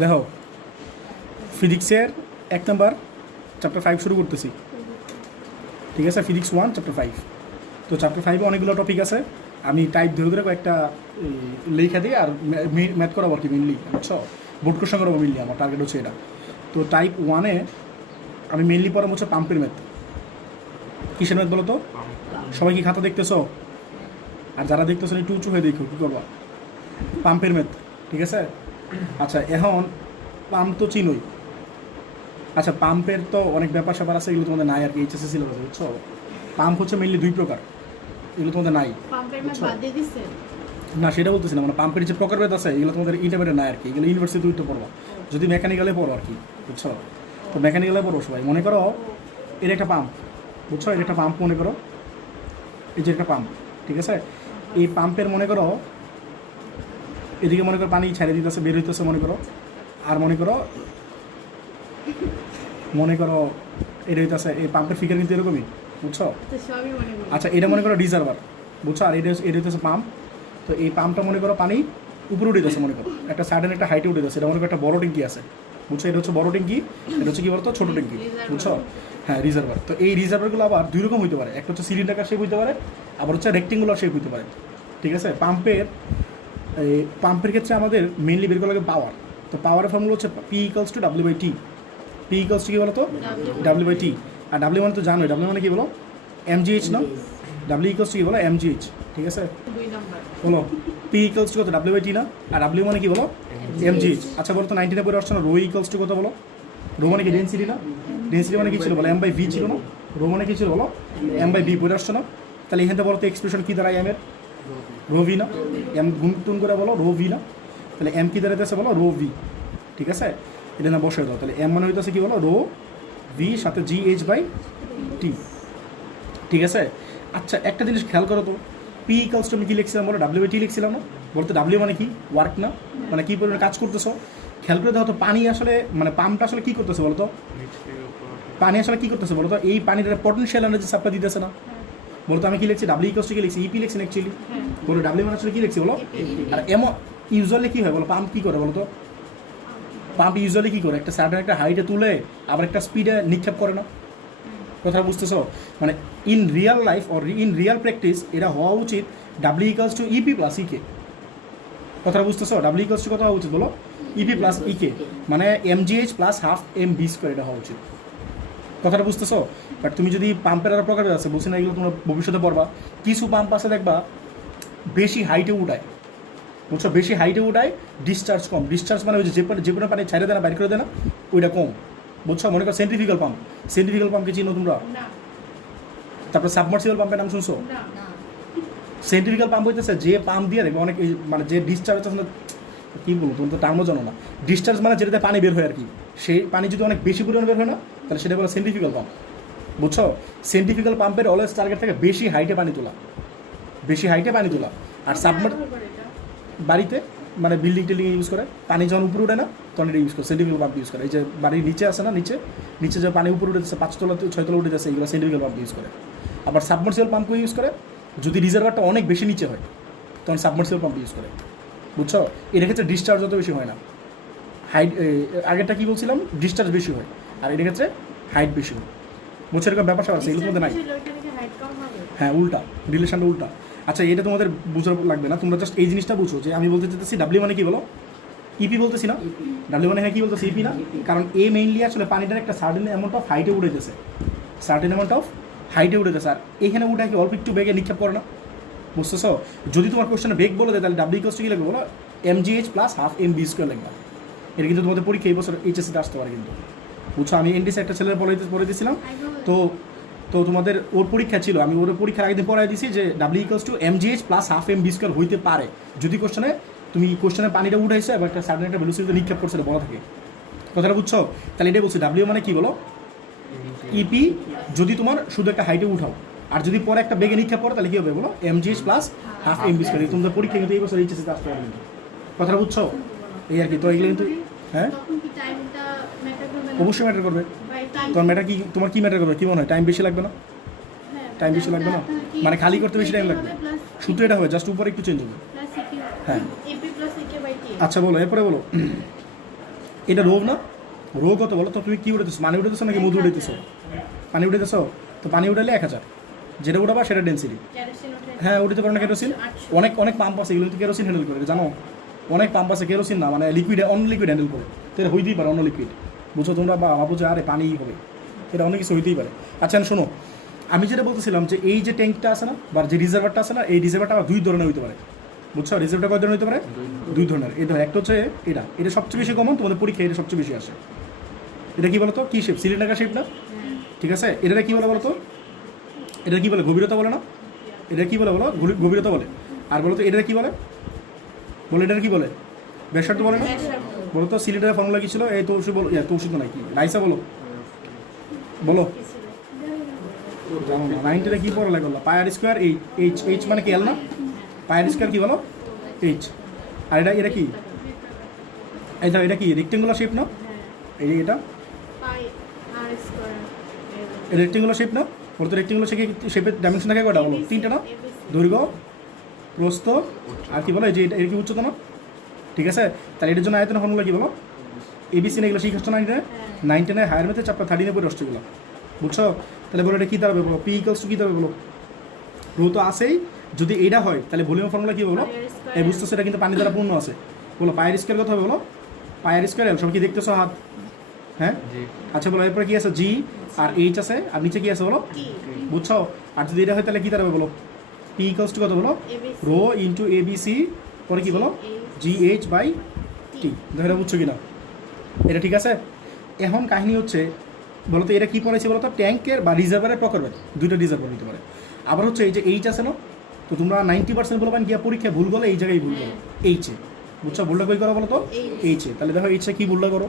দেখো ফিজিক্সের 1 number chapter 5 শুরু করতেছি, ঠিক আছে? Physics 1 chapter 5। তো চ্যাপ্টার 5-এ অনেকগুলো টপিক আছে। আমি টাইপ ধরে ধরে কয়েকটা লেখা দিই আর ম্যাথ করাবো আর কি মেনলি, বুঝছো? বোর্ড কোশ্চেন করাবো মেনলি, আমার টার্গেট হচ্ছে এটা। তো টাইপ 1-এ আমি মেনলি পড়াবো হচ্ছে পাম্পের ম্যাথ। কিসের ম্যাথ বলো তো? সবাই কি খাতা দেখতেছো? আর যারা দেখতেছো একটু উঁচু হয়ে দেখো, কী করবা? পাম্পের ম্যাথ, ঠিক আছে? আচ্ছা, এখন পাম্প তো চিনোই। আচ্ছা, পাম্পের তো অনেক ব্যাপার স্যাপার আছে, এগুলো তোমাদের নাই আর কি এইচএসসি সিলেবাসে, বুঝছো? পাম্প হচ্ছে মেনলি 2 প্রকার, এগুলো তোমাদের নাই। না, সেটা বলতেছি না, মানে পাম্পের যে প্রকারভেদ আছে এগুলো তোমাদের ইন্টারমিডিয়েট নাই আর কি, এগুলো ইউনিভার্সিটি উঠতে পড়বো যদি মেকানিক্যালে পড়ো আর কি, বুঝছো? তো মেকানিক্যালে পড়ো সবাই। মনে করো এর একটা পাম্প, বুঝছো? এর একটা পাম্প মনে করো, এই যে একটা পাম্প, ঠিক আছে? এই পাম্পের মনে করো এদিকে মনে করো পানি ছেড়ে দিতেছে, বের হইতেছে মনে করো, আর মনে করো এটা হইতেছে, এই পাম্পের ফিগার কিন্তু এরকমই, বুঝছো? আচ্ছা, এটা মনে করো রিজার্ভার, বুঝছো? আর এটা হইতেছে পাম্প। তো এই পাম্পটা মনে করো পানি উপরে উঠেছে, মনে করো একটা সাডেন একটা হাইটে উঠেছে, এটা মনে করো একটা বড় ট্যাঙ্কি আছে, বুঝছো? এটা হচ্ছে বড় ট্যাঙ্কি, এটা হচ্ছে কি বলতো ছোটো ট্যাঙ্কি, বুঝছো? হ্যাঁ, রিজার্ভার। তো এই রিজার্ভারগুলো আবার 2 রকম হইতে পারে, একটা হচ্ছে সিলিন্ডার শেপ হইতে পারে, আবার হচ্ছে রেক্টেঙ্গুলার শেপ হইতে পারে, ঠিক আছে? পাম্পের ক্ষেত্রে আমাদের মেইনলি বের করা লাগে পাওয়ার। তো পাওয়ারের ফর্মুলা হচ্ছে P=W/T। P= কি বলো তো? W/T। আর W মানে তো জানোই, W মানে কি বলো? mgh না? W= কি বলো? mgh, ঠিক আছে? বলো P= কত? W/T না? আর W মানে কি বলো? mgh। আচ্ছা বলো তো 19-এ পড়ে আসছে না, ρ= কত বলো? রো মানে কি ডেন্সিটি না? ডেন্সিটি মানে কি ছিল বলো? m/v ছিল না? রো মানে কি ছিল বলো? m/v পড়ে আসছে না? তাহলে এখান থেকে বলো তো এক্সপ্রেশন কী দাঁড়ায় এম এর? রো ভি না? এম গুণ করে বলো রো ভি না? তাহলে এম কি দাঁড়াইতেছে বলো? রো ভি, ঠিক আছে? এটা না বসে দাও, তাহলে এম মানে হইতেছে কি বলো? রো ভি সাথে GH/T, ঠিক আছে? আচ্ছা, একটা জিনিস খেয়াল করো তো, P= আমি কী লিখছিলাম বলো? W/T লিখছিলাম না? বলতে W মানে কি? ওয়ার্ক না? মানে কী পরিমাণে কাজ করতেছো। খেয়াল করে দেখো তো, পানি আসলে মানে পাম্পটা আসলে কী করতেছে বলো তো? পানি আসলে কী করতেছে বলো তো? এই পানিটা পটেনশিয়াল এনার্জি সাপ্লাই দিতেছে না? বলতো আমি কি লিখছি? W= কি লিখছি? ইপি লিখছি অ্যাকচুয়ালি। বলো W মানে আসলে কী লিখছি বলো? আর এমন ইউজুয়ালি কী হয় বলো? পাম্প কী করে বলো তো? পাম্প ইউজুয়ালি কী করে? একটা সার্টেন একটা হাইটে তুলে আবার একটা স্পিডে নিক্ষেপ করে না? কথা বুঝতেছো? মানে in Real life or in Real practice এটা হওয়া উচিত W=EP + EK। কথাটা বুঝতেছো? W= কত হওয়া উচিত বলো? EP + EK, মানে mgh + ½ mv² এটা হওয়া উচিত। কথাটা বুঝতেছো? বাট তুমি যদি পাম্পের আরও প্রকার আছে, বলছি না, এগুলো তোমরা ভবিষ্যতে পড়বা। কিছু পাম্প আছে দেখবা বেশি হাইটে উঠায়, বুঝছো? বেশি হাইটে উঠায়, ডিসচার্জ কম। ডিসচার্জ মানে ওই যে পরিমাণে পানি ছেড়ে দেয় না, বাইর করে দেয় না, ওইটা কম, বুঝছো? মনে করো সেন্ট্রিফিউগাল পাম্প। সেন্ট্রিফিউগাল পাম্পকে চিনো তোমরা? তারপর সাবমার্সিবল পাম্পের নাম শুনছো? সেন্ট্রিফিউগাল পাম্প হইতেছে যে পাম্প দিয়ে দেখবে অনেক মানে যে ডিসচার্জ আছে, কী বলবো তুমি তো টার্মও জানো না। ডিসচার্জ মানে যেটাতে পানি বের হয় আর কি, সেই পানি যদি অনেক বেশি পরিমাণে বের হয় না, তাহলে সেটা বলে সেন্ট্রিফিউগাল পাম্প, বুঝছো? সেন্ট্রিফিউগাল পাম্পের অলওয়েজ টার্গেট থাকে বেশি হাইটে পানি তোলা, বেশি হাইটে পানি তোলা। আর বাড়িতে মানে বিল্ডিং টিল্ডিং ইউজ করে, পানি যখন উপরে উঠে না তখন এটা ইউজ করে, সেন্ট্রিফিউগাল পাম্প ইউজ করে। এই যে বাড়ির নিচে আছে না, নিচে যে পানি উপরে উঠেছে 5 তলা 6 তলা উঠে যাচ্ছে, এইগুলো সেন্ট্রিফিউগাল পাম্প ইউজ করে। আবার সাবমার্সিবল পাম্পও ইউজ করে, যদি রিজার্ভারটা অনেক বেশি নিচে হয় তখন সাবমার্সিবল পাম্প ইউজ করে, বুঝছো? এর ক্ষেত্রে ডিসচার্জ যত বেশি হয় না, হাইট আগেরটা কী বলছিলাম, ডিসচার্জ বেশি হয়, আর এর ক্ষেত্রে হাইট বেশি হয়, বুঝছো? এরকম ব্যাপার আছে, এগুলোর মধ্যে নাই। হ্যাঁ, উল্টা, রিলেশনটা উল্টা। আচ্ছা, এটা তোমাদের বুঝার লাগবে না, তোমরা জাস্ট এই জিনিসটা বুঝো যে আমি বলতে চাইতেছি W মানে কি বলো? ইপি বলতেছি না? W মানে হ্যাঁ কী বলতেছি? ইপি না? কারণ এ মেইনলি আসলে পানিটার একটা সার্টেন অ্যামাউন্ট অফ হাইটে উঠেছে, সার্টেন অ্যামাউন্ট অফ হাইটে উঠেছে, আর এখানে উঠে কি অল্প একটু বেগে নিক্ষেপ করে না, বুঝতেছো? যদি তোমার কোশ্চেনে বেগ বলে দেয় তাহলে W= কি লাগবে বলো? mgh + ½ mv² লাগবে। এটা কিন্তু তোমাদের পরীক্ষা এই বছর এইচএসসিতে আসতে পারে কিন্তু, বুঝছো? আমি এনডিসি একটা ছেলের পড়ে দিয়েছিলাম, তো তোমাদের ওর পরীক্ষা ছিল, আমি ওর পরীক্ষার আগের দিন পড়াই দিয়েছি যে W= mgh + ½ mv² হইতে পারে যদি কোশ্চেনে পানিটা উঠাইছে এবং একটা সার্টেন একটা ভেলোসিটিতে নিক্ষেপ করছে বলা থাকে। কথাটা বুঝছো? তাহলে এটাই বলছি, W মানে কি বলো? ইপি যদি তোমার শুধু একটা হাইটে উঠাও, আর যদি পরে একটা বেগে নিক্ষেপ পড়ে তাহলে কী হবে বলো? mgh + ½ mv²। তোমাদের পরীক্ষা কিন্তু এই বছর এইচএসসিতে আসতে পারে কিন্তু। কথাটা বুঝছো? এই আর কি। তো এগুলো কিন্তু হ্যাঁ অবশ্যই ম্যাটার করবে। তোমার কি ম্যাটার করবে? কী মনে হয়? টাইম বেশি লাগবে না? টাইম বেশি লাগবে না মানে খালি করতে বেশি টাইম লাগবে? সূত্র এটা হবে, জাস্ট উপরে একটু চেঞ্জ হবে। হ্যাঁ, আচ্ছা বলো, এরপরে বলো এটা রো না, রো কত বলো তো? তুমি কি উঠেছো, পানি উঠেছো নাকি মধু উঠেছো? পানি উঠেছো, তো পানি উঠালে 1000, যেটা উঠাবা সেটা ডেন্সিটি। হ্যাঁ উঠতে পারো না কেরোসিন, অনেক অনেক পাম্প আছে এগুলো কিন্তু কেরোসিন হ্যান্ডেল করে, জানো? অনেক পাম্প আছে কেরোসিন না, মানে লিকুইড, অন্য লিকুইড হ্যান্ডেল করে, তো এটা হইতেই পারে অন্য লিকুইড, বুঝছো তোমরা? বা ভাবো যে আরে পানিই হবে, এটা অনেক কিছু হইতেই পারে। আচ্ছা শোনো, আমি যেটা বলতেছিলাম যে এই যে ট্যাঙ্কটা আছে না, বা যে রিজার্ভারটা আছে না, এই রিজার্ভারটা আবার দুই ধরনের হইতে পারে, বুঝছো? রিজার্ভটা কয় ধরনের হইতে পারে? দুই ধরনের। এই ধর একটা হচ্ছে এটা, এটা সবচেয়ে বেশি কমন, তোমাদের পরীক্ষায় এটা সবচেয়ে বেশি আসে। এটা কি বলো তো? কি শেপ? সিলিন্ডার শেপ না? ঠিক আছে, এটা কি বলে বলো তো? এটা কি বলে? গভীরতা বলে না? এটা কি বলে বলো? গভীরতা বলে। আর বলো তো এটা কি বলে? বলো এটা কি বলে? ব্যাসার্ধ বলে না? বলো তো সিলিন্ডারের ফর্মুলা কি ছিল? এই তৌসি বলো, তৌসি তো নাই, কি রাইসা বলো, বলো। জানো না, 90 কি পড়া লাগলো? পায়ার স্কোয়ার এইচ, এইচ মানে কি এল না? পায়ার স্কোয়ার কি বলো? এইচ। আর এটা এটা কি? এই ধর এটা কি রেক্টেঙ্গুলার শেপ না? এই যে এটা রেক্টেঙ্গুলার শেপ না? বলতো রেক্টেঙ্গুলার শেপের ডাইমেনশন থাকে কয়টা বলো? 3টা না? দৈর্ঘ্য, প্রস্থ, আর কি বলো? এই যে এটা, এর কি উচ্চতা না? ঠিক আছে, তাহলে এটার জন্য আয়তনের ফর্মুলা কি বলো? এবিসি না, এগুলো শিখছো না? 9-10 হায়ার মেথে চ্যাপ্টার 13 পড়ে আসছে এগুলো, বুঝছো? তাহলে বলো এটা কী দাঁড়াবে বলো? পি ইকুয়ালস টু কী দাঁড়াবে বলো? রো তো আসেই, যদি এটা হয় তাহলে ভলিউম ফর্মুলা কী বলো? এই বুঝতেছো, এটা কিন্তু পানি দ্বারা পূর্ণ আছে, বলো পায়ের স্কোয়ার কত হবে বলো? পায়ের স্কোয়ার এল, সব কি দেখতেছো হাত? হ্যাঁ আচ্ছা বলো, এরপরে কি আছে? জি আর এইচ আছে, আর নিচে কি আছে বলো? বুঝছো? আর যদি এটা হয় তাহলে কী দাঁড়াবে বলো? পি ইকুয়ালস টু কত বলো? Rho into A B C, পরে কি বলো? G H by T. দেখো এটা বুঝছো কিনা? এটা ঠিক আছে। এখন কাহিনী হচ্ছে বলো তো এটা কী পড়েছে বলো তো? ট্যাঙ্কের বা রিজার্ভারের প্রকারভেদ, দুইটা রিজার্ভার নিতে পারে। আবার হচ্ছে এই যে এইচ আছে না, তো তোমরা 90% বলবেন গিয়া পরীক্ষায় ভুল বলে এই জায়গায় ভুল করো, এইচে, বুঝছো? ভুলটা কই করো বলো তো? এইচে। তাহলে দেখো এইচে কী ভুলটা করো?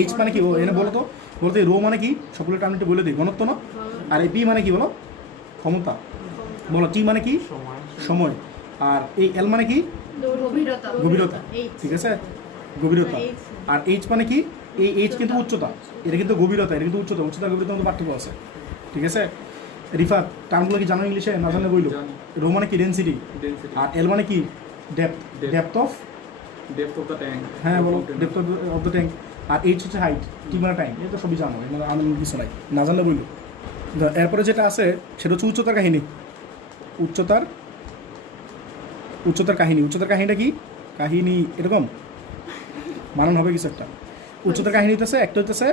এইচ মানে কি ও এনে বলো তো? বলতে রো মানে কি? সকলের টার্মটা বলে দিই, ঘনত্ব না? আর এই পি মানে কি বলো? ক্ষমতা। বলো টি মানে কি? সময়। আর এই এল মানে কি? গভীরতা। ঠিক আছে, গভীরতা। আর এইচ মানে কি? এই এইচ কিন্তু উচ্চতা, এটা কিন্তু গভীরতা, এটা কিন্তু উচ্চতা, উচ্চতা গভীরতা মধ্যে পার্থক্য আছে, ঠিক আছে? রিফাত টার্মগুলো কি জানো ইংলিশে? না জানলে বইলো। রো মানে কি? ডেন্সিটি। আর এল মানে কি? Depth, depth of the tank. হ্যাঁ বলো, ডেপথ অফ দ্য ট্যাঙ্ক। আর এইচ হচ্ছে হাইট, টি মানে টাইম। এটা তো সবই জানো, মানে আনন্দ কিছু নাই, না জানলে বইলো। এরপরে যেটা আছে সেটা হচ্ছে উচ্চতার কাহিনী। উচ্চতার কাহিনী। উচ্চতার কাহিনীটা কি? কাহিনী এরকম মানন হবে কিছু একটা। উচ্চতার কাহিনী হইতেছে একটা হইতেছে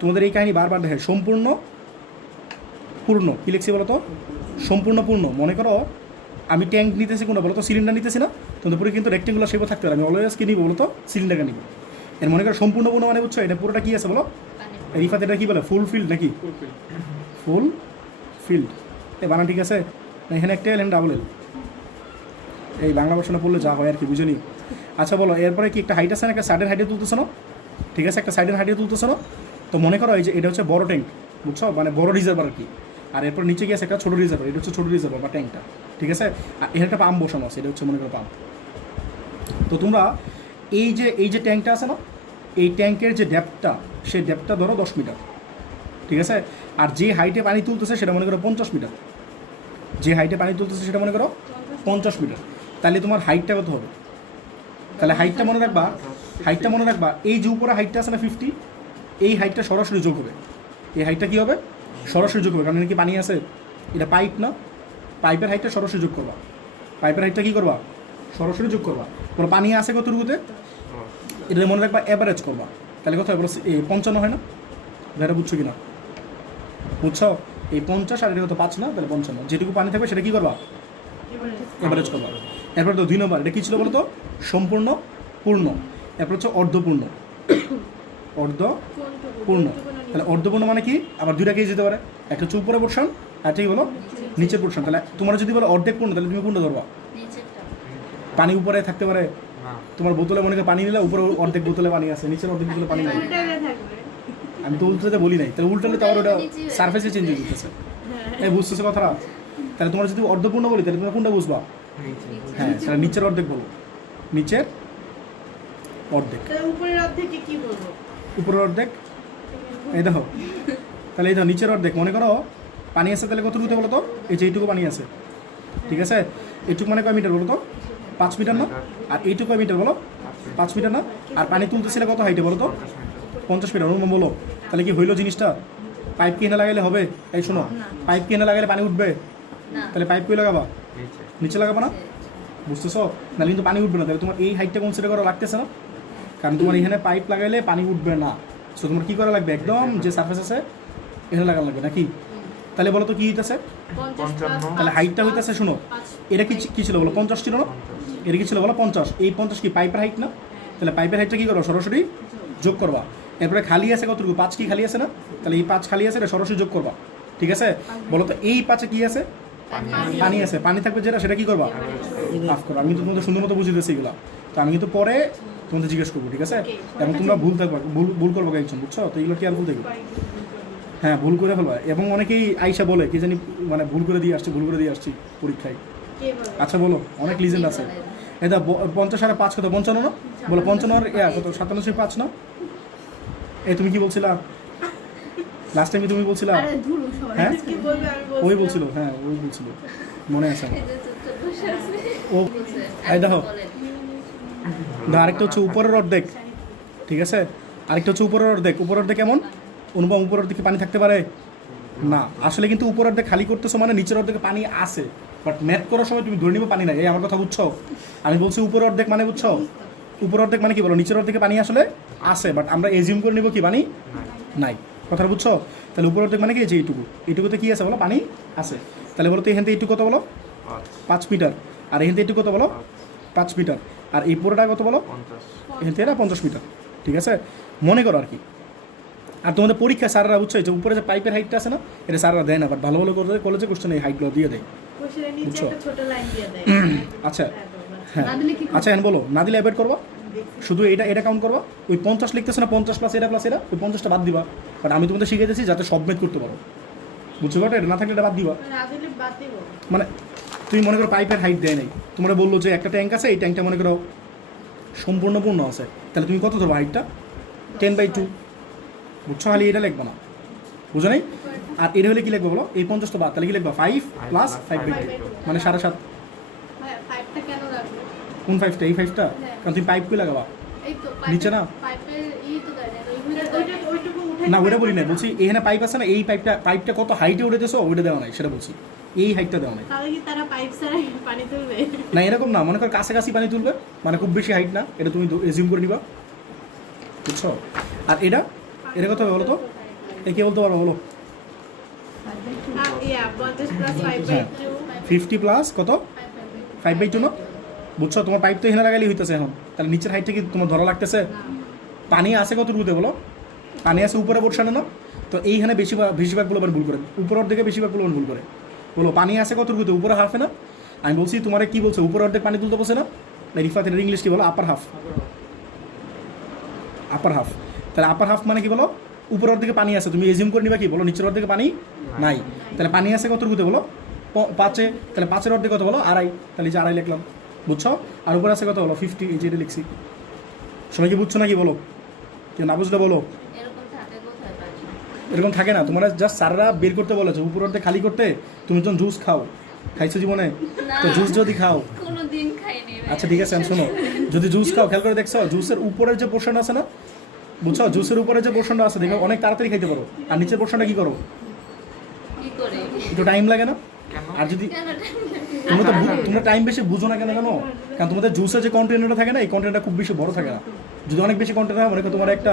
তোমাদের এই কাহিনী বারবার দেখে সম্পূর্ণ পূর্ণ। কী লিখছি বলো তো? সম্পূর্ণ পূর্ণ। মনে করো আমি ট্যাঙ্ক নিতেছি, কোনটা বলো তো? সিলিন্ডার নিতেছি না? তোমাদের পুরো কিন্তু রেক্টেঙ্গুলার শেপও থাকতে পারে, আমি অলওয়েজ কি নিব বলো তো? সিলিন্ডারকে নিব। এর মনে করো সম্পূর্ণ পূর্ণ মানে বুঝছো এটা পুরোটা কী আছে বলো? রিফাত এটা কী বলে? ফুল ফিল্ড নাকি? ফুল ফিল্ড। এই বানা ঠিক আছে? এখানে একটা এল এন ডাবল এল, এই বাংলা ভাষণে পড়লে যা হয় আর কি, বুঝে নি? আচ্ছা বলো এরপরে কি একটা হাইট আছে না? একটা সাইডের হাইটে তুলতেছো না? ঠিক আছে, একটা সাইডের হাইটে তুলতেছো না? তো মনে করো এই যে এটা হচ্ছে বড় ট্যাঙ্ক, বুঝছো? মানে বড় রিজার্ভার আর কি। আর এরপর নিচে গিয়ে আছে একটা ছোটো রিজার্ভার, এটা হচ্ছে ছোটো রিজার্ভার বা ট্যাঙ্কটা, ঠিক আছে? আর এখানে একটা পাম্প বসানো আছে, এটা হচ্ছে মনে করো পাম্প। তো তোমরা এই যে ট্যাঙ্কটা আছে না, এই ট্যাঙ্কের যে ডেপথটা, সেই ডেপথটা ধরো 10 মিটার, ঠিক আছে? আর যে হাইটে পানি তুলতেছে সেটা মনে করো 50 মিটার। যে হাইটে পানি তুলতেছে সেটা মনে করো 50 মিটার। তাহলে তোমার হাইটটা কত হবে? তাহলে হাইটটা মনে রাখবা, এই যে উপরে হাইটটা আছে না 50, এই হাইটটা সরাসরি যোগ হবে। এই হাইটটা কী হবে? সরাসরি যোগ হবে, কারণ কি পানি আছে, এটা পাইপ না? পাইপের হাইটটা সরাসরি যোগ করবা। পাইপের হাইটটা কী করবা? সরাসরি যোগ করবা। কোনো পানি আছে কতটুকুতে? এটা মনে রাখবা, অ্যাভারেজ করবা। তাহলে কত হয় বলো? 55 হয় না? এটা বুঝছো কি না? বুঝছো? এই 50 আর এটা কত? 5 না? তাহলে 55। যেটুকু পানি থাকবে সেটা কী করবা? অ্যাভারেজ করবা। এরপর তো 2 নম্বর, এটা কী ছিল বলো তো? সম্পূর্ণ পূর্ণ। এরপর হচ্ছে অর্ধপূর্ণ। অর্ধপূর্ণ। তাহলে অর্ধপূর্ণ মানে কি? আবার দুইটা কেজি যেতে পারে, একটা হচ্ছে উপরে পোর্শন আর ঠিক বলো নিচের পোর্শন। তাহলে তোমরা যদি বলো অর্ধেক পূর্ণ, তাহলে তুমি কোনটা ধরবা? পানি উপরে থাকতে পারে, তোমার বোতলে মনে করো পানি নিলে উপরে অর্ধেক বোতলে পানি আছে, নিচের অর্ধেক বোতলে পানি নাই। আমি তো উল্টাতে বলি নাই, তাহলে উল্টালে তো আবার ওটা সারফেসে চেঞ্জ হয়ে যেতেছে। এই বুঝতেছে কথাটা? তাহলে তোমরা যদি অর্ধপূর্ণ বলি তাহলে তোমরা কোনটা বুঝবা? হ্যাঁ, তাহলে নিচের অর্ধেক বলো, নিচের অর্ধেক। উপরের অর্ধেক এই দেখো, তাহলে এই দেখো নিচের অর্ধেক। মনে করো পানি আছে, তাহলে কতটুকুতে বলো তো? এই যে এইটুকু পানি আছে, ঠিক আছে? এইটুকু মানে কয় মিটার বলো তো? 5 মিটার না? আর এইটুকু কয় মিটার বলো? 5 মিটার না? আর পানি তুলতেছিলে কত হাইটে বলো তো? 50 মিটার। অনুমান বলো, তাহলে কি হইলো জিনিসটা? পাইপ কি এনে লাগাইলে হবে? এই শোনো, পাইপ কি এনে লাগাইলে পানি উঠবে? তাহলে পাইপ কই লাগাবা? নিচে লাগাবা না? বুঝতেছো? নাহলে কিন্তু পানি উঠবে না। তাহলে তোমার এই হাইটটা কনসিডার করা লাগতেছে না, কারণ তোমার এখানে পাইপ লাগাইলে পানি উঠবে না। সো তোমার কী করা লাগবে? একদম যে সারফেস আছে এখানে লাগানো লাগবে নাকি? তাহলে বলো তো কী হইতেছে? তাহলে হাইটটা হইতেছে, শোনো, এটা কি ছিল বলো? 50 ছিল না? এটা কি ছিল বলো? 50। এই 50 কি পাইপের হাইট না? তাহলে পাইপের হাইটটা কী করো? সরাসরি যোগ করবা। এরপরে খালি আছে কতটুকু? 5 কি খালি আছে না? তাহলে এই 5 খালি আছে, এটা সরাসরি যোগ করবা। ঠিক আছে? বলো তো এই 5-এ কী আছে? পানি আছে। পানি থাকবে যেটা, সেটা কী করবা? মাফ করো, আমি তো তোমাদের সুন্দর মতো বুঝে দিচ্ছি এগুলো। তো আমি কিন্তু পরে তোমাদের জিজ্ঞেস করবো, ঠিক আছে? এবং তোমরা ভুল থাকবা, ভুল করবো একজন, বুঝছো? তো এগুলো কেয়ারফুল থাকবে। হ্যাঁ, ভুল করে ফেলবা। এবং অনেকেই আইসা বলে কি জানি, মানে ভুল করে দিয়ে আসছি পরীক্ষায়। আচ্ছা বলো, অনেক লিজেন্ড আছে। এটা 50 আর 5 কত? 55 না? বলো 55 আর কত? 97/5 না? এই তুমি কি বলছিলা লাস্ট টাইম? তুমি বলছিলা হ্যাঁ, ওই বলছিল, হ্যাঁ ওই বলছিল, মনে আছে আমার। ও এই দেখো, আরেকটা হচ্ছে উপরের অর্ধেক, ঠিক আছে? আরেকটা হচ্ছে উপরের অর্ধেক। উপরের অর্ধেক কেমন? অনুপম, উপরের দিকে পানি থাকতে পারে না। আসলে কিন্তু উপরের অর্ধেক খালি করতেছো মানে নিচের অর্ধেকে পানি আছে, বাট ম্যাথ করার সময় তুমি ধরে নিবে পানি নাই। এই আমার কথা বুঝছো? আমি বলছি উপরের অর্ধেক মানে, বুঝছো? উপরের অর্ধেক মানে কি বলো? নিচের অর্ধেকে পানি আসলে আছে, বাট আমরা এজিউম করে নিব কি পানি নাই। কথাটা বুঝছো? তাহলে উপরের অর্ধেক মানে কি? যে এইটুকুতে কি আছে বলো? পানি আছে। তাহলে বলো তো এখান থেকে এইটুকু কত বলো? 5 মিটার। আর এখান থেকে এইটুকু কত বলো? 5 মিটার। আর এই পুরোটা কত বলো? এখান থেকে 50 মিটার। ঠিক আছে, মনে করো আর কি। আর তোমাদের পরীক্ষা স্যাররা, বুঝছো, যে উপরে যে পাইপের হাইটটা আছে না, এটা স্যাররা দেয় না, বাট ভালো ভালো করে কলেজে কোশ্চেন এই হাইটগুলো দিয়ে দেয়, বুঝছো? আচ্ছা, হ্যাঁ, আচ্ছা এখন বলো, না দিলে অ্যাভয়েড করবা, শুধু এটা কাউন্ট করবা। ওই 50 লিখতেছে না, 50 প্লাস এটা প্লাস এটা, ওই 50টা বাদ দিবা। বাট আমি তোমাদের শিখে দিয়েছি যাতে সব ম্যাথ করতে পারো, বুঝছো? বাট এটা না থাকলে এটা বাদ দিবা। মানে তুমি মনে করো পাইপের হাইট দেয় নাই, তোমরা বললো যে একটা ট্যাঙ্ক আছে, এই ট্যাঙ্কটা মনে করো সম্পূর্ণ পূর্ণ আছে, তাহলে তুমি কত ধরো হাইটটা? 10/2, বুঝছো? খালি এটা লিখবা না, বুঝো নাই? আর এটা হলে কি লিখবো বলো? এই 50 তো বাদ, তাহলে কি লিখবা? 5 প্লাস 5/2, মানে 7.5। কোন 5টা? এই 5টা? কারণ তুমি পাইপ কই লাগাবা? নিচে না? না ওইটা বলি না, বলছি এখানে পাইপ আছে না, এই পাইপটা কত হাইটে উঠে দিয়েছো ওইটা দেওয়া নাই, সেটা বলছি। এই হাইটটা দেওয়া নাই। না এরকম না, মনে করো কাছাকাছি পানি তুলবে, মানে খুব বেশি হাইট না, এটা তুমি এজিউম করে নিবা, বুঝছো? আর এটা কত হবে বলো তো? এ কে বলতে পারবো বলো? 50 প্লাস কত? 5/2 না? বুঝছো? তোমার পাইপ তো এখানে লাগাইলেই হইতেছে এখন, তাহলে নিচের হাইটটা কি তোমার ধরা লাগতেছে? পানি আছে কত রুতে বলো? পানি আছে উপরে বর্ষানো না? তো এইখানে বেশিরভাগগুলো আবার ভুল করে, উপরের দিকে বেশিরভাগগুলো ভুল করে। বলো পানি আছে কত রুতে? উপরে হাফে না? আমি বলছি তোমার কি বলছো? উপরের অর্ধেক পানি তুলতে বলছে না? রিফাত এর ইংলিশ কি বলো? আপার হাফ। তাহলে আপার হাফ মানে কি বলো? উপরের দিকে পানি আছে, তুমি এজিউম করে নিবা কি বলো? নিচের অর্ধেকে পানি নাই। তাহলে পানি আছে কত রুতে বলো? 5-এ। তাহলে 5-এর অর্ধেক কত বলো? 2.5। তাহলে যে 2.5 লিখলাম, বুঝছো? আর উপরে আছে কত বলো? 50, এই যে এটা লিখছি। সবাই কি বুঝছো নাকি বলো? কেউ না বুঝলে বলো। এরকম থাকে না, তোমরা জাস্ট স্যাররা বের করতে বলেছে উপর অর্ধেক খালি করতে। তুমি যখন জুস খাইছো জীবনে? তো জুস যদি খাও, আচ্ছা ঠিক আছে শোনো, যদি জুস খাও, খেয়াল করে দেখছো জুসের উপরের যে পোর্শন আছে না, বুঝছো? জুসের উপরে যে পোর্শনটা আছে দেখো অনেক তাড়াতাড়ি খাইতে পারো, আর নিচের পোর্শনটা কি করো? একটু টাইম লাগে না? আর যদি তোমরা টাইম বেশি বুঝো না কেন জানো? কারণ তোমাদের জুসের যে কন্টেনারটা থাকে না, এই কন্টেনারটা খুব বেশি বড় থাকে না। যদি অনেক বেশি কন্টেনার হয়, মনে করো তোমার একটা,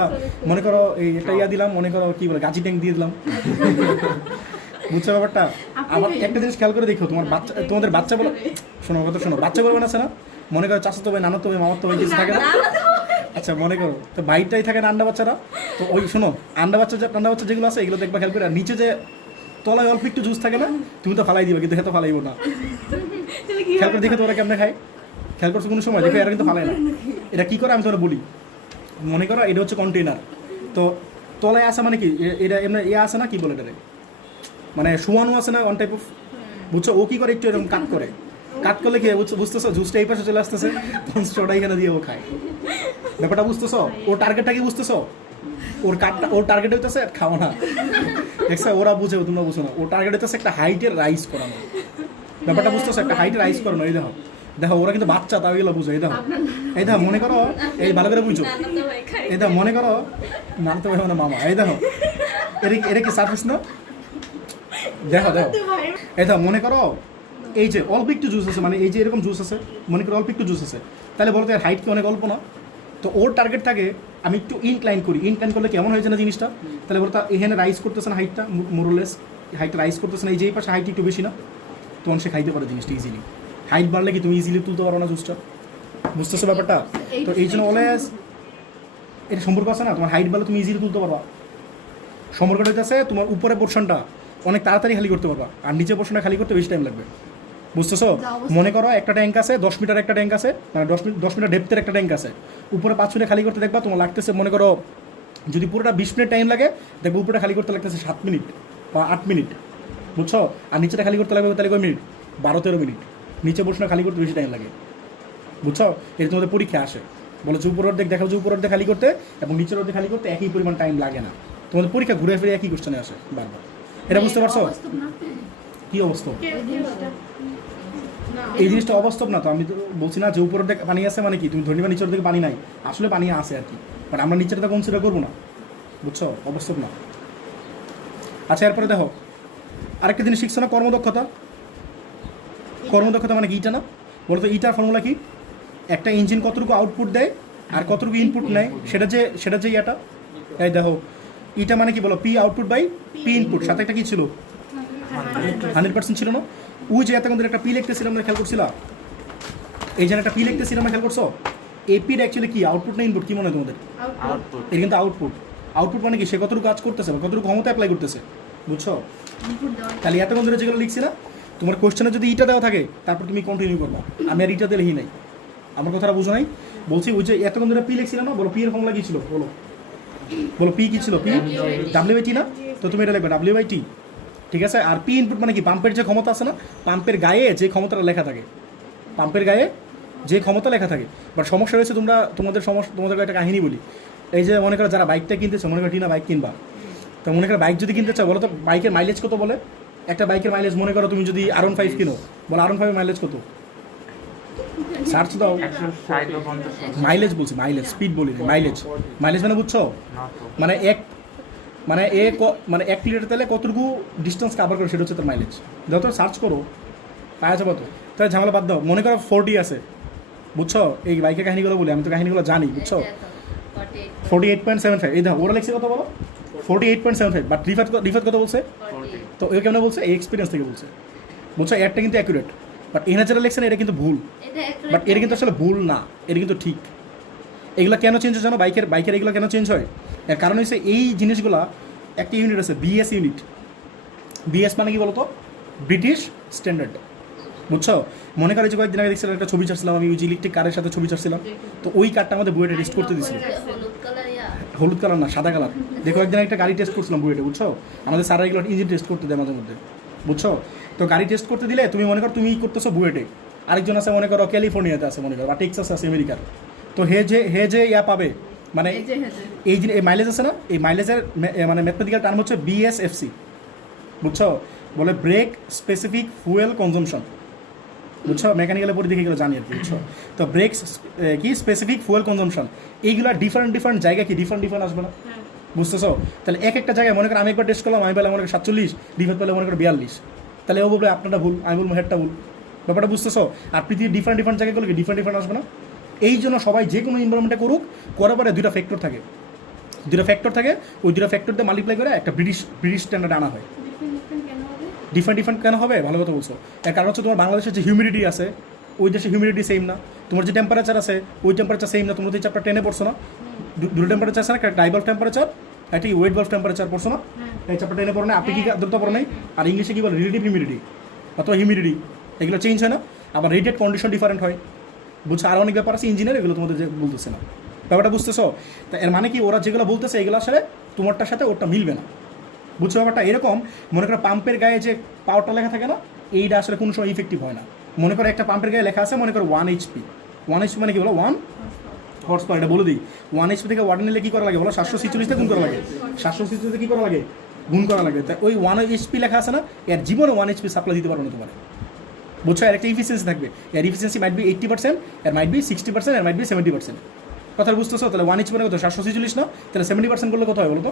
মনে করো এই একটা দিলাম, মনে করো কি বলে গাছি ট্যাঙ্ক দিয়ে দিলাম, বুঝছো ব্যাপারটা? আবার একটা জিনিস খেয়াল করে দেখো, তোমাদের বাচ্চা বলো, শোনো কথা শোনো, বাচ্চা বলবেন আছে না, মনে করো চাচাতো ভাই, নানাতো ভাই, মামাতো ভাই কিছু থাকে না? আচ্ছা মনে করো তো বাইরটাই থাকে না আন্ডা বাচ্চারা, তো ওই শোনো আন্ডা বাচ্চা যেগুলো আছে এগুলো দেখবা খেয়াল করে। আর নিচে যে তলায় অল্প একটু জুস থাকে না, তুমি তো ফালাই দিবে, কিন্তু তো ফালাইবো না। খেয়াল করে দেখে তোরা কেমনে খায়, খেয়াল করছো কোনো সময়? দেখো এরা কিন্তু ফালাই না। এটা কী করে আমি তোরা বলি, মনে করো এটা হচ্ছে কন্টেনার, তো তলায় আসা মানে কি, এটা এমনি আসে না, কি বলে এটা, মানে শোয়ানো আছে না, ওয়ান টাইপ অফ, বুঝছো? ও কী করে একটু এরকম কাট করলে কি বুঝতেছো? জুসটা এই পাশে চলে আসতেছে, তখন স্ট্রটা এখানে দিয়ে ও খায়। ব্যাপারটা বুঝতেছো? ওর টার্গেটটা কি বুঝতেছো? ওর টার্গেট হইতেছে খাওয়া না, দেখছো? ওরা বুঝে, তোমরা বুঝো না। ওর টার্গেট হইতেছে একটা হাইটের রাইস করানো, ব্যাপারটা বুঝতেছো? একটা হাইটের রাইস করানো। এই দেখো ওরা কিন্তু বাচ্চা, তাও এগুলো বুঝে। এই দেখো এই দেখো মনে করো, এই ভালো করে বুঝো, এই দেখো মনে করো, নাম তো ভাই মানে মামা, এই দেখো এটা কি সার্ফেস না? দেখো দেখো, এই দেখো মনে করো এই যে অল্প একটু জুস আছে, মানে এই যে এরকম জুস আছে, মনে করো অল্প একটু জুস আছে, তাহলে বলো তো এর হাইট কি অনেক অল্প না? তো ওর টার্গেট থাকে আমি একটু ইনক্লাইন করি, ইনক্লাইন করলে কেমন হয়েছে না জিনিসটা, তাহলে বলতো এখানে রাইজ করতেছে না হাইটটা, মোরলেস হাইটটা রাইজ করতেছে না, এই যে এই পাশে হাইট একটু বেশি না, তখন সে খাইতে পারে জিনিসটা ইজিলি। হাইট বাড়লে কি তুমি ইজিলি তুলতে পারো না জুসটা, বুঝতেছো ব্যাপারটা? তো এই জন্য অলওয়েজ এটা সম্পর্ক আছে না, তোমার হাইট বাড়লে তুমি ইজিলি তুলতে পারবা। সম্পর্কটা হইতেছে তোমার উপরের পোর্শনটা অনেক তাড়াতাড়ি খালি করতে পারবা, আর নিচের পোর্শনটা খালি করতে বেশি টাইম লাগবে, বুঝতেছো? মনে করো একটা ট্যাঙ্ক আছে 10 মিটার, একটা ট্যাঙ্ক আছে, মানে 10 মিটার ডেপথের একটা ট্যাঙ্ক আছে, উপরে 5 মিনিট খালি করতে দেখবা তোমার লাগতেছে, মনে করো যদি পুরোটা 20 মিনিট টাইম লাগে, দেখবো উপরে খালি করতে লাগতেছে 7 মিনিট বা 8 মিনিট, বুঝছো? আর নিচেটা খালি করতে লাগবে তাহলে কয় মিনিট? 12-13 মিনিট। নিচে পোর্শনটা খালি করতে বেশি টাইম লাগে, বুঝছো? এটা তোমাদের পরীক্ষা আসে, বলো যে উপরের দিক দেখাও যে উপরের দিকে খালি করতে এবং নিচের অর্ধেক খালি করতে একই পরিমাণ টাইম লাগে না। তোমাদের পরীক্ষা ঘুরে ফিরে একই কোশ্চেনে আসে বারবার, এটা বুঝতে পারছো? কি অবস্থা? এই জিনিসটা অবাস্তব না তো, আমি তো বলছি না যে উপরের দিকে পানি আছে মানে কি তুমি ধরে নিবা নিচের দিকে পানি নাই, আসলে পানি আছে আর কি, বাট আমরা নিচেরটা কনসিডার করবো না, বুঝছো? অবাস্তব না। আচ্ছা এরপরে দেখো আরেকটা জিনিস শিখছো না, কর্মদক্ষতা। কর্মদক্ষতা মানে কি ইটা না? বলো তো ইটার ফর্মুলা কি? একটা ইঞ্জিন কতটুকু আউটপুট দেয় আর কতটুকু ইনপুট নেয়, সেটা যে ইয়াটা, এই দেখো ইটা মানে কি বলো, P output by P input, সাথে একটা কি ছিল 100% ছিল না? ওই যে এতক্ষণ ধরে একটা পি লিখতেছিলাম আমরা, খেয়াল করছিলাম? এই যে একটা পি লিখতেছিলাম আমরা, খেয়াল করছো? এপির অ্যাকচুয়ালি কি আউটপুট না ইনপুট, কি মনে হয় তোমাদের? আউটপুট। এটা কিন্তু আউটপুট। আউটপুট মানে কি সে কতটুকু কাজ করতেছে বা কতটুকু ক্ষমতা অ্যাপ্লাই করতেছে, বুঝছো? তাহলে এতক্ষণ ধরে যেগুলো লিখছি না, তোমার কোশ্চেনে যদি ইটা দেওয়া থাকে তারপর তুমি কন্টিনিউ করবা, আমি আর ইটাতে লিখি নাই, আমার কথাটা বুঝো নাই? বলছি ওই যে এতক্ষণ ধরে পি লিখছিলাম না, বলো পি এর ফর্মুলা কি ছিল? বলো বলো পি কি ছিল? পি ডাব্লিউ/টি না? তো তুমি এটা লিখবে ডাব্লিউ/টি, ঠিক আছে? আর পি ইনপুট মানে কি পাম্পের যে ক্ষমতা আছে না, পাম্পের গায়ে যে ক্ষমতাটা লেখা থাকে, পাম্পের গায়ে যে ক্ষমতা লেখা থাকে। বাট সমস্যা রয়েছে, তোমাদের একটা কাহিনী বলি। এই যে মনে করো যারা বাইকটা কিনতেছে, মনে করো টিনা বাইক কিনবা, তো মনে করো বাইক যদি কিনতে চাও, বলো তো বাইকের মাইলেজ কত বলে? একটা বাইকের মাইলেজ মনে করো তুমি যদি R15 কিনো, বলো R15 মাইলেজ কত? সার্চ দাও, মাইলেজ বলছি, মাইলেজ স্পিড বলি না, মাইলেজ। মাইলেজ মানে বুঝছো? মানে মানে 1 লিটার তেলে কতটুকু ডিস্টেন্স কাভার করে সেটা হচ্ছে তার মাইলেজ। দাও তো সার্চ করো, পাওয়া যাবে তো। তাহলে ঝামেলা বাদ দাও, মনে করো 40 আছে, বুঝছো? এই বাইকের কাহিনীগুলো বলি, আমি তো কাহিনীগুলো জানি, বুঝছো? 48.75, এই দেখো ওরা লিখছে কত বলো? 48.75, বাট রিফাত কত বলছে? তো এ কেমন বলছে? এই এক্সপিরিয়েন্স থেকে বলছে, বুঝছো? এরটা কিন্তু অ্যাকুরেট, বাট এখানে যেটা লিখছে না এটা কিন্তু ভুল, বাট এটা কিন্তু আসলে ভুল না, এটা কিন্তু ঠিক। এগুলো কেন চেঞ্জ হয় জানো? বাইকের এগুলো কেন চেঞ্জ হয়? এর কারণ হচ্ছে এই জিনিসগুলো একটা ইউনিট আছে, বিএস ইউনিট। বিএস মানে কি বলতো? ব্রিটিশ স্ট্যান্ডার্ড, বুঝছো? মনে করো যে কয়েকদিন আগে দেখছিলাম একটা ছবি ছাড়ছিলাম আমি, ওই যে ইলেকট্রিক কারের সাথে ছবি ছাড়ছিলাম, তো ওই কারটা আমাদের বুয়েটে টেস্ট করতে দিয়েছিল। হলুদ কালার না, সাদা কালার। দেখো একদিন একটা গাড়ি টেস্ট করছিলাম বুয়েটে, বুঝছো? আমাদের স্যার এগুলো ইঞ্জিন টেস্ট করতে দেয় মাঝে মধ্যে, বুঝছো? তো গাড়ি টেস্ট করতে দিলে তুমি মনে করো তুমি করতেছো বুয়েটে, আরেকজন আছে মনে করো ক্যালিফোর্নিয়াতে আছে, মনে করো বা টেক্সাস আছে আমেরিকার, তো হে যে ইয়া পাবে, মানে এই যে মাইলেজ আছে না, এই মাইলেজের মানে ম্যাথমেটিক্যাল টার্ম হচ্ছে বিএসএফসি, বুঝছো? বলে ব্রেক স্পেসিফিক ফুয়েল কনজাম্পশন, বুঝছো? মেকানিক্যালে পড়ে দেখে এগুলো জানি আর কি, বুঝছো? তো ব্রেক কি স্পেসিফিক ফুয়েল কনজাম্পশন, এইগুলো ডিফারেন্ট জায়গায় কি ডিফারেন্ট আসবে না, বুঝতেছো? তাহলে একটা জায়গায় মনে করো আমি একবার টেস্ট করলাম, আমি পেলাম মনে করো 47, রিফাত পেলে মনে করো 42, তাহলে ও বলবে আপনারটা ভুল, আমি বলবো হেডটা ভুল, ব্যাপারটা বুঝতেছো? আর পৃথিবীর ডিফারেন্ট জায়গাগুলো কি ডিফারেন্ট আসবে না? এই জন্য সবাই যে কোনো এনভায়রনমেন্টে করুক, করার পরে দুইটা ফ্যাক্টর থাকে, ওই দুইটা ফ্যাক্টর দিয়ে মাল্টিপ্লাই করে একটা ব্রিটিশ স্ট্যান্ডার্ড আনা হয়। ডিফারেন্ট কেন হবে? ভালো কথা বলছো। এর কারণ হচ্ছে তোমার বাংলাদেশের যে হিউমিডিটি আছে, ওই দেশে হিউমিডিটি সেম না, তোমার যে টেম্পারেচার আছে ওই টেম্পারেচার সেম না। তোমরা তো চ্যাপ্টার 10 পড়ছো না, দুটো টেম্পারেচার আছে না, একটা ডাইবাল্ভ টেম্পারেচার, একটা ওয়েট বাল্ভ টেম্পারেচার পড়ছো না? এই চ্যাপ্টার 10 পড়ো না? আপনি কি দ্রুত পড়ো নাই? আর ইংলিশে কি বলে রিলেটিভ হিউমিডিটি অথবা হিউমিডিটি, এগুলো চেঞ্জ হয় না? আবার রেডিয়েট কন্ডিশন ডিফারেন্ট হয়, বুঝছো? আর অনেক ব্যাপার আছে ইঞ্জিনিয়ার, এগুলো তোমাদের যে বলতেছে না, ব্যাপারটা বুঝতেছো? তা এর মানে কি ওরা যেগুলো বলতেছে এগুলো আসলে তোমারটার সাথে ওরটা মিলবে না, বুঝছো ব্যাপারটা? এরকম মনে করো পাম্পের গায়ে যে পাওয়ারটা লেখা থাকে না, এইটা আসলে কোনো সময় ইফেক্টিভ হয় না। মনে করো একটা পাম্পের গায়ে লেখা আছে মনে করো 1 HP, 1 HP মানে কি বলো 1 হর্স পাওয়ার, এটা বলে দিই। 1 HP থেকে ওয়াট নিলে কী করা লাগে বলো? 746 গুণ করা লাগে, 746 কী করা লাগে? গুণ করা লাগে। তাই ওই 1 HP লেখা আছে না, এর জীবনে 1 HP সাপ্লাই দিতে পারো না তোমার, বুঝছো, এর একটা ইফিসিয়েন্সি থাকবে, এর ইফিসিয়েন্সি মাইট বি 80%, এর মাইট বি 60%, এর মাইট বি 70%। কথা বুঝতেছো? তাহলে 1 HP মানে কত 746 না, তাহলে 70% করলে কত হয় বলো তো,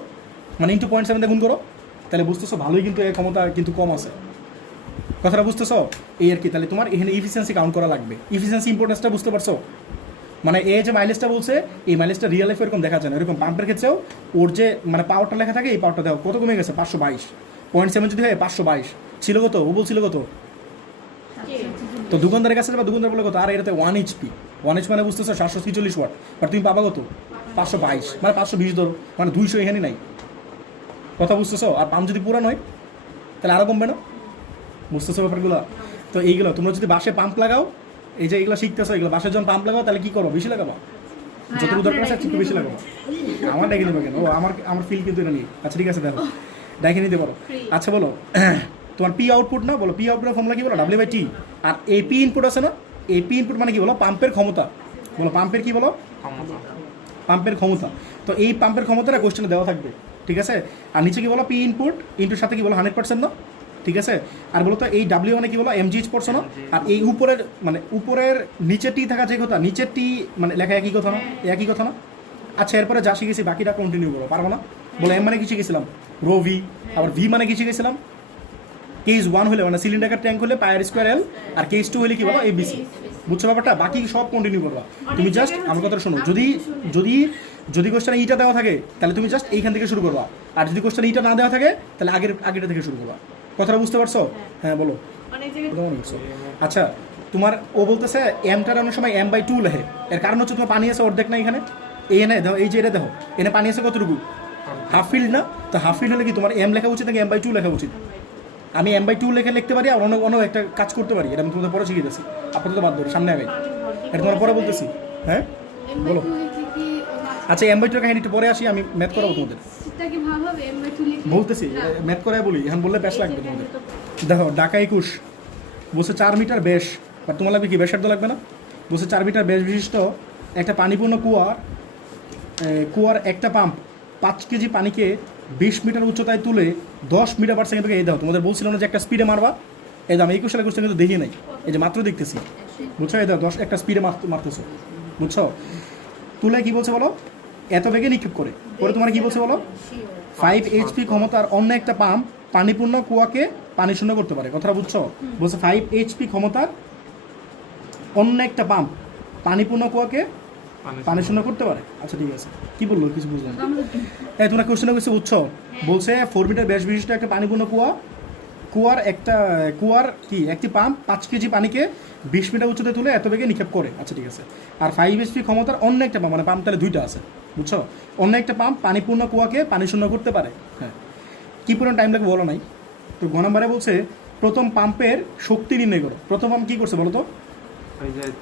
মানে ইন্টু 0.7 দিয়ে গুণ করো, তাহলে বুঝতেছো ভালোই কিন্তু এর ক্ষমতা কিন্তু কম আছে। কথাটা বুঝতেছো? এই আর কি, তাহলে তোমার এখানে ইফিসিয়েন্সি কাউন্ট করা লাগবে, ইফিসিয়েন্সি ইম্পর্টেন্সটা বুঝতে পারছো? মানে এই যে মাইলেজটা বলছে, এই মাইলেজটা রিয়েল লাইফে এরকম দেখা যায় না, এরকম পাম্পের ক্ষেত্রেও ওর যে মানে পাওয়ারটা লেখা থাকে, এই পাওয়ারটা দেখো কত কমে গেছে, 522, 0.7 যদি হয় 522 ছিল, কত ও বলছিল কত, তো দোকানদারের কাছে বা দোকানদার বলে কত, আর এটাতে 1 HP, 1 HP মানে বুঝতেছো 746 ওয়াট, বাট তুমি পাবা কত 522, মানে 520 ধরো, মানে 200 এখানে নাই। কথা বুঝতেছো? আর পাম্প যদি পুরানো হয় তাহলে আরও কমবে না, বুঝতেছো ব্যাপারগুলো? তো এইগুলো তোমরা যদি বাসে পাম্প লাগাও, এই যে এগুলো শিখতেছো, এগুলো বাসে যখন পাম্প লাগাও তাহলে কী করো, বেশি লাগাবা, যতটুকু দরকার আছে একটু বেশি লাগাবো। আমার ডেকে নেবে কেন, ও আমার ফিল কিন্তু এটা নিয়ে। আচ্ছা ঠিক আছে, দেখো ডেকে নিতে পারো। আচ্ছা বলো, তোমার পি আউটপুট না, বলো পি আউটপুটের ফর্মুলা কি বলো, W/T। আর এপি ইনপুট আছে না, এপি ইনপুট মানে কি বলো, পাম্পের ক্ষমতা, বলো পাম্পের কি বলো, পাম্পের ক্ষমতা। তো এই পাম্পের ক্ষমতাটা কোশ্চেনে দেওয়া থাকবে, ঠিক আছে। আর নিচে কি বলো, পি ইনপুট ইনটুর সাথে কি বলো 100% না, ঠিক আছে। আর বলো তো এই ডাব্লিউ মানে কি বলো, MGH পড়ছো না। আর এই উপরের মানে উপরের নিচের টি থাকা যে কথা, নিচের টি মানে লেখা একই কথা না, একই কথা না। আচ্ছা এরপরে যা শিখেছি বাকিটা কন্টিনিউ করো, পারবো না? বলো এম মানে কি শিখেছিলাম, রো ভি, আবার ভি মানে কি শিখেছিলাম, কেস 1 হলে মানে সিলিন্ডার ট্যাঙ্ক হলে পায়ার স্কোয়ার এল, আর কেস 2 হলে কি বলো ABC। বুঝছো ব্যাপারটা? বাকি সব কন্টিনিউ করবা। তুমি জাস্ট আমার কথা শোনো, যদি যদি যদি কোশ্চেনে ইটা দেওয়া থাকে তাহলে তুমি জাস্ট এইখান থেকে শুরু করবা, আর যদি কোশ্চেনে ইটা না দেওয়া থাকে তাহলে আগেটা থেকে শুরু করবা। কথাটা বুঝতে পারছো? হ্যাঁ বলো। আচ্ছা তোমার ও বলতেছে এমটার অনেক সময় M/2 লেখে, এর কারণ হচ্ছে তোমার পানি আছে অর্ধেক না এখানে, এনে দেখো এই যে এটা দেখো, এনে পানি আছে কতটুকু, হাফ ফিল্ড না, তো হাফ ফিল্ড হলে কি তোমার এম লেখা উচিত নাকি M/2 লেখা উচিত? আমি M/2 লেখে লিখতে পারি, আর অন্য একটা কাজ করতে পারি, এটা আমি তোমাদের পরে শিখিয়ে দিচ্ছি, আপাতত বাদ ধরে সামনে আগে, এটা তোমার পরে বলতেছি। হ্যাঁ বলো। আচ্ছা M/2 কাহিনী একটু পরে আসি, আমি ম্যাথ করাবো তোমাদের, বলতেছি ম্যাথ করাই বলি, এখন বললে ব্যাস লাগবে তোমাদের। দেখো ঢাকা 21 বলছে 4 মিটার ব্যাস, বাট তোমার লাগবে কি ব্যাসার্ধ লাগবে না, বলছে 4 মিটার ব্যাস বিশিষ্ট একটা পানিপূর্ণ কুয়ার একটা পাম্প 5 কেজি পানিকে 20 মিটার উচ্চতায় তুলে 10 মিটার পার সেকেন্ড থেকে, এই দাও তোমাদের বলছিল না যে একটা স্পিডে মারবা, এই দাম 21 সালে কোশ্চেন কিন্তু দেখি নাই, এই যে মাত্র দেখতেছি, বুঝছো, এই দাও 10 একটা স্পিডে মারতেছো, বুঝছো। তুলে কি বলছে বলো, এত বেগে নিক্ষেপ করে, পরে তোমার কি বলছে বলো, 5 HP ক্ষমতার অন্য একটা পাম্প পানিপূর্ণ কুয়াকে পানি শূন্য করতে পারে। কথাটা বুঝছো? বলছে 5 HP ক্ষমতার অন্য একটা পাম্প পানিপূর্ণ কুয়াকে পানি শূন্য করতে পারে। আচ্ছা ঠিক আছে, কি বললো কিছু বুঝলাম। এই তোমরা কোশ্চেন কিছু বুঝছো? বলছে 4 মিটার ব্যাস বিশিষ্ট একটা পানিপূর্ণ কুয়ার কি একটি পাম্প 5 কেজি পানিকে 20 মিটার উচ্চতায় তুলে এত বেগে নিক্ষেপ করে। আচ্ছা ঠিক আছে। আর 5 HP ক্ষমতার অন্য একটা পাম্প, মানে পাম্প তাহলে দুইটা আছে, বুঝছো, অন্য একটা পাম্প পানিপূর্ণ কুয়াকে পানি শূন্য করতে পারে। হ্যাঁ, কী পরিমাণ টাইম লাগবে বলো নাই। তো গ নম্বরে বলছে প্রথম পাম্পের শক্তি নির্ণয় করো। প্রথম পাম্প কী করছে বলো তো,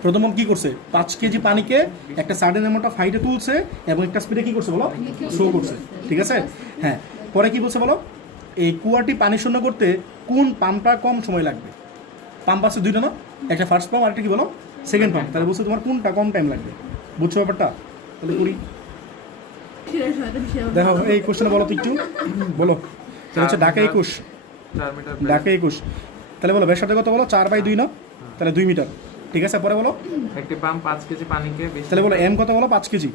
প্রথম পাম্প কী করছে, 5 কেজি পানিকে একটা সার্টেন অ্যামাউন্ট অফ হাইটে তুলছে এবং একটা স্পিডে কী করছে বলো, স্লো করছে, ঠিক আছে। হ্যাঁ, পরে কী বলছে বলো, এই কুয়াটি পানি শূন্য করতে কোন পাম্পটা কম সময় লাগবে। পাম্প আছে দুইটা না, একটা ফার্স্ট পাম্প আর একটা কি বলো সেকেন্ড পাম্প, তাহলে বলছে তোমার কোনটা কম টাইম লাগবে, বুঝছো ব্যাপারটা? তাহলে করি দেখো এই কোশ্চেনে বলো তো একটু বলো, হচ্ছে ঢাকা 21, ঢাকা 21, তাহলে বলো ব্যাসার্ধ কত বলো, 4/2 না, তাহলে 2 মিটার, ঠিক আছে। পরে বলো একটি পাম্প 5 কেজি পানিকে, তাহলে বলো এম কত বলো, 5 কেজি,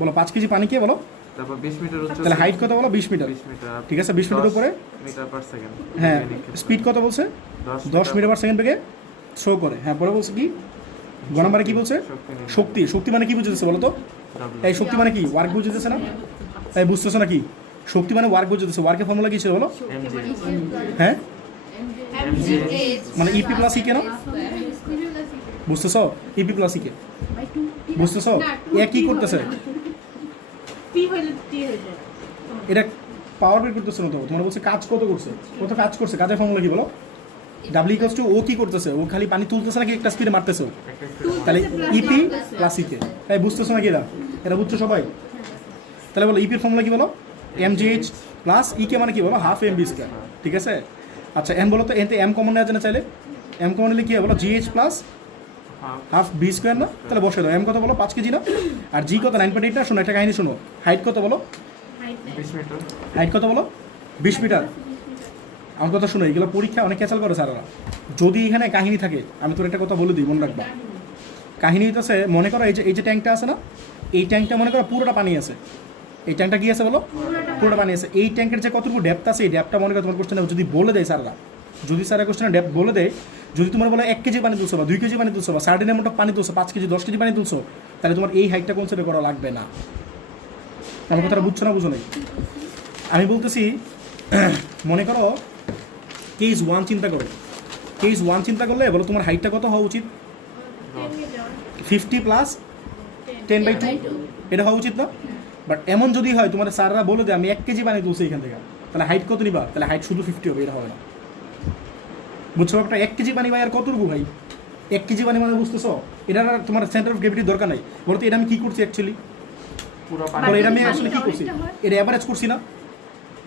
বলো 5 কেজি পানিকে বলো, তারপর 20 মিটার উচ্চতা, তাহলে হাইট কত বলো 20 মিটার, ঠিক আছে, 20 মিটার উপরে মিটার পার সেকেন্ড। হ্যাঁ, স্পিড কত বলছে 10 মিটার পার সেকেন্ড থেকে শো করে। হ্যাঁ, পরে বলছে কি গ নম্বরে কি বলছে, শক্তি মানে কি বুঝতেছে বলো তো, এই শক্তি মানে কি ওয়ার্ক বুঝতেছে না, এই বুঝতেছো না কি, শক্তি মানে ওয়ার্ক বুঝতেছে, ওয়ার্কের ফর্মুলা কি ছিল বলো, হ্যাঁ মানে ইপি প্লাস ইকে না, বুঝতেছো, ইপি প্লাস ইকে, বুঝতেছো, এ কি করতেছে, এটা পাওয়ার বের করতেছে না তো, তোমার বলছে কাজ কত করছে, কত কাজ করছে, কাজের ফর্মুলা কি বলো, W = ও কি করতেছে, ও খালি পানি তুলতেছে নাকি একটা স্পিডে মারতেছে, তাহলে ইপি প্লাস ইকে, তাই বুঝতেছো নাকি এটা বুঝছো সবাই? তাহলে বলো ইপির ফর্মুলা কি বলো, MGH প্লাস ইকে মানে কি বলো, হাফ MB², ঠিক আছে। আচ্ছা এম বলো তো, এতে এম কমন নেওয়া যায় না, চাইলে এম কমন নিলে কি হয় বলো, GH প্লাস হাফ B² না, তাহলে বসে দাও, এম কত বলো 5 কেজি না, আর জি কত 9.8 না। শোনো একটা কাহিনী শোনো, হাইট কত বলো, 20 মিটার, হাইট কত বলো 20 মিটার, আমার কথা শুনো, এগুলো পরীক্ষা অনেক ক্যাচাল করে স্যাররা। যদি এখানে কাহিনী থাকে, আমি তোর একটা কথা বলে দিই, মনে রাখবা। কাহিনী হইতেছে, মনে করো এই যে ট্যাঙ্কটা আছে না, এই ট্যাঙ্কটা মনে করো পুরোটা পানি আছে। এই ট্যাঙ্কটা কি আছে বলো? পুরোটা পানি আছে। এই ট্যাঙ্কের যে কতটুকু ডেপথ আছে, এই ডেপটা মনে করো তোমার কোশ্চেনে যদি বলে দেয় স্যাররা, যদি স্যারের কোশ্চেনে ডেপথ বলে দেয়, যদি তোমার বলে 1 কেজি পানি তুলছো বা 2 কেজি পানি তুলছো বা সার্টেন অ্যামাউন্ট অফ পানি তুলছো, 5 কেজি 10 কেজি পানি তুলছো, তাহলে তোমার এই হাইটটা কনসিডার করা লাগবে না। আমার কথাটা বুঝছো না বুঝো নাই? আমি বলতেছি, মনে করো কেস 1 চিন্তা করো। কেস 1 চিন্তা করলে বলো তোমার হাইটটা কত হওয়া উচিত? 50 প্লাস 10/2, এটা হওয়া উচিত না? বাট এমন যদি হয় তোমার স্যাররা বলে দেয় আমি 1 কেজি পানি তুলছি এখান থেকে, তাহলে হাইট কত নিবা? তাহলে হাইট শুধু 50 হবে, এটা হবে না। বুঝছো একটা 1 কেজি পানি ভাই আর কতটুকু ভাই? 1 কেজি পানি মানে বুঝতেছো? এটা তোমার সেন্টার অফ গ্র্যাভিটির দরকার নাই। বলতো এটা আমি কী করছি অ্যাকচুয়ালি? পুরো এটা আমি আসলে কী করছি? এটা অ্যাভারেজ করছি না?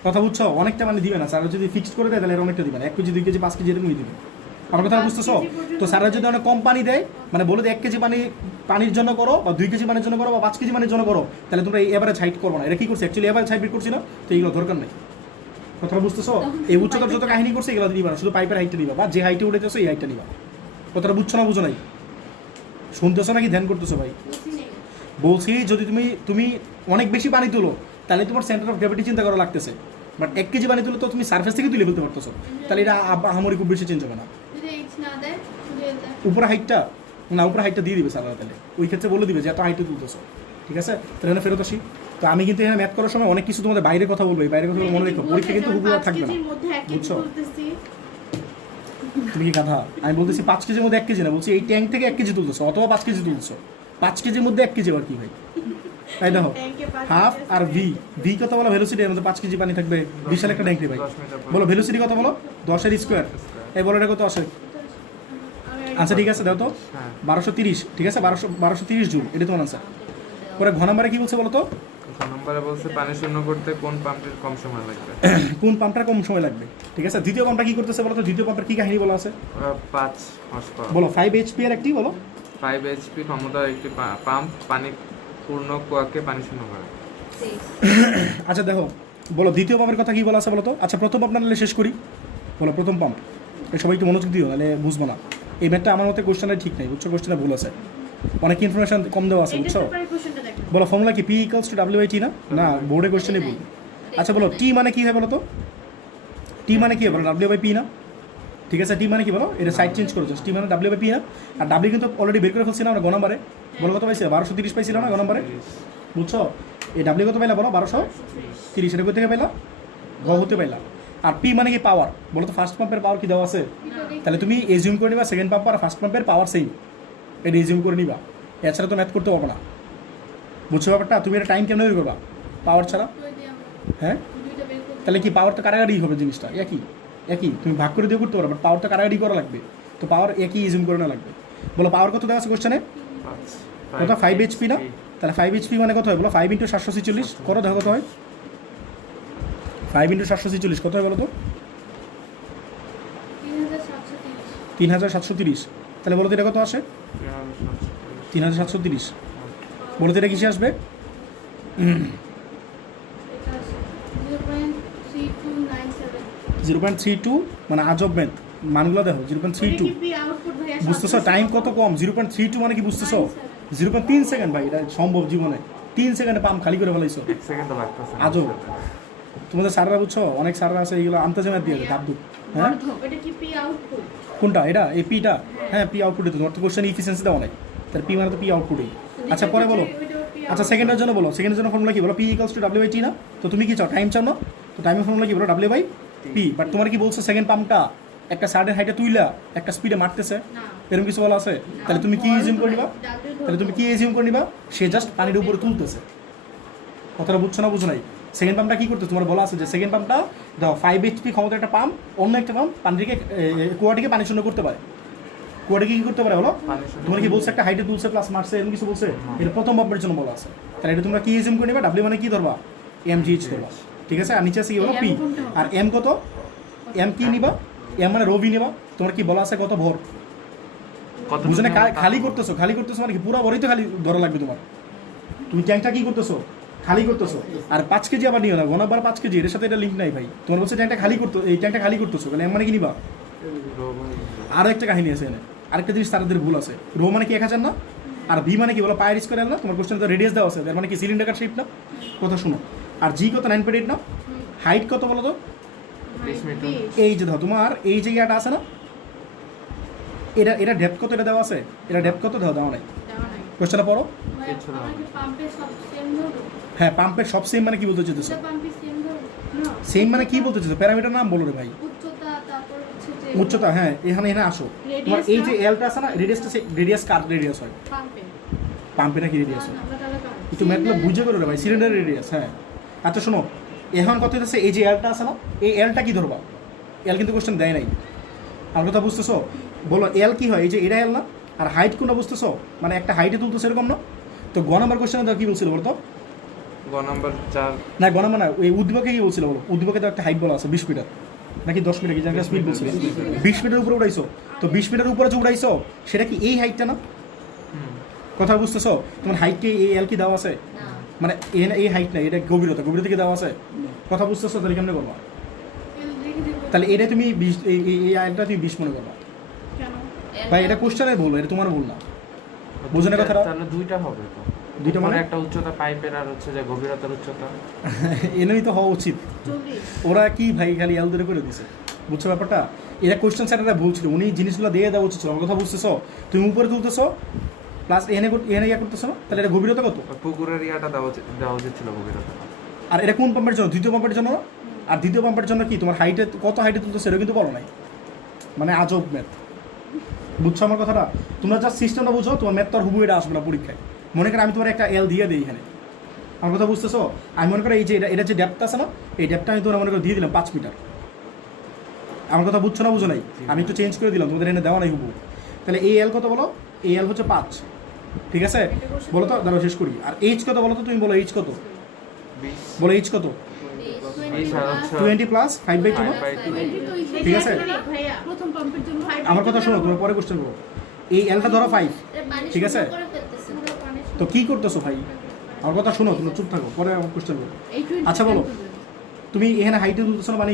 কথা বুঝছো? অনেকটা পানি দিবে না স্যার, যদি ফিক্সড করে দেয় তাহলে এর অনেকটা দিবে না। 1 কেজি 2 কেজি 5 কেজি এরকমই দিবে। আমার কথা বুঝতেছো? তো স্যাররা যদি অনেক কম পানি দেয়, মানে বলে দেয় 1 কেজি পানির জন্য করো বা 2 কেজি পানির জন্য করো বা 5 কেজি পানির জন্য করো, তাহলে তোমরা এই এভারেজ হাইট করবো না। এটা কী করছে অ্যাকচুয়ালি? এভারেজ হাইট বের করছি না, তো এইগুলো দরকার নেই। কথা বুঝতেছো? এই উচ্চতার যত কাহিনী করছে এগুলো দিবা না, শুধু পাইপের হাইটটা দিবা বা যে হাইটে উঠেছো এই হাইটটা নিবা। কথাটা বুঝছো না বুঝো নাই? শুনতেছো নাকি ধ্যান করতেছো ভাই? বলছি যদি তুমি অনেক বেশি পানি তুলো, তাহলে তোমার সেন্টার অফ গ্র্যাভিটি চিন্তা করা লাগতেছে। বাট 1 কেজি পানি তুলে তো তুমি সার্ফেস থেকে তুলে ফেলতে পারতেছো, তাহলে এটা আহামরি খুব বেশি চেঞ্জ হবে না। উপরে হাইটটা না, উপরে হাইটটা দিয়ে দিবে স্যাররা, তাহলে ওই ক্ষেত্রে বলে দিবে যে এত হাইটে তুলতেছো। ঠিক আছে, তাহলে এখানে ফেরত আসি। তো আমি কিন্তু এখানে ম্যাথ করার সময় অনেক কিছু তোমাদের বাইরে কথা বলবো, এই বাইরে কথা মনে রেখো, পরীক্ষা কিন্তু হুবহু আর থাকবে না। বুঝছো? তুমি কি কথা? আমি বলতেছি 5 কেজির মধ্যে 1 কেজি না, বলছি এই ট্যাঙ্ক থেকে 1 কেজি তুলতেছো অথবা 5 কেজি তুলতেছো। 5 কেজির মধ্যে 1 কেজি আবার কি ভাই? তাই দেখো হাফ আর ভি কত বলো? ভেলোসিটি এর মধ্যে 5 কেজি পানি থাকবে, বিশাল একটা ট্যাঙ্ক রে ভাই। বলো ভেলোসিটি কত বলো? 10 এর স্কোয়ার। এই বলো এটা কত আসে? আচ্ছা ঠিক আছে, দাও তো 1230। ঠিক আছে, 1230 জুল, এটা তোমার আনসার। পরে ঘ নাম্বারে কি বলছে বলো তো? নম্বরে বলছে পানি শূন্য করতে কোন পাম্পের কম সময় লাগবে? কোন পাম্পটার কম সময় লাগবে? ঠিক আছে, দ্বিতীয় পাম্পটা কি করতেছে বলো তো? দ্বিতীয় পাম্পের কি কাহিনী বলা আছে? 5 হর্স পাওয়ার। বলো 5 এইচপি এর একটি বলো। 5 এইচপি ক্ষমতার একটি পাম্প পানি পূর্ণ কুয়াকে পানি শূন্য করে। আচ্ছা দেখো, বলো দ্বিতীয় পাম্পের কথা কি বলা আছে বলো তো? আচ্ছা প্রথম পাম্প নাহলে শেষ করি। বলো প্রথম পাম্প, সবাই একটু মনোযোগ দিও, নাহলে বুঝবো না। এই ম্যাথটা আমার মতে কোশ্চেনটা ঠিক নাই, বুঝছো? কোশ্চেনে ভুল আছে, অনেক ইনফরমেশন কম দেওয়া আছে, বুঝছো? বলো ফর্মুলা কি? P = W/T না? না, বোর্ডে কোশ্চেনে ভুল। আচ্ছা বলো টি মানে কি হয় বলো তো? টি মানে কি হয় বলো? W/P না? ঠিক আছে, টি মানে কি বলো? এটা সাইড চেঞ্জ করে টি মানে W/P না? আর ডাব্লিউ কিন্তু অলরেডি বের করে ফেলছি না আমরা গ নাম্বারে। বলো কত পাইছে? 1230 পাইছিলাম না গ নাম্বারে, বুঝছো? এই ডাব্লিউ কত পাইলা বলো? 1230। এটা কোথা থেকে পাইলা? গ হতে পাইলা। আর পি মানে কি? পাওয়ার। বলো তো ফার্স্ট পাম্পের পাওয়ার কি দেওয়া আছে? তাহলে তুমি এজিউম করে নিবা সেকেন্ড পাম্প আর ফার্স্ট পাম্পের পাওয়ার সেম, এটা এজিউম করে নিবা। এছাড়া তো ম্যাথ করতে পারবো না, বুঝছো ব্যাপারটা? তুমি এটা টাইম কেমন করবা পাওয়ার ছাড়া? হ্যাঁ, তাহলে কি পাওয়ার তো কারাগারি হবে জিনিসটা? একই তুমি ভাগ করে দিয়ে করতে পারো, বাট পাওয়ার তো কারাগারি করা লাগবে, তো পাওয়ার একই ইজিউম করে না লাগবে। বলো পাওয়ার কত দেওয়া আছে কোশ্চেনে? কত? 5 এইচপি না? তাহলে 5 এইচপি মানে কত হয় বলো? 5 × 746 করো, দেখো কত হয়। 5 × 746 কত হয় বলো তো? 3730। তাহলে বলো তো এটা কত আসে? 3730। বলো তো এটা কিসে আসবে? 0.32, মানে আজব ম্যাথ, মানগুলো দেখো 0.32। বুঝতেছো টাইম কত কম? 0.32 মানে কি বুঝতেছো? 0.3 সেকেন্ড ভাই, এটা সম্ভব জীবনে? 3 সেকেন্ডে পাম্প খালি করে ফেলাইছো, 1 সেকেন্ড লাগতেছে। আজব। তোমাদের স্যাররা বুঝছো, অনেক স্যাররা আছে এইগুলো আনতে ম্যাথ দিয়ে ধাপ ধুপ। হ্যাঁ কোনটা? এটা এই পিটা? হ্যাঁ পি আউটপুটে। তোমার তো কোশ্চেন ইফিসিয়েন্সি দেওয়া নাই, তাহলে পি মানে তো পি আউটপুটেই। আচ্ছা পরে বলো, আচ্ছা সেকেন্ডের জন্য বলো, সেকেন্ডের জন্য ফর্মুলা কি বলো? P = W/T না? তো তুমি কি চাও? টাইম চাও না? তো টাইমের ফর্মুলা কি বলো? W/P। বাট তোমার কি বলছো সেকেন্ড পাম্পটা একটা সার্টেন হাইটে তুইলা একটা স্পিডে মারতেছে, এরকম কিছু বলা আছে? তাহলে তুমি কি এজিউম করে নিবা? সে জাস্ট পানির উপরে তুলতেছে। কথাটা বুঝছো না বুঝো নাই? সেকেন্ড পাম্পটা কি করতে তোমার বলা আছে যে সেকেন্ড পাম্পটা দাও 5 এইচপি ক্ষমতার একটা পাম্প, অন্য একটা পাম্প পানিকে কুয়াটিকে পানি শূন্য করতে পারে। কুয়াটিকে কি করতে পারে বলো? তোমার কি বলছে একটা হাইটে তুলছে প্লাস মারছে, এরকম কিছু বলছে? এটা প্রথম পাম্পের জন্য বলা আছে। তাহলে এটা তোমরা কি এজিউম করে নিবা? ডাব্লিউ মানে কি ধরবা? mgh ধরবা। ঠিক আছে, আর নিচে আছে কি বলো? পি। আর এম কত? এম কি নিবা? এম মানে রবি নিবা। তোমার কি বলা আছে কত ভর? বুঝো না? খালি করতেছো মানে কি পুরো ভরই তো খালি ধরা লাগবে তোমার। তুমি ট্যাঙ্কটা কি করতেছো? খালি করতেছো। আর 5 কেজি আবার নিও না, ঘন আবার 5 কেজি, এর সাথে এটা লিঙ্ক নাই ভাই। তোমার বলছে ট্যাঙ্কটা খালি করতো, এই ট্যাঙ্কটা খালি করতেছো, তাহলে এম মানে কি নিবা? আরও একটা কাহিনী আছে এনে, আরেকটা জিনিস তাদের ভুল আছে। রো মানে কি 1000 না, আর ভি মানে কি বলো পায়ের স্কোয়ার না, তোমার কোশ্চেনে তো রেডিয়াস দেওয়া আছে, তার মানে কি সিলিন্ডার শেপ না, কথা শুনো। আর জি কত 9.8 না, হাইট কত বলো তো? 20 মিটার। এই যে ধর তোমার এই যে ইয়াটা আছে না, এটা ডেপথ কত এটা দেওয়া আছে, এটা ডেপথ কত দেওয়া নাই, কোশ্চেনটা পড়ো। হ্যাঁ পাম্পের সব সেম মানে কি বলতে চাইতেছো? সেম মানে কি বলতে চাইছো? প্যারামিটার নাম বলো রে ভাই। উচ্চতা, হ্যাঁ এখানে আসো। তোমার এই যে এলটা আছে না, রেডিয়াস কার রেডিয়াস হয়? পাম্পে নাকি রেডিয়াস হয়? একটু ম্যাথগুলো বুঝে করো রে ভাই, সিলিন্ডার রেডিয়াস। হ্যাঁ আচ্ছা শোনো, এখন কত হচ্ছে এই যে এলটা আছে না, এই এলটা কি ধরবা? এল কিন্তু কোশ্চেন দেয় নাই, আর কথা বুঝতেছো? বলো এল কি হয়? এই যে এটা এল না, আর হাইট কোনটা বুঝতেছো? মানে একটা হাইটে তুলতেছে এরকম না। তো গ নাম্বার কোশ্চেনে তো কি বলছিল বলতো? গ নাম্বার 4 না গ নাম্বার না, ওই উদ্দীপকে কি বলছিল বলো? উদ্দীপকে তো একটা হাইট বলা আছে 20 মিটার নাকি 10 মিটার, কি জায়গা স্পিড বলছিল 20 মিটারের উপরে উড়াইছো। তো 20 মিটারের উপরে যে উড়াইছো সেটা কি এই হাইটটা না? কথা বুঝতেছো? তোমার হাইট কি এই এল কি দেওয়া আছে? মানে এই হাইট না, এটা গভীরতা, গভীরতা কি দেওয়া আছে? কথা বুঝতেছো? তাহলে কেমনে করবা? তাহলে এটা তুমি 20, এই আইনটা তুমি 20 মনে করবা ভাই, এটা কোশ্চেনের ভুল, এটা তোমার ভুল না। বুঝো না কথাটা? তাহলে দুইটা হবে তো, দুইটা মানে একটা উচ্চতা পাইপের আর হচ্ছে যে গভীরতার উচ্চতা। এনেই তো হওয়া উচিত। ওরা কি ভাই খালি এল ধরে করে দিছে, বুঝছো ব্যাপারটা? এরা কোশ্চেন স্যারেরা ভুল ছিল, উনি জিনিসগুলো দিয়ে দেওয়া উচিত ছিল। আমার কথা বুঝতেছো? তুমি উপরে তুলতেছো প্লাস এনে ইয়া করতেছো না, তাহলে এটা গভীরতা কত? পুকুরের ইয়াটা দেওয়া উচিত ছিল গভীরতা। আর এটা কোন পাম্পের জন্য? দ্বিতীয় পাম্পের জন্য না? আর দ্বিতীয় পাম্পের জন্য কি তোমার হাইটে কত হাইটে তুলতেছো সেটা কিন্তু বলো নাই, মানে আজব ম্যাথ। বুঝছো আমার কথাটা? তোমরা যা সিস্টেমটা বুঝো, তোমার ম্যাথ তো আর হুবু এটা আসবে না পরীক্ষায়। মনে করো আমি তোমার একটা এল দিয়ে দিই এখানে, আমার কথা বুঝতেছো? আমি মনে করো এই যে এটা যে ডেপথ আছে না, এই ডেপথটা আমি তোমার মনে করো দিয়ে দিলাম 5 মিটার। আমার কথা বুঝছো না বুঝো নাই? আমি একটু চেঞ্জ করে দিলাম, তোমাদের এখানে দেওয়া নাই হুবু। তাহলে এই এল কত বলো? এই এল হচ্ছে 5, ঠিক আছে? বলো তো, দাঁড়াও শেষ করি। আর এইচ কত বলো তো? তুমি বলো এইচ কত, 20 বলো এইচ কত? 20 প্লাস 5/2 না? ঠিক আছে, আমার কথা শোনো, তোমার পরে কোশ্চেন করো। এই এলটা ধরো 5, ঠিক আছে? তো কি করতেছো ভাই? আমার কথা শোনো, তুমি চুপ থাকো, পরে আমার কোশ্চেন করো। আচ্ছা বলো, তুমি এখানে হাইটে তুলতেছো না মানে?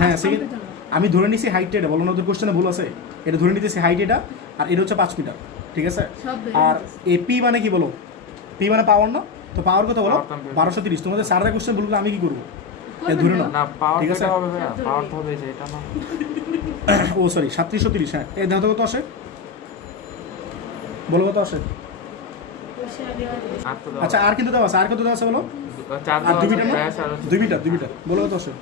হ্যাঁ সেকেন্ড, আমি ধরে নিছি হাইট এটা, বলো না ওদের কোশ্চেনে ভুল আছে। এটা ধরে নিতেছি হাইট এটা, আর এটা হচ্ছে 5 মিটার, ঠিক আছে? আর এ পি মানে কি বলো? পি মানে পাওয়ার না? তো পাওয়ার কত বলো? 1230। তোমাদের স্যাররা কোশ্চেন বললে আমি কি করবো? ধরে নাও, না পাওয়ার ঠিক আছে? হবে ভাইয়া, পাওয়ার তো হবে যে এটা না। ও সরি 3730। হ্যাঁ এই দেখো তো কত আসে, বলো কত আসে? আর তো আচ্ছা আর কিন্তু দেওয়া আছে, আর কত দেওয়া আছে বলো? 4 আর 2 মিটার না? ব্যাস আর হচ্ছে 2 মিটার, 2 মিটার, বলো কত আসে?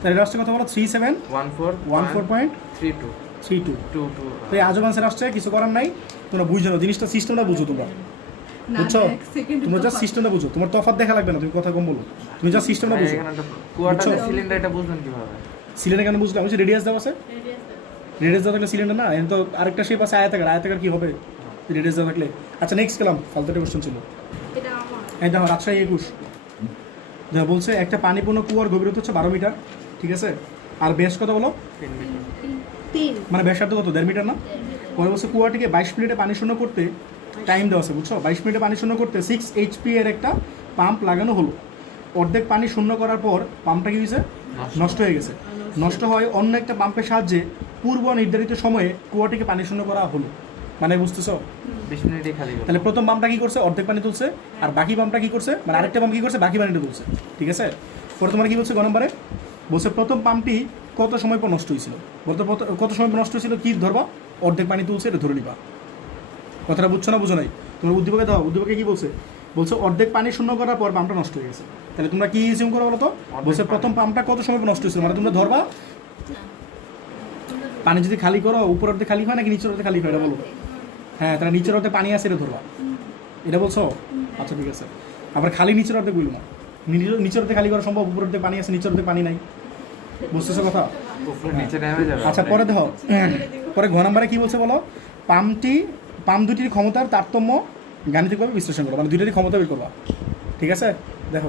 তাহলে এটা আসছে কত বলো? 3714.32। 14.32 তো এই আজব আনসার আসছে, কিছু করার নাই। তোমরা বুঝছো না জিনিসটা, সিস্টেমটা বুঝো তোমরা, বুঝছো? তোমরা যা সিস্টেমটা বুঝো, তোমার তফাৎ দেখা লাগবে না, তুমি কথা কম বলো, তুমি যা সিস্টেমটা বুঝো। কুয়াটা সিলিন্ডার এটা বুঝলেন কিভাবে? সিলিন্ডার কেন বুঝলাম? ওই যে রেডিয়াস দেওয়া আছে, রেডিয়াস দেওয়া থাকলে সিলিন্ডার না, এখন তো আরেকটা শেপ আছে আয়তাকার, আয়তাকার কি হবে রেডিয়াস দেওয়া থাকলে? আচ্ছা নেক্সট গেলাম, ফালতুটা কোশ্চেন ছিল। এই দেখো রাজশাহী 21 যা বলছে, একটা পানিপূর্ণ কুয়ার গভীরতা হচ্ছে 12 মিটার, ঠিক আছে? আর ব্যাস কত বলো? 3 মিটার। মানে ব্যাসার্ধ কত? 1.5 মিটার না? পরে বলছে কুয়াটিকে 22 মিনিটে পানি শূন্য করতে টাইম দেওয়া আছে, বুঝছো? 22 মিনিটে পানি শূন্য করতে 6 HP এর একটা পাম্প লাগানো হলো। অর্ধেক পানি শূন্য করার পর পাম্পটা কি হয়েছে? নষ্ট হয়ে গেছে। নষ্ট হয় অন্য একটা পাম্পের সাহায্যে পূর্ব নির্ধারিত সময়ে কুয়াটিকে পানি শূন্য করা হলো, মানে বুঝতেছো? 20 মিনিটই খালি হলো। তাহলে প্রথম পাম্পটা কি করছে? অর্ধেক পানি তুলছে, আর বাকি পাম্পটা কি করছে? মানে আরেকটা পাম্প কি করছে? বাকি পানিটা তুলছে, ঠিক আছে? পরে তোমার কি বলছে গ নম্বরে? বলছে প্রথম পাম্পটি কত সময় পর নষ্ট হয়েছিল? বলতে কত সময় পর নষ্ট হয়েছিল কি ধরবা? অর্ধেক পানি তুলছে, এটা ধরে নিবা। কথাটা বুঝছো না বুঝো নাই? তোমার উদ্দীপকে দাও, উদ্দীপকে কি বলছে? বলছে অর্ধেক পানি শূন্য করার পর পাম্পটা নষ্ট হয়ে গেছে। তাহলে তোমরা কি ইউজিং করো বলো তো? বলছে প্রথম পাম্পটা কত সময় পর নষ্ট হয়েছিল, মানে তোমরা ধরবা পানি যদি খালি করো উপর অর্ধে খালি হয় নাকি নিচের অর্ধে খালি হয়, এটা বলো। হ্যাঁ তাহলে নিচের অর্ধে পানি আছে, এটা ধরবা, এটা বলছো? আচ্ছা ঠিক আছে। আবার খালি নিচের অর্ধে বললো না, নিচের অর্ধে খালি করা সম্ভব, উপর অর্ধে পানি আছে, নিচের অর্ধে পানি নাই, বুঝতেছো কথা? উপরে নিচে নেমে যাবে। আচ্ছা পরে দেখো, পরে ঘ নম্বরে কি বলছে বলো? পাম্প দুটির ক্ষমতার তারতম্য গাণিতিকভাবে বিশ্লেষণ করো, মানে দুইটারই ক্ষমতা বের করবা, ঠিক আছে? দেখো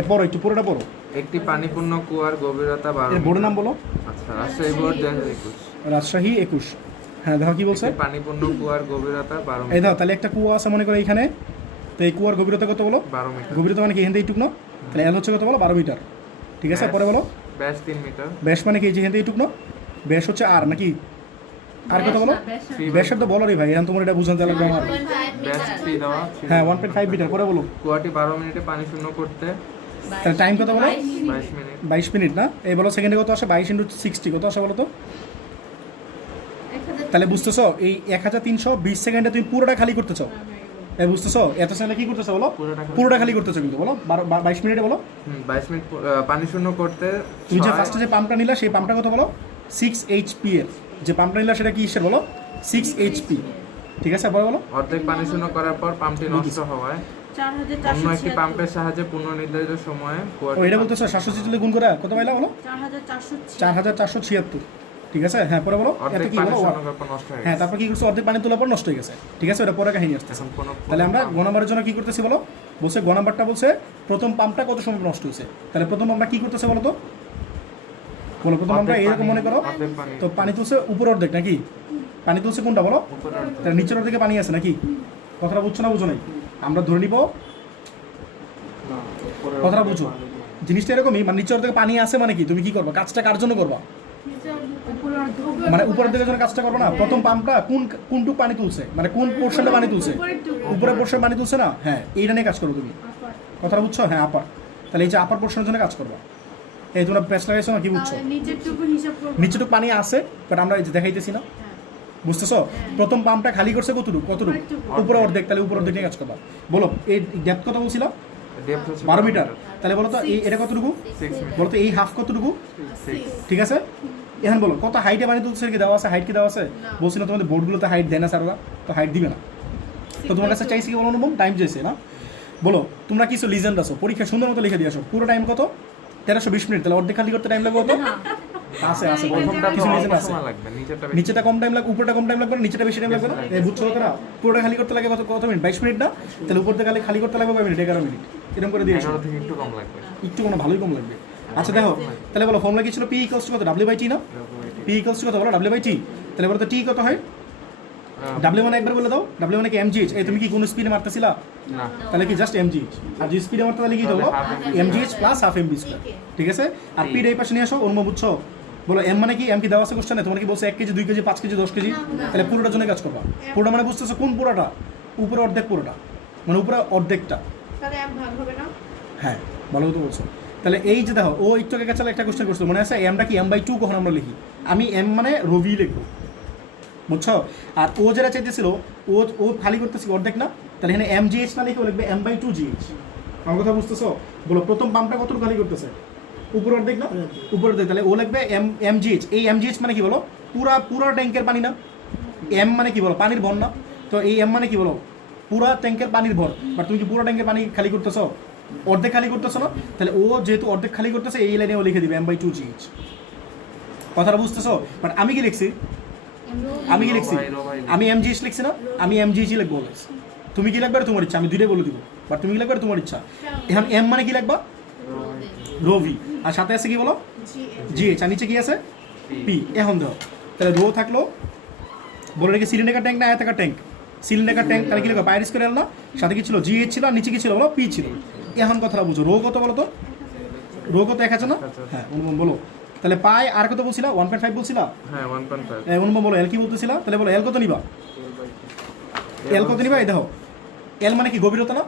এ পড়ো, একটু পুরোটা পড়ো। একটি পানিপূর্ণ কুয়ার গভীরতা 12 এর বোর্ডের নাম বলো? আচ্ছা রাজশাহী বোর্ড 2021। রাজশাহী 21। হ্যাঁ দেখো কি বলছে, একটি পানিপূর্ণ কুয়ার গভীরতা 12 এই মিটার। দাও তাহলে একটা কুয়া আছে মনে করো এইখানে, তো এই কুয়ার গভীরতা কত বলো, 12 মিটার। গভীরতা মানে কি এখান থেকে এইটুক না, তাহলে এল হচ্ছে কত বলো 12 মিটার, ঠিক আছে। পরে বলো ব্যাস 3 মিটার। ব্যাস মানে কি এই যে এখান থেকে এইটুক না, ব্যাস হচ্ছে আর নাকি, আর কত বলো, 3 ব্যাসের তো বলো রে ভাই, এখন তোমার এটা বুঝাতে লাগবে আমার। ব্যাস 3 দেওয়া। হ্যাঁ 1.5 মিটার। পরে বলো কুয়াটি 12 মিনিটে পানি শূন্য করতে তাহলে টাইম কত বলো, 22 মিনিট। 22 মিনিট না, এই বলো সেকেন্ডে কত আসে, 22 × 60 কত আসে বলো তো। তাহলে বুঝতেছো এই 1320 সেকেন্ডে তুমি পুরোটা খালি করতে চাও, এই বুঝতেছো এত সেকেন্ডে কি করতেছো বলো, পুরোটা খালি করতেছো কিন্তু বলো 22 মিনিটে বলো। 22 মিনিট পানি শূন্য করতে তুমি যে 6 ফার্স্টে যে পাম্পটা নিলা সেই পাম্পটা কত বলো 6 HP এর, যে পাম্পটা নিলা সেটা কি হিসেবে বলো 6 HP, ঠিক আছে। পরে বলো অর্ধেক পানি শূন্য করার পর পাম্পটি নষ্ট হওয়ায় অন্য একটি পাম্পের সাহায্যে পুনর্নির্ধারিত সময়ে ও এটা বলতেছো 746 গুণ করে কত পাইলা বলো 4476, ঠিক আছে। হ্যাঁ পরে বলো এত অর্ধেক কি পানি বলো, শূন্য করার পর নষ্ট হয়ে হ্যাঁ গেছে। তারপর কি করছো অর্ধেক পানি তোলার পর নষ্ট হয়ে গেছে, ঠিক আছে। ওটা পরে কাহিনী আসতেছে। এখন কোনো তাহলে আমরা গ নাম্বারের জন্য কি করতেছি বলো, বলছে গ নাম্বারটা বলছে প্রথম পাম্পটা কত সময় নষ্ট হয়েছে, তাহলে প্রথম পাম্পটা কি করতেছে বলো তো, বলো প্রথম পাম্পটা অর্ধেক এরকম পানি- মনে করো, অর্ধেক পানি তো পানি তুলছে উপর অর্ধেক নাকি, পানি তুলছে কোনটা বলো, উপরে অর্ধেক। তাহলে নিচের অর্ধেকে পানি আছে নাকি, কথাটা বুঝছো না বুঝো নাই, আমরা ধরে নিব কথাটা বুঝো, জিনিসটা এরকমই, মানে নিচের অর্ধেকে পানি আছে মানে কি, তুমি কি করবা কাজটা কার জন্য করবা, মানে উপরের দিকের জন্য কাজটা করবো না। প্রথম পাম্পটা কোনটুক পানি তুলছে, মানে কোন পোর্শনটা পানি তুলছে, উপরের পোর্শন পানি তুলছে না, হ্যাঁ এইটা নিয়ে কাজ করো তুমি, কথাটা বুঝছো, হ্যাঁ আপার, তাহলে এই যে আপার পোর্শনের জন্য কাজ করবা। এই তোমরা প্রেস লাগাইছো না কি বুঝছো, নিচেটুক পানি আছে বাট আমরা এই যে দেখাইতেছি না, বুঝতেছো। প্রথম পাম্পটা খালি করছে কতটুকু কতটুকু, উপরে অর্ধেক, তাহলে উপর অর্ধেক নিয়ে কাজ করবা। বলো এই ডেপথ কত বলছিলাম ডেপথ হচ্ছে 12 মিটার, তাহলে বলো তো এই এটা কতটুকু, 6 মিটার। বলো তো এই হাফ কতটুকু, 6 ঠিক আছে। এখন বলো কত হাইটে পানি তুলছে কি দেওয়া আছে, হাইট কি দেওয়া আছে, বলছি না তোমাদের বোর্ডগুলোতে হাইট দেয় না স্যাররা, তো হাইট দিবে না, তো তোমার কাছে চাইছি কি বলো অনুভব, টাইম চাইছে না। বলো তোমরা কিছু লিজেন্ড আছো, পরীক্ষা সুন্দর মতো লিখে দিয়ে আসো, পুরো টাইম কত 1320 মিনিট, তাহলে অর্ধেক খালি করতে টাইম লাগবে কত, আছে আছে প্রথমটা কিছু তো লিজেন্ড অল্প আছে, সময় লাগবে, নিচেরটা বেশি। নিচেটা কম টাইম লাগবে, উপরটা কম টাইম লাগবে না, নিচেটা বেশি টাইম লাগবে না, এই বুঝছো কথাটা, পুরোটা খালি করতে লাগে কত মিনিট 22 মিনিট না, তাহলে উপর থেকে খালি করতে লাগবে কয় মিনিট 11 মিনিট, এরকম করে দিয়ে 11 থেকে একটু কম লাগবে। একটু কোনো ভালোই কম লাগবে। আচ্ছা দেখো তাহলে বলো ফর্মুলা কি ছিল, P = কত W/T না, P = কত বলো W/T, তাহলে বলো তো T কত হয়, W মানে একবার বলে দাও, W মানে কি mgh, এই তুমি কি কোন স্পিডে মারতেছিলা, না, তাহলে কি জাস্ট mgh, আর যে স্পিডে মারতে তাহলে কি হলো mgh plus half mv square, ঠিক আছে। আর P এই পাশে নিয়ে আসো, অনুমো বুঝছো, বলো m মানে কি, m কি দেওয়া আছে কোশ্চেনে, তোমার কি বলছে 1 কেজি 2 কেজি 5 কেজি 10 কেজি, তাহলে পুরোটার জন্য কাজ করবা, পুরোটা মানে বুঝতেছো কোন পুরোটা, উপরে অর্ধেক পুরোটা, মানে উপরে অর্ধেকটা, হ্যাঁ ভালো তো বলছো। তাহলে এই যে দেখো ও একটু আগে চালে একটা কোশ্চেন করছো মনে আছে, এমটা কি m/2 কখন আমরা লিখি, আমি m মানে রবি লিখবো, বুঝছো। আর ও যেটা চাইতেছিল ও খালি করতেছি অর্ধেক না, তাহলে এখানে mgh না লিখে ও লিখবে m/2gh, আমার কথা বুঝতেছো। বলো প্রথম পাম্পটা কতটুকু খালি করতেছে, উপর অর্ধেক না, উপর অর্ধেক, তাহলে ও লিখবে mgh, এই mgh মানে কি বলো পুরা ট্যাঙ্কের পানি না, m মানে কি বলো পানির ভর না, তো এই m মানে কি বলো পুরা ট্যাঙ্কের পানির ভর, বাট তুমি কি পুরো ট্যাঙ্কের পানি খালি করতেছো, অর্ধেক খালি করতেছো না, তাহলে ও যেহেতু অর্ধেক খালি করতেছে এই লাইনে ও লিখে দিবে m/2gh, কথাটা বুঝতেছো। বাট আমি কি লিখছি, আমি কি লিখছি, আমি mgh লিখছি না, আমি mgh লিখবো অলওয়েজ, তুমি কি লিখবে তোমার ইচ্ছা, আমি দুইটাই বলে দিব, বাট তুমি কি লিখবে তোমার ইচ্ছা। এখন m মানে কি লিখবা রো ভি, আর সাথে আছে কি বলো gh, আর নিচে কি আছে p। এখন দেখো তাহলে রো থাকলো, বলে রেখে সিলিন্ডার ট্যাঙ্ক না আয়তাকার ট্যাঙ্ক, সিলিন্ডার ট্যাঙ্ক, তাহলে কি লিখবা পায়ের স্কয়ার না, সাথে কি ছিল gh ছিল, আর নিচে কি ছিল বলো p ছিল। এখন কথাটা বুঝো, রো কত বলো তো, রো কত 1000 না, হ্যাঁ অনুপম বলো, তাহলে পাই আর কত বলছিলা 1.5 বলছিলা, হ্যাঁ 1.5। অনুপম বলো এল কি বলতেছিলা, তাহলে বলো এল কত নিবা, এল কত নিবা, এই দেখো এল মানে কি গভীরতা না,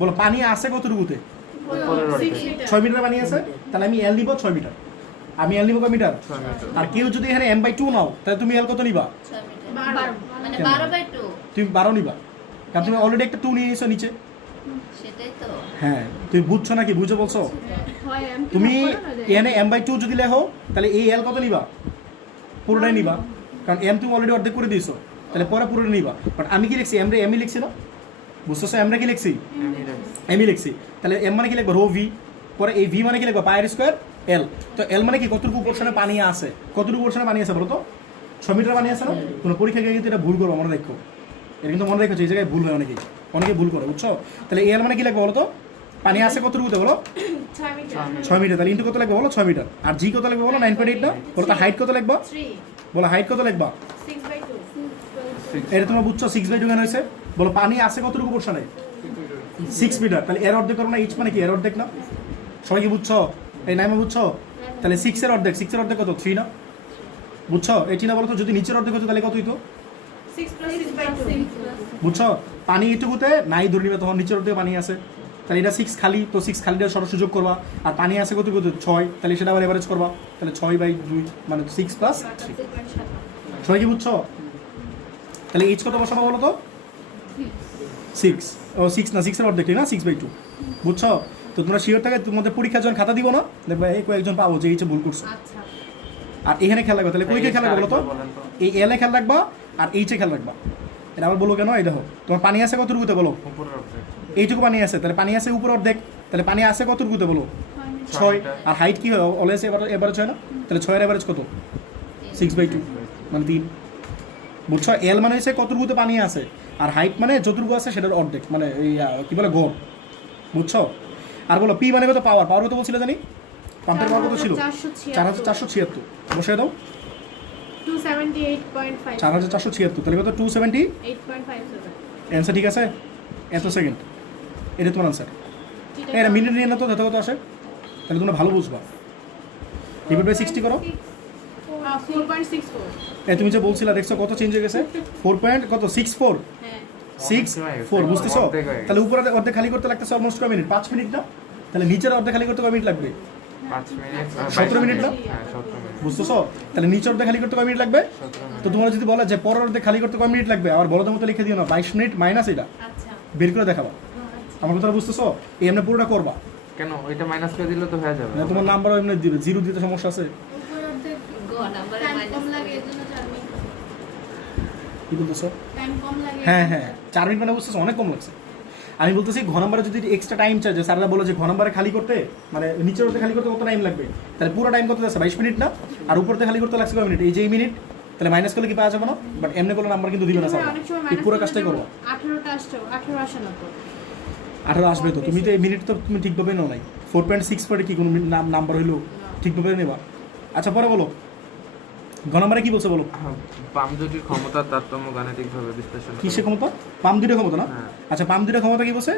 বলো পানি আছে কতটুকুতে, 6 মিটার পানি আছে, তাহলে আমি এল নিব 6 মিটার, আমি এল নিব কয় মিটার, 6 মিটার। আর কেউ যদি এখানে m/2 নাও তাহলে তুমি এল কত নিবা, মানে 12/2 তুমি 12 নিবা, কারণ তুমি অলরেডি একটা 2 নিয়ে এসো নিচে, সেটাই তো হ্যাঁ তুমি বুঝছো নাকি, বুঝে বলছো, তুমি এখানে m/2 যদি লেখো তাহলে এই এল কত নিবা, পুরোটাই নিবা, কারণ m তুমি অলরেডি অর্ধেক করে দিয়েছো, তাহলে পরে পুরোটা নিবা। বাট আমি কি লিখছি এমই লিখছি না, বুঝতেছো, আমরা কি লিখছি এমই লিখছি, তাহলে এম মানে কি লিখবো রো ভি, পরে এই ভি মানে কি লিখবো পায়ের স্কয়ার এল, তো এল মানে কি কতটুকু পোর্শনে পানি আছে, কতটুকু পোর্শনে পানি আছে বলো তো, 6 মিটার পানি আছে না, কোনো পরীক্ষা গিয়ে কিন্তু এটা ভুল করবো মনে দেখো, এটা কিন্তু মনে রেখো এই জায়গায় ভুল হয় অনেকেই ভুল করে, বুঝছো। তাহলে এল মানে কি লাগবে বলো তো, পানি আছে কতটুকুতে বলো 6 মিটার, তাহলে ইন্টু কত লাগবে বলো 6 মিটার, আর জি কত লাগবে বলো 9.8 না, বলো তো হাইট কত লাগবে, বলো হাইট কত লাগবে এটা তোমরা বুঝছো 6/2 কেন হয়েছে? বলো পানি আছে কতটুকু পোর্শনে? 6 মিটার। তাহলে এর অর্ধেক করো না, এইচ মানে কি এর অর্ধেক না? সবাই কি বুঝছো? এই নামে বুঝছো? তাহলে 6 এর অর্ধেক, 6 এর অর্ধেক কত? 3 না? বুঝছো? এটি না বলো তো, যদি নিচের অর্ধেক হতো তাহলে কত হইতো? 6 + 6/2 বুঝছো? পানি এটুকুতে নাই ধরে নিবে, তখন নিচের অর্ধেক পানি আছে, তাহলে এটা 6 খালি, তো 6 খালিটা সরস সুযোগ করবা, আর পানি আছে কতটুকু? 6, তাহলে সেটা আবার এভারেজ করবা, তাহলে 6/2 মানে 6 + 3। সবাই কি বুঝছো? তাহলে এইচ কত বসাবো বলো তো? 6 ও 6 না, 6 এর অর্ধেক না, 6/2। বুঝছো? তো তোমরা শিওর থাকে তোমাদের পরীক্ষার জন্য খাতা দিব না, দেখবে এই কয়েকজন পাবো যে এইচে ভুল করছো। আচ্ছা আর এখানে খেয়াল রাখবা, তাহলে কইকে খেয়াল রাখবা বলো তো? এই এল এ খেয়াল রাখবা আর এইচে খেয়াল রাখবা। এটা আবার বলো কেন? এই দেখো তোমার পানি আছে কতটুকুতে বলো? উপরের অর্ধেক। এইটুকু পানি আছে, তাহলে পানি আছে উপর অর্ধেক, তাহলে পানি আছে কতটুকুতে বলো? 6। আর হাইট কি হয়? অলওয়েজ এভারেজ হয় না? তাহলে 6 এর এভারেজ কত? 6/2 মানে 3। বুঝছো? এল মানে হচ্ছে কতটুকুতে পানি আছে, আর হাইট মানে যতটুকু আছে সেটার অর্ধেক, মানে এই কি বলে গড়। বুঝছো? আর বলো পি মানে কত? পাওয়ার। পাওয়ার কত বলছিলে জানি? পাম্পের পাওয়ার কত ছিল? 4476। বসিয়ে দাও। 278.5 4476, তাহলে কত? 278। 8.57 অ্যান্সার ঠিক আছে? এত সেকেন্ড, এটা তোমার আনসার। এটা মিনিট নিয়ে না তো, যত কত আসে, তাহলে তোমরা ভালো বুঝবা। ডিভাইড বাই 60 করো। 4.64 এই তুমি যে বলছিলা, দেখছো কত চেঞ্জ হয়ে গেছে? 4 পয়েন্ট কত? 64 হ্যাঁ 64, বুঝতেছো? তাহলে উপরে অর্ধেক খালি করতে লাগতেছে অলমোস্ট কয় মিনিট? 5 মিনিট না? তাহলে নিচের অর্ধেক খালি করতে কয় মিনিট লাগবে? 5 মিনিট 17 মিনিট না? হ্যাঁ 17 মিনিট। বুঝতেছো? তাহলে নিচের অর্ধেক খালি করতে কয় মিনিট লাগবে? 17 মিনিট। তো তোমরা যদি বলো যে পরের অর্ধেক খালি করতে কয় মিনিট লাগবে, আবার বড়দের মতো লিখে দিও না 22 মিনিট মাইনাস এটা আচ্ছা বের করে দেখাবা। আমার কথাটা বুঝতেছো? এই এমনি পুরোটা করবা, কেন ওইটা মাইনাস করে দিলে তো হয়ে যাবে। না তোমার নাম্বার এমনি দিবে, জিরো দিতে সমস্যা আছে? উপর অর্ধেক গো নাম্বারে টাইম মাইনাস কম লাগে এজন্য 4 মিনিট কি বলতেছো? টাইম কম লাগে হ্যাঁ হ্যাঁ, 4 মিনিট মানে বুঝতেছো অনেক কম লাগছে। আমি বলতেছি ঘ নাম্বারে যদি এক্সট্রা টাইম চাই, যে স্যাররা বলে যে ঘ নাম্বারে খালি করতে মানে নিচের অর্ধেক খালি করতে কত টাইম লাগবে, তাহলে পুরো টাইম কত আছে? 22 মিনিট না? আর উপর দিয়ে খালি করতে লাগছে কয় মিনিট? এই যে এই মিনিট, তাহলে মাইনাস করলে কি পাওয়া যাবে না? বাট এমনি করলে নাম্বার কিন্তু দিবে না স্যার। অনেক সময় এই পুরো কাজটাই করবো। 18টা আসছে 18 আসে না তো 18 আসবে তো, তুমি তো এই মিনিট তো তুমি ঠিকভাবে নাও নাই। 4.64 কি কোনো নাম্বার হইলো ঠিকভাবে নেবা? আচ্ছা পরে বলো ঘ নাম্বারে কি বলছে বলো? পাম্প দুটির ক্ষমতার তারতম্য গাণিতিকভাবে বিশ্লেষণ করো। কিসের ক্ষমতা? পাম্প দুইটা ক্ষমতা না? হ্যাঁ। আচ্ছা পাম্প দুইটা ক্ষমতা কি বলছে?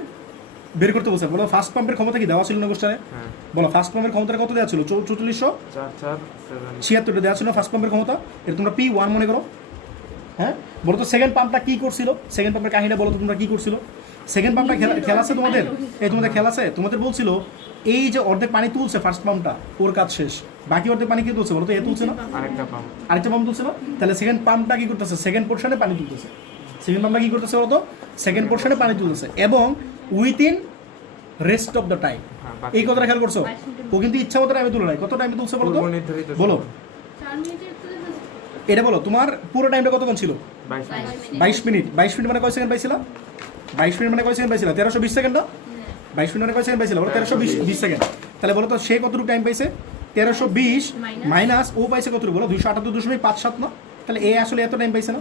বের করতে বলছে। বলো ফার্স্ট পাম্পের ক্ষমতা কি দেওয়া ছিল না কোশ্চেনে? হ্যাঁ বলো ফার্স্ট পাম্পের ক্ষমতাটা কত দেওয়া ছিল? 4400 447 76টা দেওয়া ছিল ফার্স্ট পাম্পের ক্ষমতা। এটা তোমরা P1 মনে করো। হ্যাঁ বলো তো সেকেন্ড পাম্পটা কি করছিল? সেকেন্ড পাম্পের কাহিনীটা বলো তো তোমরা কি করছিল? সেকেন্ড পাম্পটা খেলা আছে তোমাদের? এই তোমাদের খেলা আছে? তোমাদের বলছিল এই যে অর্ধেক পানি তুলছে ফার্স্ট পাম্পটা, ওর কাজ শেষ, বাকি অর্ধেক পানি কি তুলছে বলো তো? এ তুলছে না? আরেকটা পাম্প। আরেকটা পাম্প তুলছে না? তাহলে সেকেন্ড পাম্পটা কি করতেছে? সেকেন্ড পোর্শনে পানি তুলতেছে। সেকেন্ড পাম্পটা কি করতেছে বলো তো? সেকেন্ড পোর্শনে পানি তুলতেছে, এবং within rest of the time. হ্যাঁ, বাকি- এই কথাটা খেয়াল করছো? ও কিন্তু ইচ্ছা মতো টাইমে তুলে নাই। কত টাইমে তুলছে বলো তো? পূর্ব নির্ধারিত বলো 4 মিনিটের তো এটা বলো, তোমার পুরো টাইমটা কতক্ষণ ছিল? 22 মিনিট। 22 মিনিট। 22 মিনিট মানে কয় সেকেন্ড পাইছিলা? 22 মিনিট মানে কয় সেকেন্ড পাইছিলা? 1320 সেকেন্ড না? 22 মিনিট মানে কয় সেকেন্ড পাইছিলা? বলো 1320 সেকেন্ড। তাহলে বলো তো সে কতটুকু টাইম পাইছে? 1320 মাইনাস ও পাইছে কতটুকু বলো? 278.57 না? তাহলে এ আসলে এত টাইম পাইছে না?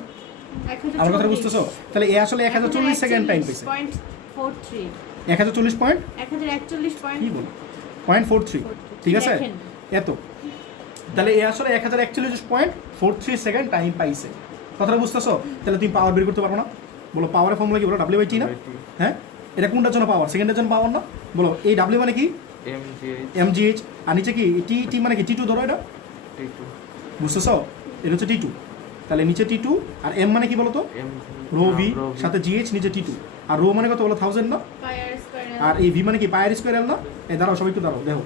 আমার কথা বুঝতেছো? তাহলে এ আসলে 1040 সেকেন্ড টাইম পাইছে। 0.43 1040 পয়েন্ট 1041 পয়েন্ট কি বলো? 0.43, ঠিক আছে? দেখেন। এত, তাহলে এ আসলে 1041.43 সেকেন্ড টাইম পাইছে। কথাটা বুঝতেছো? তাহলে তুমি পাওয়ার বের করতে পারো না? বলো পাওয়ারের ফর্মুলা কি বলো? W/T না? হ্যাঁ, এটা কোনটার জন্য পাওয়ার? সেকেন্ডের জন্য পাওয়ার না? বলো এই W মানে কি? mgh। আর নিচে কি T মানে কি? T2 ধরো, এটা বুঝতেছো? এটা হচ্ছে T2। তাহলে নিচে T2, আর M মানে কি বলো তো? রো ভি, সাথে GH, নিচে T2। আর রো মানে কত বলো? 1000 না? পায়ার স্কয়ার আর এই ভি মানে কি? পায়ার স্কোয়ার এল না? এই দাঁড়াও সবাই একটু দাঁড়াও, দেখো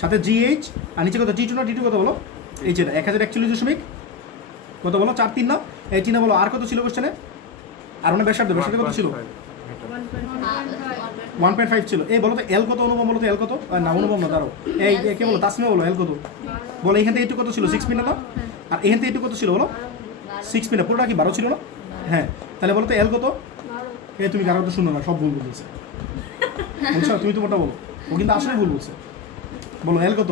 সাথে GH, আর নিচে কত? T2 না? T2 কত বলো? এই যে 1041 কত বলো? 43 না? এই চিহ্ন বলো। আর কত ছিল কোশ্চেনে? আর মানে ব্যাসার্ধ কত ছিল? 1.5 ছিল। এই বলো তো এল কত অনুপম? বলো তো এল কত? না অনুপম না, দাঁড়াও, এই কে বলো? তাসমিয়া বলো এল কত? বলো এখান থেকে একটু কত ছিল? 6 মিনিট না? আর এখান থেকে একটু কত ছিল বলো? 6 মিনিট। পুরোটা কি 12 ছিল না? হ্যাঁ, তাহলে বলো তো এল কত? এই তুমি কারো তো শুনো না, সব ভুল বলতেছে। বুঝছো? তুমি তো মোটা বলো, ও কিন্তু আসলে ভুল বলছে। বলো এল কত?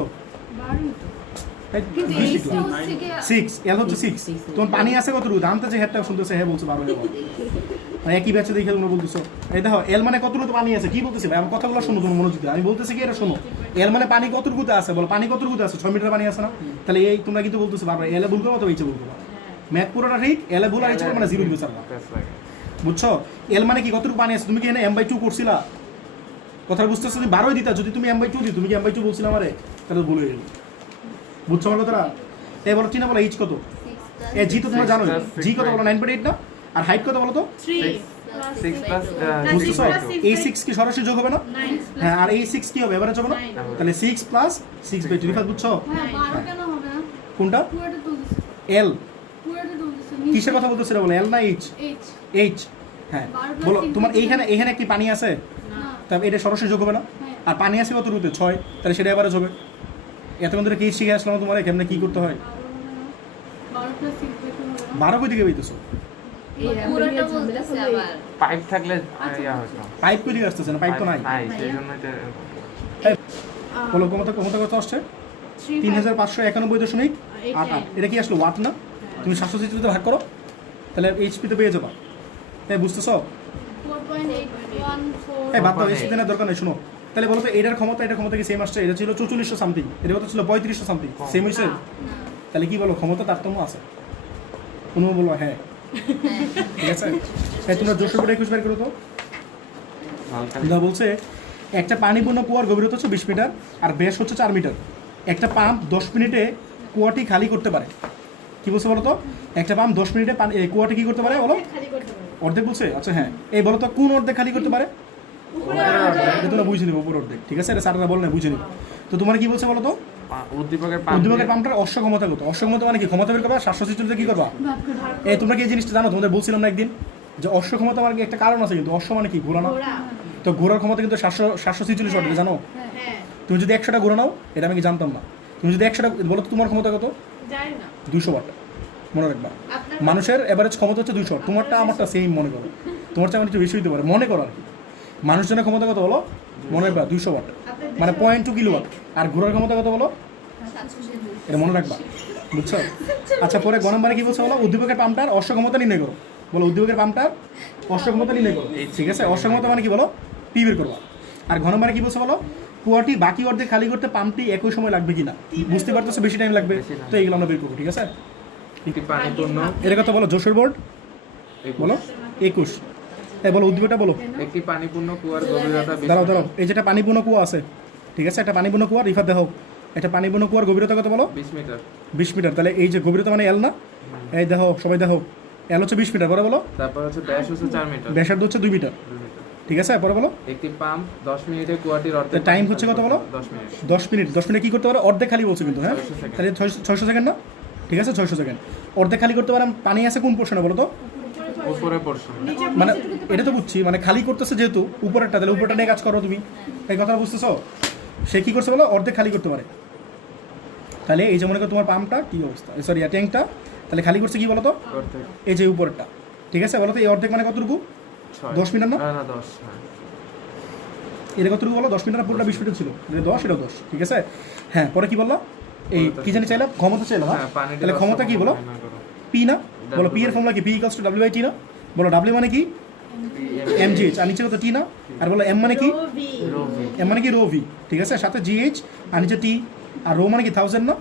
6, এল হচ্ছে 6। তোমার পানি আছে কত? দামতে যে হেডটা শুনতেছে হ্যাঁ বলছে 12 মানে একই ব্যাচে দেখে তোমরা বলতেছো। এই দেখো এল মানে কতটুকু পানি আছে, কি বলতেছি ভাই? আমার কথাগুলো শোনো তুমি মনোযোগ দিয়ে। আমি বলতেছি কি এটা শোনো, এল মানে পানি কতটুকুতে আছে বলো? পানি কতটুকুতে আছে? 6 মিটার পানি আছে না? তাহলে এই তোমরা কিন্তু বলতেছো বারবার এলে ভুল করবো, তো এইচে ভুল করবো। ম্যাথ পুরোটা ঠিক, এল ভুল আর এইচ মানে জিরো দিবে স্যার। প্রেস লাগে বুঝছো? এল মানে কি কতটুকু পানি আছে? তুমি কি এখানে m/2 করছিলা? কথা বুঝতেছো? যদি 12 দিতা, যদি তুমি m/2 দিই, তুমি কি m/2 বলছিলা আমারে? তাহলে ভুল হয়ে গেল। বুঝছো আমার কথাটা? এই বলো টিনা বলো এইচ কত? 6 এ জি তো তোমরা জানো, 6 জি কত বলো 9.8 না? আর হাইট কত বলো তো? 3 6 প্লাস বুঝতেছো? 6/2 এই 6 কি সরাসরি যোগ হবে না? 9 হ্যাঁ, আর এই 6 কি হবে? এবারে যোগ হবে না? তাহলে 6 প্লাস 6/2 রিফাত বুঝছো? হ্যাঁ 12 কেন হবে না? কোনটা? পুরোটা তো দিছে, এল পুরোটা তো দিছে। কিসের কথা বলতেছিল বলো? এল না এইচ? H H. হ্যাঁ 12 plus বলো 6 তোমার এখানে একটি পানি আছে, না তবে এটা সরাসরি যোগ হবে না? হ্যাঁ। আর পানি আছে কত রুতে? 6, তাহলে সেটা এবারে যোগ হবে। এতক্ষণ ধরে কি শিখে আসলাম তোমার কেমনে কি করতে হয়? 12 plus 6 দেখো হবে না? 12 কই দিকে বইতেছো? পুরোটা বলতেছে আবার পাইপ থাকলে ইয়া হতো পাইপ কই দিকে আসতেছে না? পাইপ তো নাই। নাই সেইজন্যই তো এরকম। এই, বলো ক্ষমতা কত আসছে? 3591.88। এটা কি আসলো ওয়াট না? তুমি 760 তে ভাগ করো, তাহলে এইচপি তে পেয়ে যাবা। তাই বুঝতেছো? 4.814 এই বাদ দাও, এইচপি না দরকার নেই। শুনো, তাহলে বলো তো এটার ক্ষমতা কি সেম আসছে? এটা ছিল 4400 সামথিং, এটা কত ছিল 3500 সামথিং, সেম হইছে? তাহলে কি বলো ক্ষমতা তারতম্য আছে? কোনো বলো হ্যাঁ, ঠিক আছে। এই তোমরা 221 বের করো তো। হালকা যা বলছে একটা পানিপূর্ণ কুয়ার গভীরতা হচ্ছে 20 মিটার আর ব্যাস হচ্ছে 4 মিটার। একটা পাম্প 10 মিনিটে কুয়াটি খালি করতে পারে। কি বলছে বলো তো? একটা পাম্প 10 মিনিটে কুয়াটি কি করতে পারে বলো? খালি করতে পারে। অর্ধেক বলছে? আচ্ছা হ্যাঁ, এই বলো তো কোন অর্ধেক খালি করতে পারে? এটা তোমরা বুঝে নিবো, উপর অর্ধেক, ঠিক আছে? এটা স্যাররা বলে না, বুঝে নিবো। তো তোমার কি বলছে বলো তো? উদ্দীপকের উদ্দীপকের পাম্পটার অশ্ব ক্ষমতা কত? অশ্ব ক্ষমতা মানে কি? ক্ষমতা বের করবা, 760 কি করবা? এই তোমরা কি এই জিনিসটা জানো? তোমাদের বলছিলাম না একদিন যে অশ্ব ক্ষমতা মানে কি একটা কারণ আছে, কিন্তু অশ্ব মানে কি? ঘোরা না? ঘোড়া। তো ঘোরার ক্ষমতা কিন্তু 746 ওয়াট, এটা জানো? হ্যাঁ তুমি যদি 100টা ঘোরা নাও, এটা আমি কি জানতাম না। তুমি যদি 100টা বলো তো তোমার ক্ষমতা কত? জানি না 200 ওয়াট। মনে রাখবা, আপনার মানুষের এভারেজ ক্ষমতা হচ্ছে 200 ওয়াট। তোমারটা আমারটা সেম মনে করো, তোমার চেয়ে আমার একটু বেশি হইতে পারে, মনে করো আর কি। মানুষজনের ক্ষমতা কত বলো? মনে রাখবা 200 ওয়াট, মানে 0.2 কিলোওয়াট। আর ঘোরার ক্ষমতা কত বলো? 702 এটা মনে রাখবা, বুঝছো? আচ্ছা, পরে গ নম্বরে কি বলছে বলো? উদ্দীপকের পাম্পটার অশ্ব ক্ষমতা নির্ণয় করো। বলো উদ্দীপকের পাম্পটার অশ্ব ক্ষমতা নির্ণয় করো, ঠিক আছে? অশ্ব ক্ষমতা মানে কি বলো? পি বের করবা। আর ঘ নম্বরে কি বলছে বলো? কুয়াটি বাকি অর্ধেক খালি করতে পাম্পটি একই সময় লাগবে কিনা? বুঝতে পারতেছো বেশি টাইম লাগবে, তো এইগুলো আমরা বের করবো, ঠিক আছে? একটি পানিপূর্ণ এর কথা বলো যশোর বোর্ড, বলো 21। এই বলো উদ্দীপকটা বলো। একটি পানিপূর্ণ কুয়ার গভীরতা 20 দাঁড়াও মিটার। এই যেটা পানিপূর্ণ কুয়া আছে, ঠিক আছে? একটা পানিপূর্ণ কুয়া, রিফাত দেখো, একটা পানিপূর্ণ কুয়ার গভীরতা কত বলো? 20 মিটার 20 মিটার। তাহলে এই যে গভীরতা মানে এল না? এই দেখো, সবাই দেখো, এল হচ্ছে 20 মিটার, পরে বলো তারপর হচ্ছে ব্যাস হচ্ছে 4 মিটার ব্যাসার্ধ হচ্ছে 2 মিটার, 2 মিটার। ঠিক আছে? পরে বলো একটি পাম্প 10 মিনিটে কুয়াটির অর্ধেক তা time হচ্ছে কত বলো? 10 মিনিট 10 মিনিট। 10 মিনিটে কি করতে পারে? অর্ধেক খালি বলছে কিন্তু, হ্যাঁ? 600 সেকেন্ড। তাহলে 600 সেকেন্ড না? ঠিক আছে, 600 সেকেন্ড। অর্ধেক খালি করতে পারে, পানি আছে কোন পোর্শনে বলো তো? উপরে পোরশন মানে এটা তো বুঝছি, মানে খালি করতেছে যেহেতু উপরেরটা, তাহলে উপরটা নিয়ে কাজ করো তুমি, এই কথা বুঝতেছো? সে কি করছে বলো? অর্ধেক খালি করতে পারে। তাহলে এই যে মনে করো তোমার পাম্পটা কি অবস্থা, সরি ট্যাঙ্কটা, তাহলে খালি করছে কি বলো তো? অর্ধেক এই যে উপরেরটা, ঠিক আছে? বলো তো এই অর্ধেক মানে কতটুকু? 6 10 মিটার না? না 10 হ্যাঁ এটা কতটুকু বলো? 10 মিটার, পুরোটা 20 মিটার ছিল, এটা 10, এটাও 10, ঠিক আছে? হ্যাঁ, পরে কি বললো? এই কি জানি চাইলাম, ক্ষমতা চাইলাম, হ্যাঁ হ্যাঁ? পানির তাহলে ক্ষমতা কি বলো? পি না? বলো পি এর ফর্মুলা কি? P equals to W by T না? বলো ডাব্লিউ মানে কি? এমজিএইচ, আর নিচে কত? টি না? আর বলো এম মানে কি? এম মানে কি? রো ভি, ঠিক আছে? সাথে জিএইচ আর নিচে টি, আর রো মানে কি? 1000 না?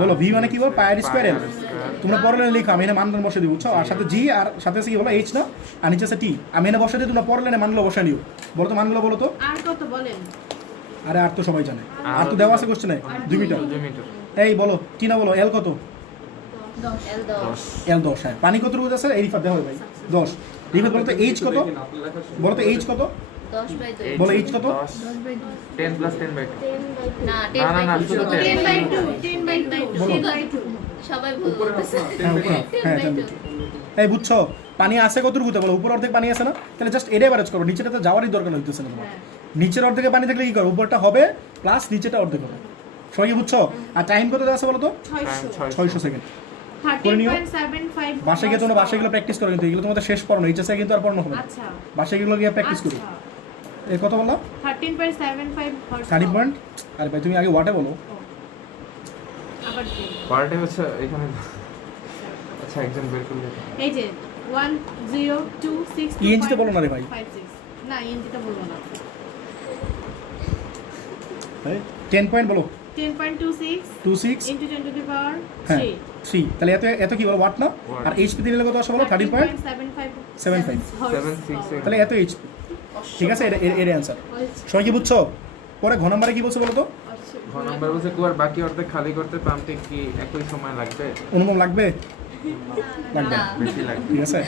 বলো ভি মানে কি? বল পাই আর স্কয়ার এল। তোমরা পড়লে লেখো, আমি এনে মানদণ্ড বসে দিব, বুঝছো? আর সাথে জি, আর সাথে আছে কি বলো? এইচ না? আর নিচে আছে টি, আমি এনে বসে দিই, তোমরা পড়লে মানগুলো বসে নিও। বলো তো মানগুলো বলো তো। আর কত বলেন? আরে আর তো সবাই জানে, আর তো দেওয়া আছে কোশ্চেনে, 2 মিটার। 2 মিটার এই বলো টি না? বলো এল কত? এল 10 এল 10, হ্যাঁ। পানি কত রুট আছে? এই রিফাত দেখো ভাই 10। রিফাত বলো তো এইচ কত? বলো তো এইচ কত? 10/2 বলো এইচ কত? 10 প্লাস 10/2 না না, না, 10/2 শুধু 10/2 10/2 বলো। 10/2 সবাই ভুল বলতেছে হ্যাঁ উপরে, হ্যাঁ জানি। এই বুঝছো পানি আছে কত রুকুতে? বলো উপর অর্ধেক পানি আছে না? তাহলে জাস্ট এটা এভারেজ করো, নিচেটাতে যাওয়ারই দরকার হইতেছে না তোমার। নিচের অর্ধেকে পানি থাকলে কি করো? উপরটা হবে প্লাস নিচেটা অর্ধেক হবে। সবাই কি বুঝছো? আর টাইম কত আছে বলো তো? 600 600 সেকেন্ড। করে নিও। 13.75 বাসায় গিয়ে তোমরা বাসায় গিয়ে প্র্যাকটিস করো, কিন্তু এগুলো তোমাদের শেষ পড়ানো, এইচএসে কিন্তু আর পড়ানো হবে না। আচ্ছা বাসায় গিয়ে গিয়ে প্র্যাকটিস করো। এই কত বললা? 13.75 30 পয়েন্ট। আরে ভাই তুমি আগে ওয়াটে বলো। আবার পার্টে হচ্ছে এখানে আচ্ছা একজন বের করলে এই যে 1026 ENG তে বলো না রে ভাই। 56 না ENG টা বলবো না। 10 পয়েন্ট বলো। 10.26 26 into 10 to the power হ্যাঁ 3. 3 তাহলে এত কি বলো ওয়াট না Watt। আর এইচপি দিলে কত আসে বলো 13.75 13.75 7.6 তাহলে এত এইচপি ঠিক আছে এর অ্যান্সার সবাই কি বুঝছো পরে ঘ নম্বরে কি বলছো বলো তো ঘ নম্বর বলছে কুয়ার বাকি অর্ধেক খালি করতে পাম্পটি কি একই সময় লাগবে? অনুপম লাগবে লাগবে না। বেশি লাগবে। ঠিক আছে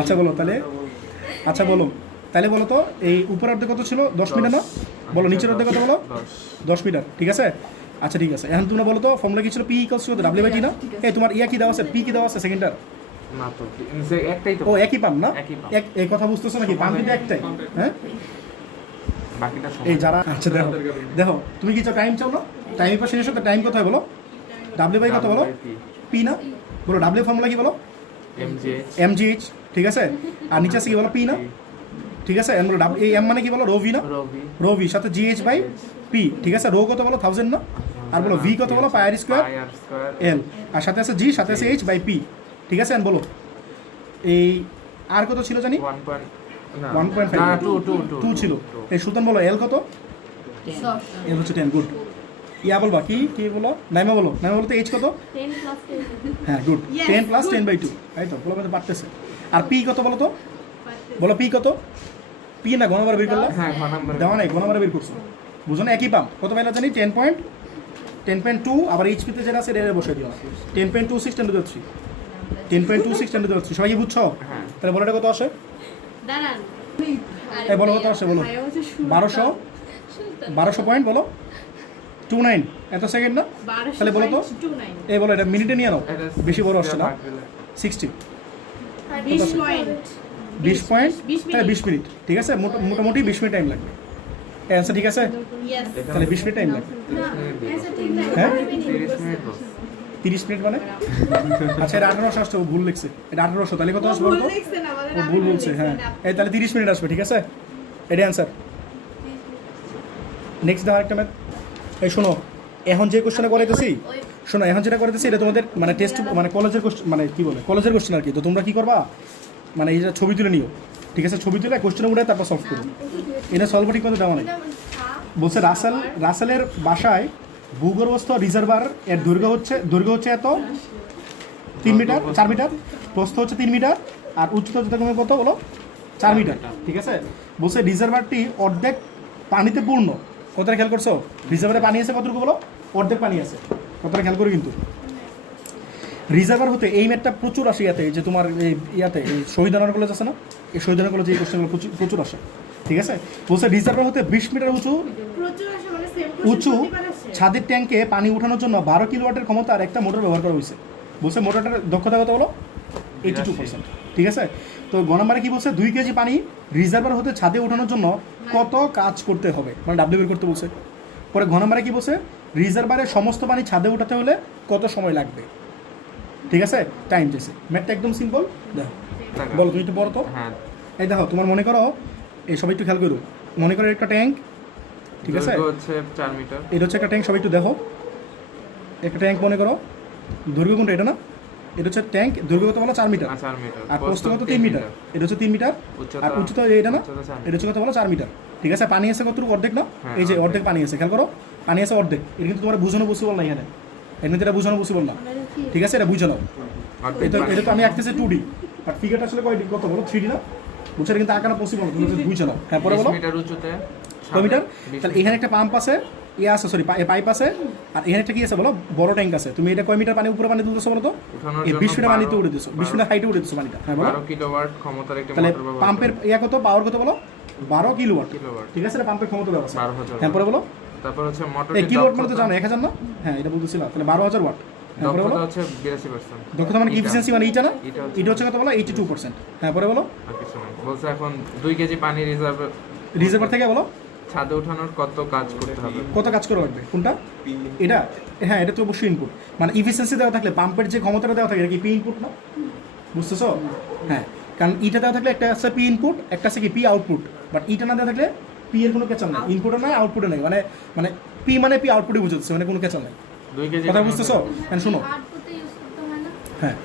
আচ্ছা বলো তাহলে আচ্ছা বলো তাহলে বলো তো এই উপরের অর্ধেক কত ছিল 10 মিটার না বলো নিচের অর্ধেক কত বলো 10 মিটার ঠিক আছে আচ্ছা ঠিক আছে এখন তোমরা বলো তো ফর্মুলা কি ছিল P equals to W by T না এই তোমার ইয়া কি দেওয়া আছে পি কি দেওয়া আছে সেকেন্ডার না তো যে একটাই তো ও একই পাম্প না একই pump। এই কথা বুঝতেছো নাকি পাম্প কিন্তু একটাই হ্যাঁ বাকিটা এই সময় যারা আচ্ছা দেখো দেখো তুমি কি চাও টাইম চাও না টাইমের পাশে এসো তো টাইম কত হয় বলো ডাব্লিউ বাই কত বলো পি না বলো ডাব্লিউ ফর্মুলা কি বলো এমজিএইচ এমজিএইচ ঠিক আছে আর নিচে আছে কি বলো পি না ঠিক আছে এম বলো এই এম মানে কি বলো রো ভি না রবি রো ভি সাথে জিএইচ বাই পি ঠিক আছে রো কত বলো 1000 না আর বলো ভি কত বলো পাই আর স্কোয়ার পাই আর স্কয়ার এল আর সাথে আছে জি সাথে আছে এইচ বাই পি ঠিক আছে বলো এই আর কত ছিল জানি 1.5 না 2 2 ছিল এই সুতরাং বলো এল কত 10 এল হচ্ছে 10 গুড ইয়া বলবা কি কি বলো নাইমা বলো তো এইচ কত 10 plus 10. হ্যাঁ গুড Yes, 10 প্লাস good. 10/2 তাই তো বলো তো পারতেছে আর পি কত বলো তো বলো পি কত পি না ঘন নাম্বার বের করলা হ্যাঁ ঘ নম্বর দেওয়া নাই ঘন নাম্বার বের করছো বুঝো না একই পাম্প কত পাইলা জানি 10.2 আবার এইচপি তে যেটা আছে এটা বসে দিও 10.26 10 টু দ্য 3 10.26 10 টু দ্য 3 সবাই কি বুঝছো হ্যাঁ তাহলে বলো এটা কত আসে দাঁড়ান এই বলো কত আসে বলো ভাইয়া হচ্ছে 1200 পয়েন্ট বলো 29 এত সেকেন্ড না 1200 তাহলে বলো তো। 29 এই বলো এটা মিনিটে নিয়ে নাও এটা বেশি বড় আসছে না 60 20 পয়েন্ট 20 পয়েন্ট 20 তাহলে 20 মিনিট ঠিক আছে মোটামুটি 20 মিনিট টাইম লাগবে অ্যান্সার ঠিক আছে ইয়েস তাহলে 20 মিনিট টাইম লাগবে 30 মিনিট হ্যাঁ 30 মিনিট 30 মিনিট মানে আচ্ছা এটা 1800 আসছে ও ভুল লিখছে এটা 1800 তাহলে কত আসবে বলো তো ও ভুল বলছে হ্যাঁ এই তাহলে 30 মিনিট আসবে ঠিক আছে এটা অ্যান্সার নেক্সট দাও আরেকটা ম্যাথ এই শোনো এখন যে কোশ্চেনে করাইতেছি শোনো এখন যেটা করাইতেছি এটা তোমাদের মানে টেস্ট মানে কলেজের কোশ্চেন মানে কি বলে কলেজের কোশ্চেন আর কি তো তোমরা কি করবা মানে এইটা ছবি তুলে নিও ঠিক আছে ছবি তুলে কোশ্চেনে উঠে তারপর সলভ করো এটা সলভ ঠিক মতো দেওয়া নেই বলছে রাসেলের বাসায় ভূগর্ভস্থ রিজার্ভার এর দৈর্ঘ্য হচ্ছে এত 3 মিটার 4 মিটার প্রস্থ হচ্ছে 3 মিটার আর উচ্চতা যথাক্রমে কত বলো 4 মিটার ঠিক আছে বলছে রিজার্ভারটি অর্ধেক পানিতে পূর্ণ কতটা খেয়াল করছো রিজার্ভারে পানি আছে কতটুকু বলো অর্ধেক পানি আছে কতটা খেয়াল করো কিন্তু রিজার্ভার হতে এই ম্যাটটা প্রচুর আসে ইয়াতে যে তোমার এই ইয়াতে এই শহীদানার কলেজ আছে না এই শহীদানার কলেজে এই কোশ্চেনগুলো প্রচুর আসে ঠিক আছে বলছে রিজার্ভার হতে 20 মিটার উঁচু প্রচুর আসে মানে সেম উঁচু ছাদের ট্যাঙ্কে পানি ওঠানোর জন্য 12 কিলোওয়াটের ক্ষমতার একটা মোটর ব্যবহার করা হয়েছে বলছে মোটরটার দক্ষতা কত বলো 82% ঠিক আছে তো গ নম্বরে কি বলছে 2 কেজি পানি রিজার্ভার হতে ছাদে ওঠানোর জন্য কত কাজ করতে হবে মানে ডাব্লিউ বের করতে বলছে পরে ঘ নম্বরে কি বলছে রিজার্ভারের সমস্ত পানি ছাদে ওঠাতে হলে কত সময় লাগবে ঠিক আছে টাইম দিয়েছে ম্যাথটা একদম সিম্পল দেখো বলো তুমি একটু বলো তো হ্যাঁ এই দেখো তোমার মনে করো এই সবাই একটু খেয়াল করো মনে করো একটা ট্যাঙ্ক ঠিক আছে দৈর্ঘ্য হচ্ছে 4 মিটার এটা হচ্ছে একটা ট্যাঙ্ক সবাই একটু দেখো একটা ট্যাঙ্ক মনে করো দৈর্ঘ্য কোনটা এটা না এটা হচ্ছে ট্যাঙ্ক দৈর্ঘ্য কত বলো 4 মিটার 4 মিটার আর প্রস্থ কত 3 মিটার এটা হচ্ছে 3 মিটার আর উচ্চতা এটা না উচ্চতা 4 এটা হচ্ছে কত বলো 4 মিটার ঠিক আছে পানি আছে কতটুকু অর্ধেক না হ্যাঁ, এই যে অর্ধেক পানি আছে খেয়াল করো পানি আছে অর্ধেক এটা কিন্তু তোমার বুঝানো পসিবল না এখানে এটা বুঝানো পসিবল না ঠিক আছে এটা বুঝে নাও এটা তো আমি আঁকতেছি 2D বাট ফিগারটা আসলে কয়ডি কত বলো 3D না বুঝছো এটা কিন্তু আঁকানো পসিবল না তুমি বুঝে নাও হ্যাঁ পরে বলো 20 মিটার উচ্চতে কয় মিটার তাহলে এখানে একটা পাম্প আছে আছে সরি পাইপ আছে আর এখানে একটা কি আছে বলো বড় ট্যাঙ্ক আছে তুমি এটা কয় মিটার পানি উপরে পানি তুলতেছো বলো তো এই 20 মিটার পানিতে উঠে দিছো 20 মিটার হাইটে উঠে দিছো পানিটা হ্যাঁ বলো 12 কিলোওয়াট ক্ষমতার একটি তাহলে মোটর ব্যবহার পাম্পের কত পাওয়ার কত বলো 12 কিলোওয়াট কিলোওয়াট ঠিক আছে এটা পাম্পের ক্ষমতা দেওয়া আছে 12,000 হ্যাঁ পরে বলো তারপর হচ্ছে এই মোটরটি কিলোওয়াট মানে তো জানো 1000 না হ্যাঁ এটা বলতেছিলাম তাহলে 12000 ওয়াট হ্যাঁ পরে বলো দক্ষতা হচ্ছে 82% দক্ষতা মানে এফিসিয়েন্সি মানে এইটা না এটা এটা হচ্ছে কত বলো 82% হ্যাঁ পরে বলো আর কিছু না বলছে এখন 2 কেজি পানি রিজার্ভার থেকে বলো ছাদে ওঠানোর কত কাজ করতে হবে কত কাজ করা লাগবে কোনটা এটা হ্যাঁ এটা তো অবশ্যই ইনপুট মানে ইফিসিয়েন্সি দেওয়া থাকলে পাম্পের যে ক্ষমতাটা দেওয়া থাকে এটা কি পি ইনপুট না বুঝতেছো হ্যাঁ কারণ ইটা দেওয়া থাকলে একটা আছে পি ইনপুট একটা আছে কি পি আউটপুট বাট ইটা না দেওয়া থাকলে পি এর কোনো ক্যাচাল নেই ইনপুটও নাই আউটপুটও নেই মানে পি মানে পি আউটপুটে বুঝাচ্ছে মানে কোনো ক্যাচাল নেই 2 কেজি কথা বুঝতেছো হ্যাঁ শোনো আউটপুটে ইউজ করতে হয় না হ্যাঁ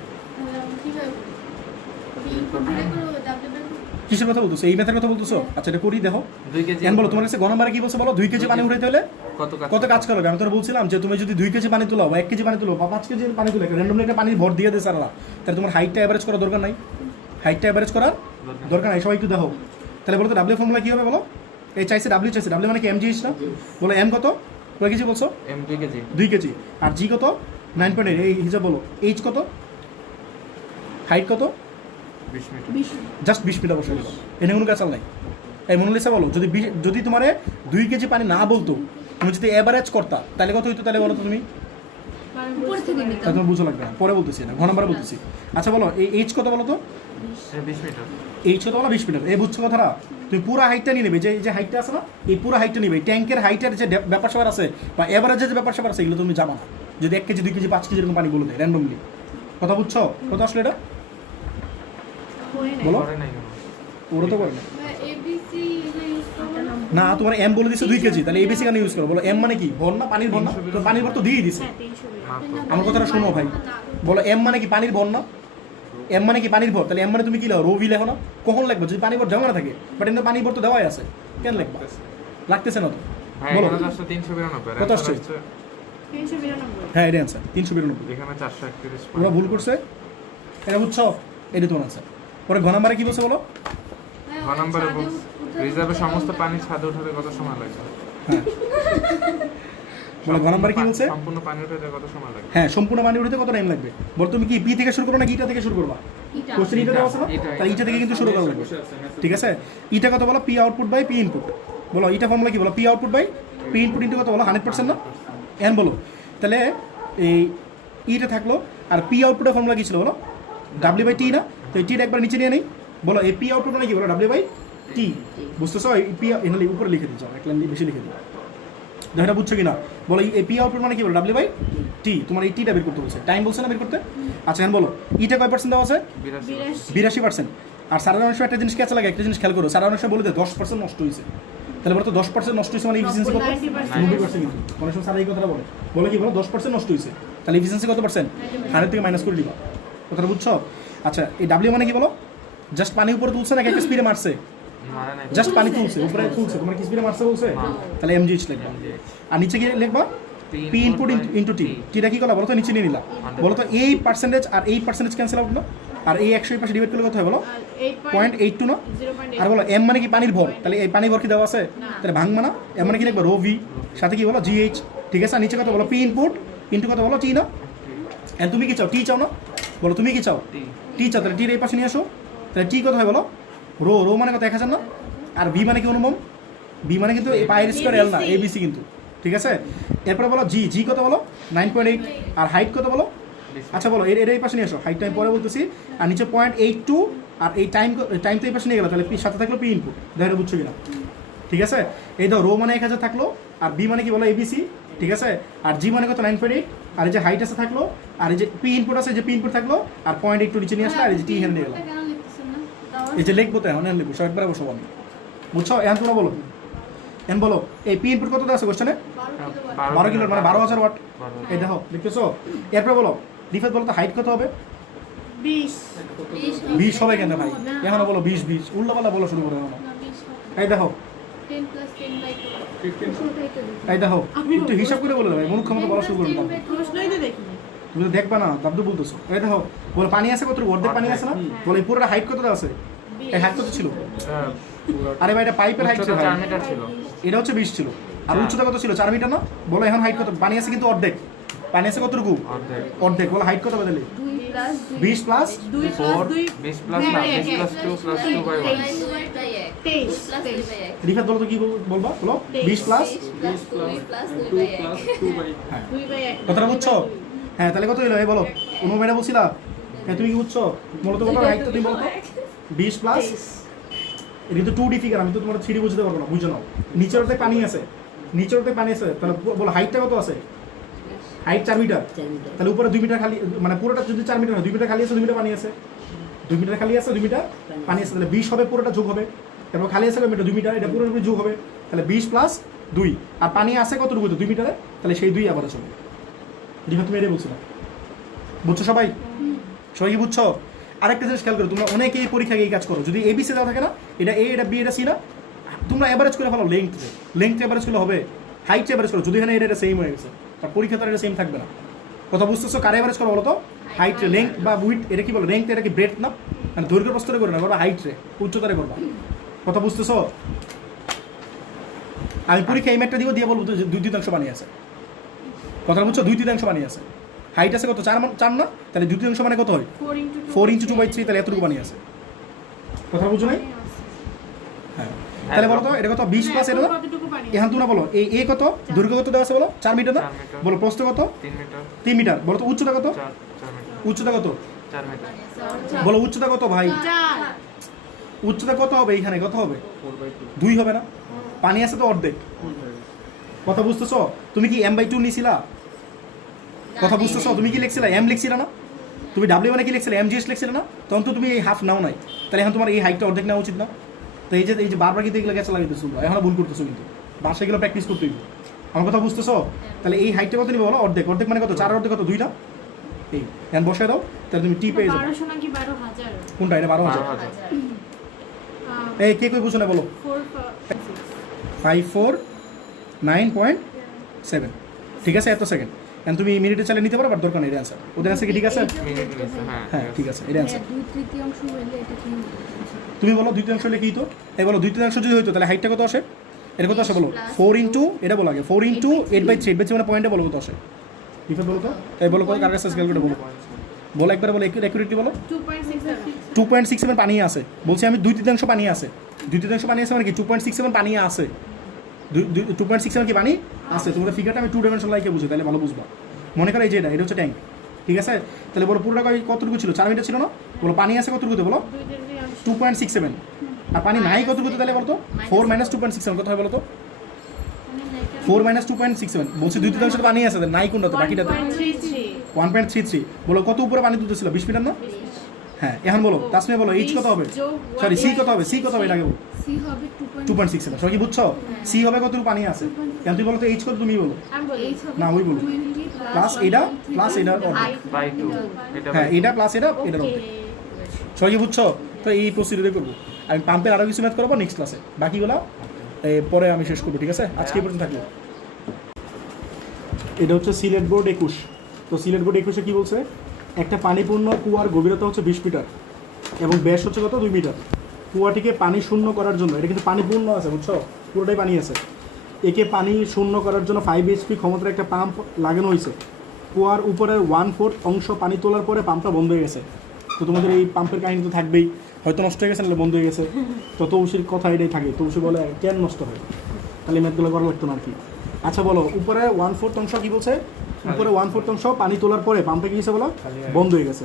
কিভাবে ইনপুট দিলে করে ডাব্লিউ কিসের কথা বলতেছো? এই ম্যাথের কথা বলতেছো? আচ্ছা এটা করি দেখো। 2 কেজি এখন বলো তোমার কাছে গণনাম্বার কি বলছে বলো? 2 কেজি পানি উঠাইতে হলে কত কাজ করবে? আমি তোর বলছিলাম যে তুমি যদি 2 কেজি পানি তুলো বা 1 কেজি পানি তুলো বা 5 কেজি পানি তুলো, র্যান্ডমলি একটা পানির ভর দিয়ে দে সারা, তাহলে তোমার হাইটটা অ্যাভারেজ করার দরকার নাই। হাইটটা অ্যাভারেজ করার দরকার নাই। সবাই একটু দেখো তাহলে বলো তো ডাব্লিউ ফর্মুলা কি হবে বলো? এই চাইছে ডাব্লিউ চাইছে, ডাব্লিউ মানে কি এমজিএইচ না? বলো এম কত? কয় কেজি বলছো? M 2 KG 2 KG. আর জি কত? 9.8। এই হিসাব বলো। এইচ কত? হাইট কত? 20 মিটার। জাস্ট 20 মিটার বসে দিল, এনে কোনো কাঁচাল নাই। এই মোনালিসা বলো, যদি তোমার 2 কেজি পানি না বলতো, তুমি যদি এভারেজ করতা তাহলে কত হইতো? তাহলে বলো তো তুমি, উপর থেকে নিতাম। তাহলে তোমার বুঝো লাগবে না, পরে বলতেছি না, ঘন নাম্বার বলতেছি। আচ্ছা বলো এই এইচ কত বলো তো? 20 মিটার। এইচ কত বলো? 20 মিটার। এই বুঝছো কথাটা? তুমি পুরো হাইটটা নিয়ে নেবে, যে হাইটটা আছে না, এই পুরো হাইটটা নিবে। ট্যাঙ্কের হাইটের যে ব্যাপার স্যাপার আছে বা এভারেজের যে ব্যাপার স্যাপার আছে, এগুলো তুমি জানো না। যদি 1 কেজি 2 কেজি 5 কেজি এরকম পানি বলে দেয় র্যান্ডমলি, কথা বুঝছো? কত আসলে এটা হয়ে নাই। বলো? করে নাই কেন? ওরা তো করে না। এবিসি এটা ইউজ করব না। না তোমার এম বলে দিচ্ছে 2 কেজি, তাহলে এবিসি কেন ইউজ করো? বলো এম মানে কি? ভর না, পানির ভর না? তো পানির ভর তো দিয়েই দিছে। হ্যাঁ 300 গ্রাম। মাত্র আমার কথাটা শোনো ভাই, বলো এম মানে কি? পানির ভর না? এম মানে কি? পানির ভর। তাহলে এম মানে তুমি কি লেখো? রো ভি লেখো না? কখন লিখবো যদি পানির ভর দেওয়া না থাকে? বাট এমনি পানির ভর তো দেওয়াই আছে, কেন লিখবা? লাগতেছে না তো। ভাই বলো এখানে আসছে 392 কত আসছে? 392। হ্যাঁ এটা অ্যান্সার 392। এখানে 431। ওরা ভুল করছে, এটা বুঝছো? এটা তোমার অ্যান্সার। পরে ঘ নাম্বারে কি বলছে বলো? ঘ নাম্বারে রিজার্ভে সমস্ত পানি ছাদে উঠাতে কত সময় লাগে? হ্যাঁ বলো ঘ নাম্বারে কি বলছে? সম্পূর্ণ পানি উঠাতে কত সময় লাগে? হ্যাঁ সম্পূর্ণ পানি উঠতে কত টাইম লাগবে? বলো তুমি কি পি থেকে শুরু করো না ইটা থেকে শুরু করবা? কোশ্চেন ইটা দেওয়া আছে না? তাহলে ইটা থেকে কিন্তু শুরু করা লাগবে, ঠিক আছে? ইটা কত বলো? P output by P input. বলো ইটা ফর্মুলা কি বলো? P output by P input into কত বলো? 100% না? এন বলো। তাহলে এই ইটা থাকলো, আর পি আউটপুটের ফর্মুলা কি ছিল বলো? ডাব্লিউ বাই টি না? তো এই টিটা একবার নিচে নিয়ে নেই। বলো এই পি আউটপুট মানে কি বলো? W by T. বুঝতেছো? এই পি এখানে উপরে লিখে দিচ্ছ, এক লাইন বেশি লিখে দিই, দেখো এটা বুঝছো কি না? বলো এই পি আউটপুট মানে কি বলো? W by T. তোমার এই টিটা বের করতে বলছে, টাইম বলছে না বের করতে? আচ্ছা এখন বলো ইটা কয় পার্সেন্ট দেওয়া আছে? 82%। আর সারা অংশ একটা জিনিস কাছে লাগে, একটা জিনিস খেয়াল করো, সারা অংশ বলে দেয় 10% নষ্ট হয়েছে। তাহলে বলো তো 10% নষ্ট হয়েছে মানে এফিসিয়েন্সি কত? 90% কিন্তু অনেক সময় সারা এই কথাটা বলে, বলে কি বলো? 10% নষ্ট হয়েছে, তাহলে এফিসিয়েন্সি কত পার্সেন্ট? 100 থেকে মাইনাস করে দিবা। কথাটা বুঝছো? আচ্ছা এই ডাব্লিউ মানে কি বলো? জাস্ট পানি উপরে তুলছে না, একটা স্পিডে মারছে? মারে নাই। জাস্ট পানি তুলছে, উপরে তুলছে, তোমার কি স্পিডে মারছে বলছে? তাহলে এমজিএইচ লিখবা। আর নিচে গিয়ে লিখবা পি ইনপুট ইনটু টি। টিটা কি করলা বলো তো? নিচে নিয়ে নিলা। বলো তো এই পার্সেন্টেজ আর এই পার্সেন্টেজ ক্যান্সেল আউট না? আর এই 100 এই পাশে ডিভাইড করলে কত হয় বলো? 0.82 না? আর বলো এম মানে কি? পানির ভর। তাহলে এই পানির ভর কি দেওয়া আছে? তাহলে ভাঙবা না? এম মানে কি লিখবা? রো ভি, সাথে কি বলো? জিএইচ, ঠিক আছে? আর নিচে কত বলো? পি ইনপুট ইনটু কত বলো? টি না? এন্ড তুমি কি চাও? টি চাও না? বলো তুমি কি চাও? টি চাও। তাহলে টির এই পাশে নিয়ে আসো। তাহলে টি কত হয় বলো? রো। রো মানে কত? 1000 না? আর ভি মানে কি অনুমম? বি মানে কিন্তু পায়ের স্কোয়ার এল না, এবিসি কিন্তু, ঠিক আছে? এরপরে বলো জি। জি কত বলো? 9.8। আর হাইট কত বলো? আচ্ছা বলো এর এই পাশে নিয়ে আসো, হাইট টাইম পরে বলতেছি। আর নিচে 0.82, আর এই টাইম তো এই পাশে নিয়ে গেলো, তাহলে পি সাথে থাকলো পি ইনপুট। দেখো বুঝছো কিনা? ঠিক আছে? এই ধরো রো মানে 1000 থাকলো, আর বি মানে কি বলো? এবিসি, ঠিক আছে? আর জি মানে কত? 9.8। আর এই যে হাইট আছে থাকলো, আর এই যে পি ইনপুট আছে, যে পি ইনপুট থাকলো, আর 0.82 নিচে নিয়ে আসলো, আর এই যে টি এখানে নিয়ে গেলো। এই যে লিখবো তো এখন, এখন লিখবো, সব একবারে বসবো আমি, বুঝছো? এখন তোমরা বলো, এখন বলো এই পি ইনপুট কত দেওয়া আছে কোশ্চেনে? 12 কিলো, মানে 12,000 ওয়াট। এই দেখো দেখতেছো? এরপরে বলো রিফাত বলো তো হাইট কত হবে? 20 হবে কেন ভাই? এখন বলো 20 উল্টাপাল্টা বলো শুরু করে দেবো। এই দেখো, এই দেখো একটু হিসাব করে বলে ভাই, মূর্খ মতো বলা শুরু করে দাও। প্রশ্নই তো দেখিনি। তুমি তো দেখবা না, দাবদু বলতেছো। এই দেখো বলো পানি আছে কত? অর্ধেক পানি আছে না? বলো এই পুরোটা হাইট কত আছে? এই হাইট কত ছিল? আরে ভাই এটা পাইপের হাইট ছিল, 4 মিটার ছিল। এটা হচ্ছে 20 ছিল। আর উচ্চতা কত ছিল? 4 মিটার না? বলো এখন হাইট কত? পানি আছে কিন্তু অর্ধেক, পানি আছে কতটুকু? অর্ধেক। বলো হাইট কত হবে তাহলে? 20 প্লাস 2 4 20 প্লাস না 20 প্লাস 2 প্লাস 2 বাই 1। 23 রিফাত বলো তো কি বলবা? বলো 20 প্লাস 2/1 কথাটা বুঝছো? হ্যাঁ তাহলে কত হলো? এই বলো কোনো মেয়েটা বলছিলা, হ্যাঁ তুমি কি বুঝছো? মূলত কত হাইট তুমি বলো তো? 20 প্লাস, এটা কিন্তু 2D ফিগার, আমি তো তোমার 3D বুঝতে পারবো না, বুঝে নাও। নিচের ওতে পানি আছে, নিচের ওতে পানি আছে, তাহলে বলো হাইটটা কত আছে? হাইট 4 মিটার, তাহলে উপরে 2 মিটার খালি, মানে পুরোটা যদি 4 মিটার হয়, 2 মিটার খালি আছে, 2 মিটার পানি আছে, 2 মিটার খালি আছে, 2 মিটার পানি আছে, তাহলে 20 হবে, পুরোটা যোগ হবে। তারপর খালি আছে মিটার 2 মিটার, এটা পুরোপুরি যোগ হবে, তাহলে 20 প্লাস 2। আর পানি আছে কতটুকু? 2 মিটারে, তাহলে সেই 2 আবার চলবে। রিফাত তুমি এটাই বলছো না? বুঝছো সবাই? সবাই কি বুঝছো? আরেকটা জিনিস খেয়াল করো, তোমরা অনেকেই পরীক্ষায় এই কাজ করো, যদি এবিসি দেওয়া থাকে না, এটা এ, এটা বি, এটা সি না, তোমরা অ্যাভারেজ করে ফেলো লেংথ অ্যাভারেজ করলে হবে, হাইট অ্যাভারেজ করো, যদি এখানে এটা সেম হয়ে গেছে, তার পরীক্ষা তো এটা সেম থাকবে না। কথা বুঝতেছো? কার অ্যাভারেজ করো বলো তো? হাইট লেংথ বা উইথ, এটা কি বলো? লেংথ এটা কি ব্রেথ না, মানে দৈর্ঘ্য প্রস্তরে করে না, করবা হাইট রে, উচ্চতারে করবা। কথা বুঝতেছো? আমি পরীক্ষা এই ম্যাটটা দিব, দিয়ে বলবো যে 2/3 পানি আছে। কথা বুঝছো? 2/3 পানি আছে। হাইট আছে কত? 4 না, তাহলে 2/3 মানে কত হয়? 4 × 2/3, তাহলে এতটুকু পানি আছে। কথা বুঝছো নাই? হ্যাঁ, তাহলে বলো তো এটা কত? 20 প্লাস এটা, কতটুকু পানি? এখন তোমরা বলো এ কত, দৈর্ঘ্য কত দেওয়া আছে বলো? 4 মিটার না? 4 মিটার। বলো প্রস্থ কত? 3 মিটার। 3 মিটার। বলো তো উচ্চতা কত? 4 মিটার। উচ্চতা কত? 4 মিটার। বলো উচ্চতা কত ভাই? 4 উচ্চতা কত হবে এখানে? কত হবে? 4/2। 2 হবে না? পানি আছে তো অর্ধেক। কথা বুঝতেছো? তুমি কি m/2 নিছিলা? কথা বুঝতেছো? তুমি কি লিখছিলা? m লিখছিলা না? তুমি w মানে কি লিখছিলে? mgs লিখছিলে না? তখন তো তুমি এই হাফ নাও নাই, তাহলে এখন তোমার এই হাইটটা অর্ধেক নেওয়া উচিত না? তো এই যে বারবার কিন্তু এগুলো গেছে লাগাইতেছো, এখন ভুল করতেছো, কিন্তু বাসায় এগুলো প্র্যাকটিস করতে হইব। আমার কথা বুঝতেছো? তাহলে এই হাইটটা কত নিবে বলো? অর্ধেক। অর্ধেক মানে কত? 4 অর্ধেক কত? 2 না? এই এখন বসায় দাও, তাহলে তুমি টি পেয়ে যাবে। 1200 নাকি 12000? কোনটা? এটা 12,000। 12,000। এই কে কই বুঝো না বলো? 549.7, ঠিক আছে, এত সেকেন্ড। এখন তুমি মিনিটে চালিয়ে নিতে পারো, বাট দরকার নেই, এটা অ্যান্সার। ওদের আছে কি ঠিক আছে? মিনিট নিচ্ছে, হ্যাঁ ঠিক আছে, এটা অ্যান্সার। 2/3 হইলে এটা কি? তুমি বলো 2/3 হলে কি হতো? এই বলো 2/3 যদি হইতো তাহলে হাইটটা কত আসে? এটা কত আসে বলো? 4 × এটা বলো আগে, 4 × 8/3, 8/3 মানে পয়েন্টে বলো কত আসে? ঠিক আছে বলো তো, এই বলো কত, কার কাছে ক্যালকুলেটর বলো, বলো একবার বলো, অ্যাকুরেটলি বলো। 2.67 2.67 পানি আছে বলছি আমি, 2/3 পানি আছে। 2/3 পানি আছে মানে কি? 2.67 পানি আছে। 2.67 কি পানি আছে? তোমাদের ফিগারটা আমি 2 ডাইমেনশন লাইকে বুঝি, তাহলে ভালো বুঝবা। মনে করো এই যে এটা হচ্ছে ট্যাঙ্ক, ঠিক আছে? তাহলে বলো পুরোটা কতটুকু ছিল? 4 মিটার ছিল না? বলো পানি আছে কতটুকুতে বলো? 2.67। আর পানি নাই কতটুকুতে তাহলে বলো তো? 4 - 2.67 কত হয় বলো তো? 4 - 2.67 বলছি 2/3 পানি আছে, তাহলে নাই কোনটাতে? বাকিটাতে 1.33। বলো কত উপরে পানি তুলতেছিল? 20 মিটার না? হ্যাঁ, এখন বলো তাসমিয়া বলো এইচ কত হবে? সরি সি কত হবে? সি কত হবে? এটাকে বলো। সি হবে 2.67। সবাই কি বুঝছো? সি হবে কতটুকু পানি আছে? কেন তুই বলো তো এইচ কত, তুমি বলো। আমি বলি এইচ হবে না, ওই বলো। 20 প্লাস এটা প্লাস এটা অর্ধেক। বাই 2 এটা হ্যাঁ, এটা প্লাস এটা অর্ধেক। সবাই কি বুঝছো? তো এই প্রসিডিউরে করবো আমি। পাম্পের আরও কিছু ম্যাথ করবো নেক্সট ক্লাসে, বাকিগুলো পরে আমি শেষ করবো, ঠিক আছে? আজকে এই পর্যন্ত থাকলো। এটা হচ্ছে সিলেট বোর্ড 21। তো সিলেট বোর্ড 21-এ কী বলছে? একটা পানিপূর্ণ কুয়ার গভীরতা হচ্ছে 20 মিটার এবং ব্যাস হচ্ছে কত? 2 মিটার। কুয়াটিকে পানি শূন্য করার জন্য, এটা কিন্তু পানিপূর্ণ আছে বুঝছো, পুরোটাই পানি আছে, একে পানি শূন্য করার জন্য 5 HP ক্ষমতার একটা পাম্প লাগানো হয়েছে। কুয়ার উপরের 1/4 অংশ পানি তোলার পরে পাম্পটা বন্ধ হয়ে গেছে। তো তোমাদের এই পাম্পের কাহিনী তো থাকবেই, হয়তো নষ্ট হয়ে গেছে নাহলে বন্ধ হয়ে গেছে। তো তৌসির কথা এটাই থাকে, তৌসি বলে কেন নষ্ট হয়, তাহলে ম্যাথগুলো করা লাগতো না আর কি। আচ্ছা বলো, উপরে 1/4 অংশ কি বলছে? উপরে 1/4 অংশ পানি তোলার পরে পাম্পটা কি হয়েছে বলো? বন্ধ হয়ে গেছে।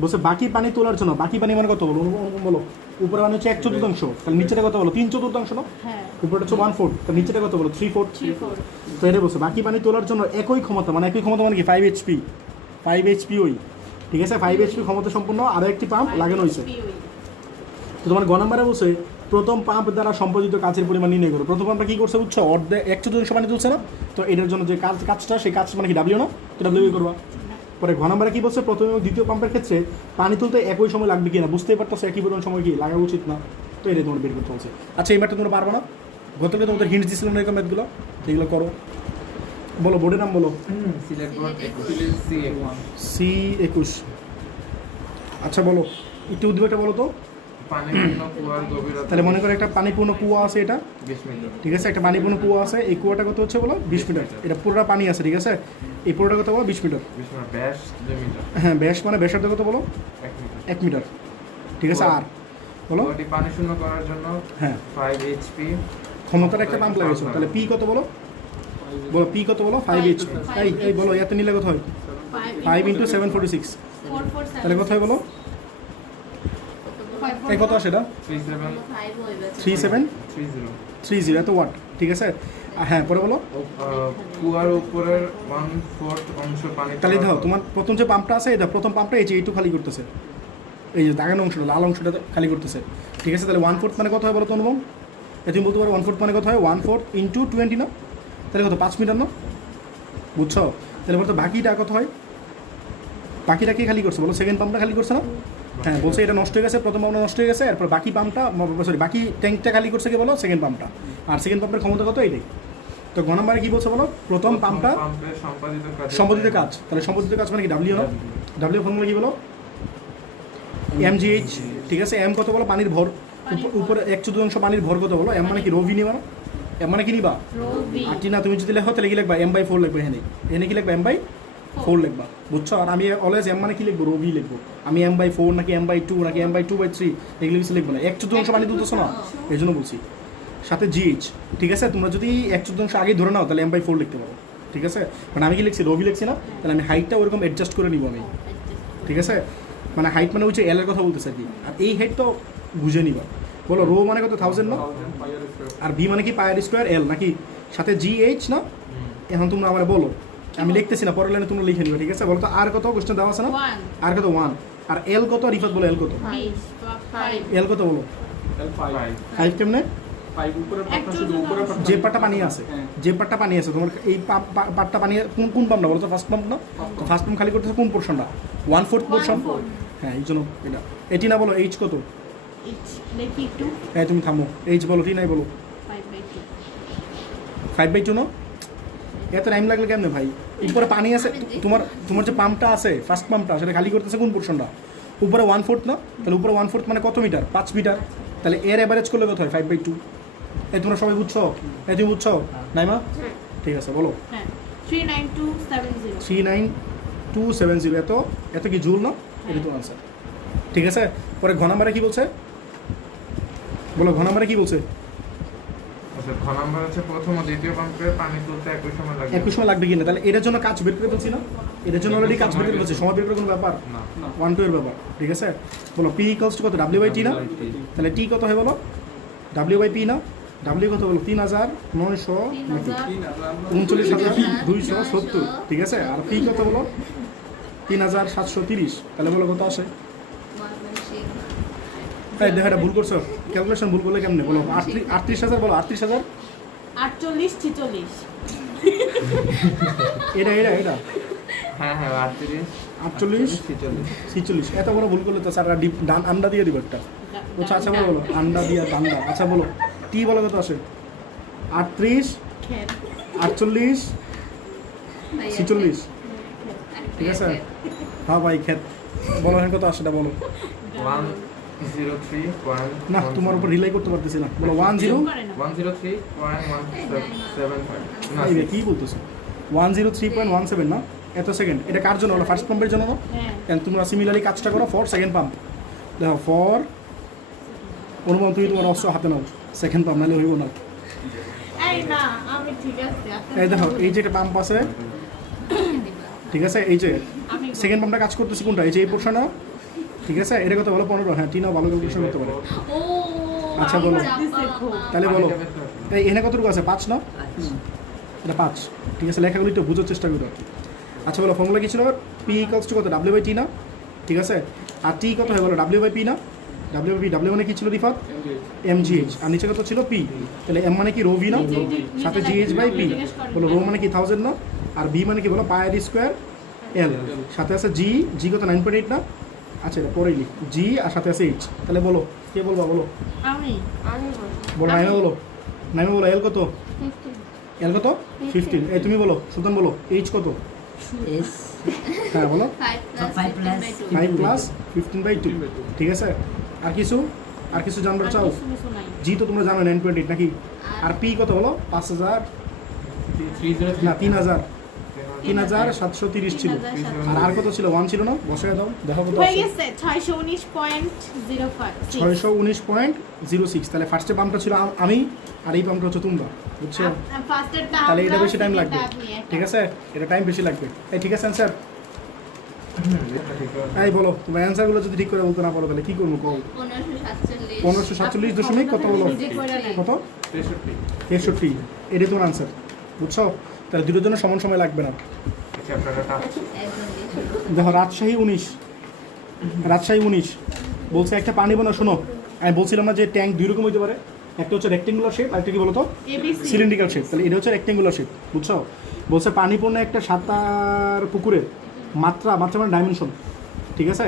বলছে বাকি পানি তোলার জন্য, বাকি পানি মানে কত বলো? বলো উপরে মানে হচ্ছে 1/4, তাহলে নিচেটা কত বলো? 3/4 না? হ্যাঁ উপরে হচ্ছে 1/4, তাহলে নিচেটা কত বলো? 3/4। তো এটা বলছে বাকি পানি তোলার জন্য একই ক্ষমতা মানে কি 5 HP, 5 HP ওই, ঠিক আছে? 5 HP ক্ষমতা সম্পন্ন আরও একটি পাম্প লাগানো হয়েছে। তো তোমার গ নাম্বারে বলছে প্রথম পাম্প দ্বারা সম্পাদিত কাজের পরিমাণ নির্ণয় করো। প্রথম পাম্পটা কী করছে বুঝছো? অর্ধেক 1/4 পানি তুলছে না? তো এটার জন্য যে কাজটা, সেই কাজ মানে কি ডাব্লিউ না? তো ডাব্লিউ করবা। পরে ঘ নাম্বারে কী বলছে? প্রথম এবং দ্বিতীয় পাম্পের ক্ষেত্রে পানি তুলতে একই সময় লাগবে কি না? বুঝতেই পারতো একই পরিমাণ সময় কি লাগা উচিত না? তো এটা তোমার বের করতে বলছে। আচ্ছা এই ম্যাথটা তোমরা পারবে না? গতকালে তোমাদের হিন্টস দিয়েছিলাম না এরকম ম্যাথগুলো, এগুলো করো। বলো বোর্ডের নাম বলো। Sylhet board 21 C21। আচ্ছা বলো একটু উদ্দীপকটা বলো তো। পানিপূর্ণ কুয়ার গভীরতা, তাহলে মনে করো একটা পানিপূর্ণ কুয়া আছে, এটা 20 মিটার। ঠিক আছে? একটা পানিপূর্ণ কুয়া আছে, এই কুয়াটা কত হচ্ছে বলো? 20 মিটার। এটা পুরোটা পানি আছে, ঠিক আছে? এই পুরোটা কত বলো? 20 মিটার। 20 মিটার ব্যাস 2 মিটার। হ্যাঁ, ব্যাস মানে ব্যাসার্ধ কত বলো? 1 1 মিটার। মিটার, ঠিক আছে? আর বলো কুয়াটি পানি শূন্য করার জন্য হ্যাঁ 5 HP ক্ষমতার একটা পাম্প লাগাইছো, তাহলে পি কত বলো? বলো পি কত বলো? 5 HP। এই বলো এতে নিলে কত হয়? 5 × 746, তাহলে কত হয় বলো? এই কত আসে এটা? 3730 এত ওয়াট, ঠিক আছে? হ্যাঁ পরে বলো। কুয়ার উপরের 1/4 অংশ পানি তাহলে দেখো তোমার প্রথম যে পাম্পটা আছে, এটা প্রথম পাম্পটা এই যে এইটু খালি করতেছে, এই যে দাগানো অংশটা লাল অংশটা খালি করতেছে, ঠিক আছে? তাহলে 1/4 মানে কত হয় বলো তো অনুভব? তুমি বলতে পারো 1/4 মানে কত হয়? 1/4 × 20 না? তাহলে কত? 5 মিটার না? বুঝছো? তাহলে বলতো বাকিটা কত হয়? বাকিটা কে খালি করছে বলো? সেকেন্ড পাম্পটা খালি করছে না? হ্যাঁ বলছে এটা নষ্ট হয়ে গেছে, প্রথম পাম্পটা নষ্ট হয়ে গেছে, এরপর বাকি পাম্পটা সরি বাকি ট্যাঙ্কটা খালি করছে কি বলো সেকেন্ড পাম্পটা, আর সেকেন্ড পাম্পের ক্ষমতা কত এইটাই। তো ঘ নম্বরে কি বলছে বলো, প্রথম পাম্পটা পাম্পের সম্পাদিত কাজ, তাহলে সম্পাদিত কাজ মানে কি ডাব্লিউ না, ডাব্লিউ ফর্মুলা কি বলো এমজিএইচ, ঠিক আছে। এম কত বলো পানির ভর, উপরে 1/4 পানির ভর কত বলো, এম মানে কি রো ভি নিবা, এম মানে কি নিবা রো ভি আর টি না, তুমি যদি লেখো তাহলে কি লিখবা m/4 লিখবে, এখানে কি লিখবা m/4 লিখবা, বুঝছো। আর আমি অলওয়েজ এম মানে কি লিখবো, রো ভি লিখবো। আমি m/4 নাকি m/2 নাকি m/2/3 এগুলো কিছু লিখবো না, 1/4 পানি তুলতেছো না এই জন্য বলছি। সাথে জিএইচ, ঠিক আছে। তোমরা যদি 1/4 আগে ধরে নাও তাহলে m/4 লিখতে পারো, ঠিক আছে। মানে আমি কি লিখছি, রো ভি লিখছি না, তাহলে আমি হাইটটা ওরকম অ্যাডজাস্ট করে নিব আমি, ঠিক আছে। মানে হাইট মানে হচ্ছে এল এর কথা বলতেছে আর কি, আর এই হাইট তো বুঝে নিবা। বলো রো মানে কত 1000 না, আর ভি মানে কি পায়ের স্কোয়ার এল নাকি, সাথে জিএইচ না। এখন তোমরা আমার বলো, আমি লিখতেছি না, পরের লাইনে তোমরা লিখে নিবে, ঠিক আছে। বলো তো আর কত কোশ্চেন দেওয়া আছে না, 1 আর কত 1, আর এল কত, রিফাত বলো এল কত, 5 এল কত বলো 5 কেমনে, যে পাটটা পানি আছে, যে পাটটা পানি আছে তোমার এই পাটটা পানি কোন পাম্প না বলো তো, ফার্স্ট পাম্প না, তো ফার্স্ট পাম্প খালি করতেছে কোন পোর্শনটা, 1/4 পোর্শন, হ্যাঁ এই জন্য এটা এটি না বলো এইচ কত, ইচ দেখি 2 হ্যাঁ তুমি থামো, এইচ বলো, টি নাই বলো 5/2 5/2 না, এত টাইম লাগলে কেমনে ভাই, উপরে পানি আছে, তোমার যে পাম্পটা আছে ফার্স্ট পাম্পটা সেটা খালি করতেছে কোন পোর্শনটা, উপরে 1/4 না, তাহলে উপরে 1/4 মানে কত মিটার, 5 মিটার, তাহলে এর অ্যাভারেজ করলে কত হয় 5/2। এই তোমরা সবাই বুঝছো, এই তুমি বুঝছো নাইমা, ঠিক আছে বলো হ্যাঁ 39270 39270, এত কি জুল না, এটা তো আনসার, ঠিক আছে। পরে ঘ নাম্বারে কি বলছে বলো, ঘ নাম্বারে কি বলছে, আচ্ছা ঘ নাম্বার হচ্ছে প্রথম ও দ্বিতীয় পাম্পে পানি তুলতে একই সময় লাগবে, একই সময় লাগবে কিনা, তাহলে এটার জন্য কাজ বের করে ফেলছি না, এটার জন্য অলরেডি কাজ বের করে ফেলছি, সময় বের করে কোনো ব্যাপার না 1-2 এর ব্যাপার, ঠিক আছে। বলো পি ইকুয়ালস টু কত, W/T না, তাহলে টি কত হয় বলো, W/P না, W কত বলো 3900 নাকি 39,270, ঠিক আছে। আর পি কত বলো 3730, তাহলে বলো কত আসে, এই দেখো এটা ভুল করছো, ক্যালকুলেশন ভুল করলে কেমনে বলো, 38,000 বলো 38,000, 48 46 এটা হ্যাঁ 48 46, এত বড় ভুল করলে তো স্যার ডান আন্ডা দিয়ে দিব একটা, আচ্ছা আচ্ছা বলো আন্ডা দিয়ে ডান্ডা, আচ্ছা বলো টি বলো কত আসে 38 খেত 48 46, ঠিক আছে। হ্যাঁ ভাই খেত বলো এখন কত আসে এটা বলো, 103.1 না তোমার উপর রিলাই করতে পারতেছি না, বলো 10 করে না 103.175 না এই রে, কি বলতেছো 103.17 না, এত সেকেন্ড, এটা কার জন্য হলো, ফার্স্ট পাম্পের জন্য না, হ্যাঁ তোমরা সিমিলারলি কাজটা করো ফর সেকেন্ড পাম্প, দেখো ফর অনুমান তুমি তোমার অস্ত্র হাতে নাও, সেকেন্ড পাম্প নাহলে হইব না। এই না আমি ঠিক আছে এই দেখো এই যে একটা পাম্প আছে, ঠিক আছে, এই যে আমি সেকেন্ড পাম্পটা কাজ করতেছে কোনটা, এই যে এই পোর্শনটা, ঠিক আছে। এটা কত বলো 15, হ্যাঁ টিনাও ভালো ক্যালকুলেশন করতে পারে, ও আচ্ছা বলো তাহলে বলো পানিটা বের করো। এই এখানে কতটুকু আছে 5 না, এটা 5, ঠিক আছে। লেখাগুলো একটু বোঝার চেষ্টা করো, আচ্ছা বলো ফর্মুলা কি ছিল, পি ইকুয়ালস টু কত W/T না, ঠিক আছে। আর টি কত হয় বলো W/P না, W/P, W মানে কি ছিল রিফাত mgh, আর নিচে কত ছিল P, তাহলে M মানে কি রো ভি না, সাথে GH/P, বলো রো মানে কি 1000 না, আর B মানে কি বলো পায়ের স্কোয়ার L, সাথে আছে G কত 9.8 না, আচ্ছা এটা পরেই লিখ G আর সাথে আছে H, তাহলে বলো কে বলবা বলো, আমি বলো নাইমা বলো, নাইমা বলো L কত, L কত 15, এই তুমি বলো সুলতান বলো H কত, হ্যাঁ বলো 5 প্লাস 15/2, ঠিক আছে। আর কিছু জানবার চাও, কিছু নাই জি তো তোমরা জানো 9.8 নাকি, আর পি কত বলো 5000 না 3730 ছিল, আর কত ছিল 1 ছিল না, বসায় দাও দেখো কত হয়ে আছে, গেছে 619.05 619.06, তাহলে ফার্স্টে পাম্পটা ছিল আমি, আর এই পাম্পটা হচ্ছে তোমরা, বুঝছো, ফার্স্টেরটা তাহলে এটা বেশি টাইম লাগবে, ঠিক আছে, এটা টাইম বেশি লাগবে। এই ঠিক আছে অ্যান্সার, এই বলো তোমার অ্যান্সারগুলো যদি ঠিক করে বলতে না পারো তাহলে কি করবো, কও 1547 দশমিক কত বলো, কত 63, এটাই তোমার আনসার, বুঝছো। তাহলে দুটোর জন্য সমান সময় লাগবে না। দেখো রাজশাহী 19 বলছে একটা পানি বোনা, শোনো আমি বলছিলাম না যে ট্যাঙ্ক দুই রকম হইতে পারে, একটা হচ্ছে রেক্টেঙ্গুলার শেপ আর একটা কি বলতো এবিসি সিলিন্ড্রিক্যাল শেপ, তাহলে এটা হচ্ছে রেক্টেঙ্গুলার শেপ, বুঝছো। বলছে পানিপূর্ণ একটা সাঁতার পুকুরের মাত্রা মানে ডাইমেনশন, ঠিক আছে,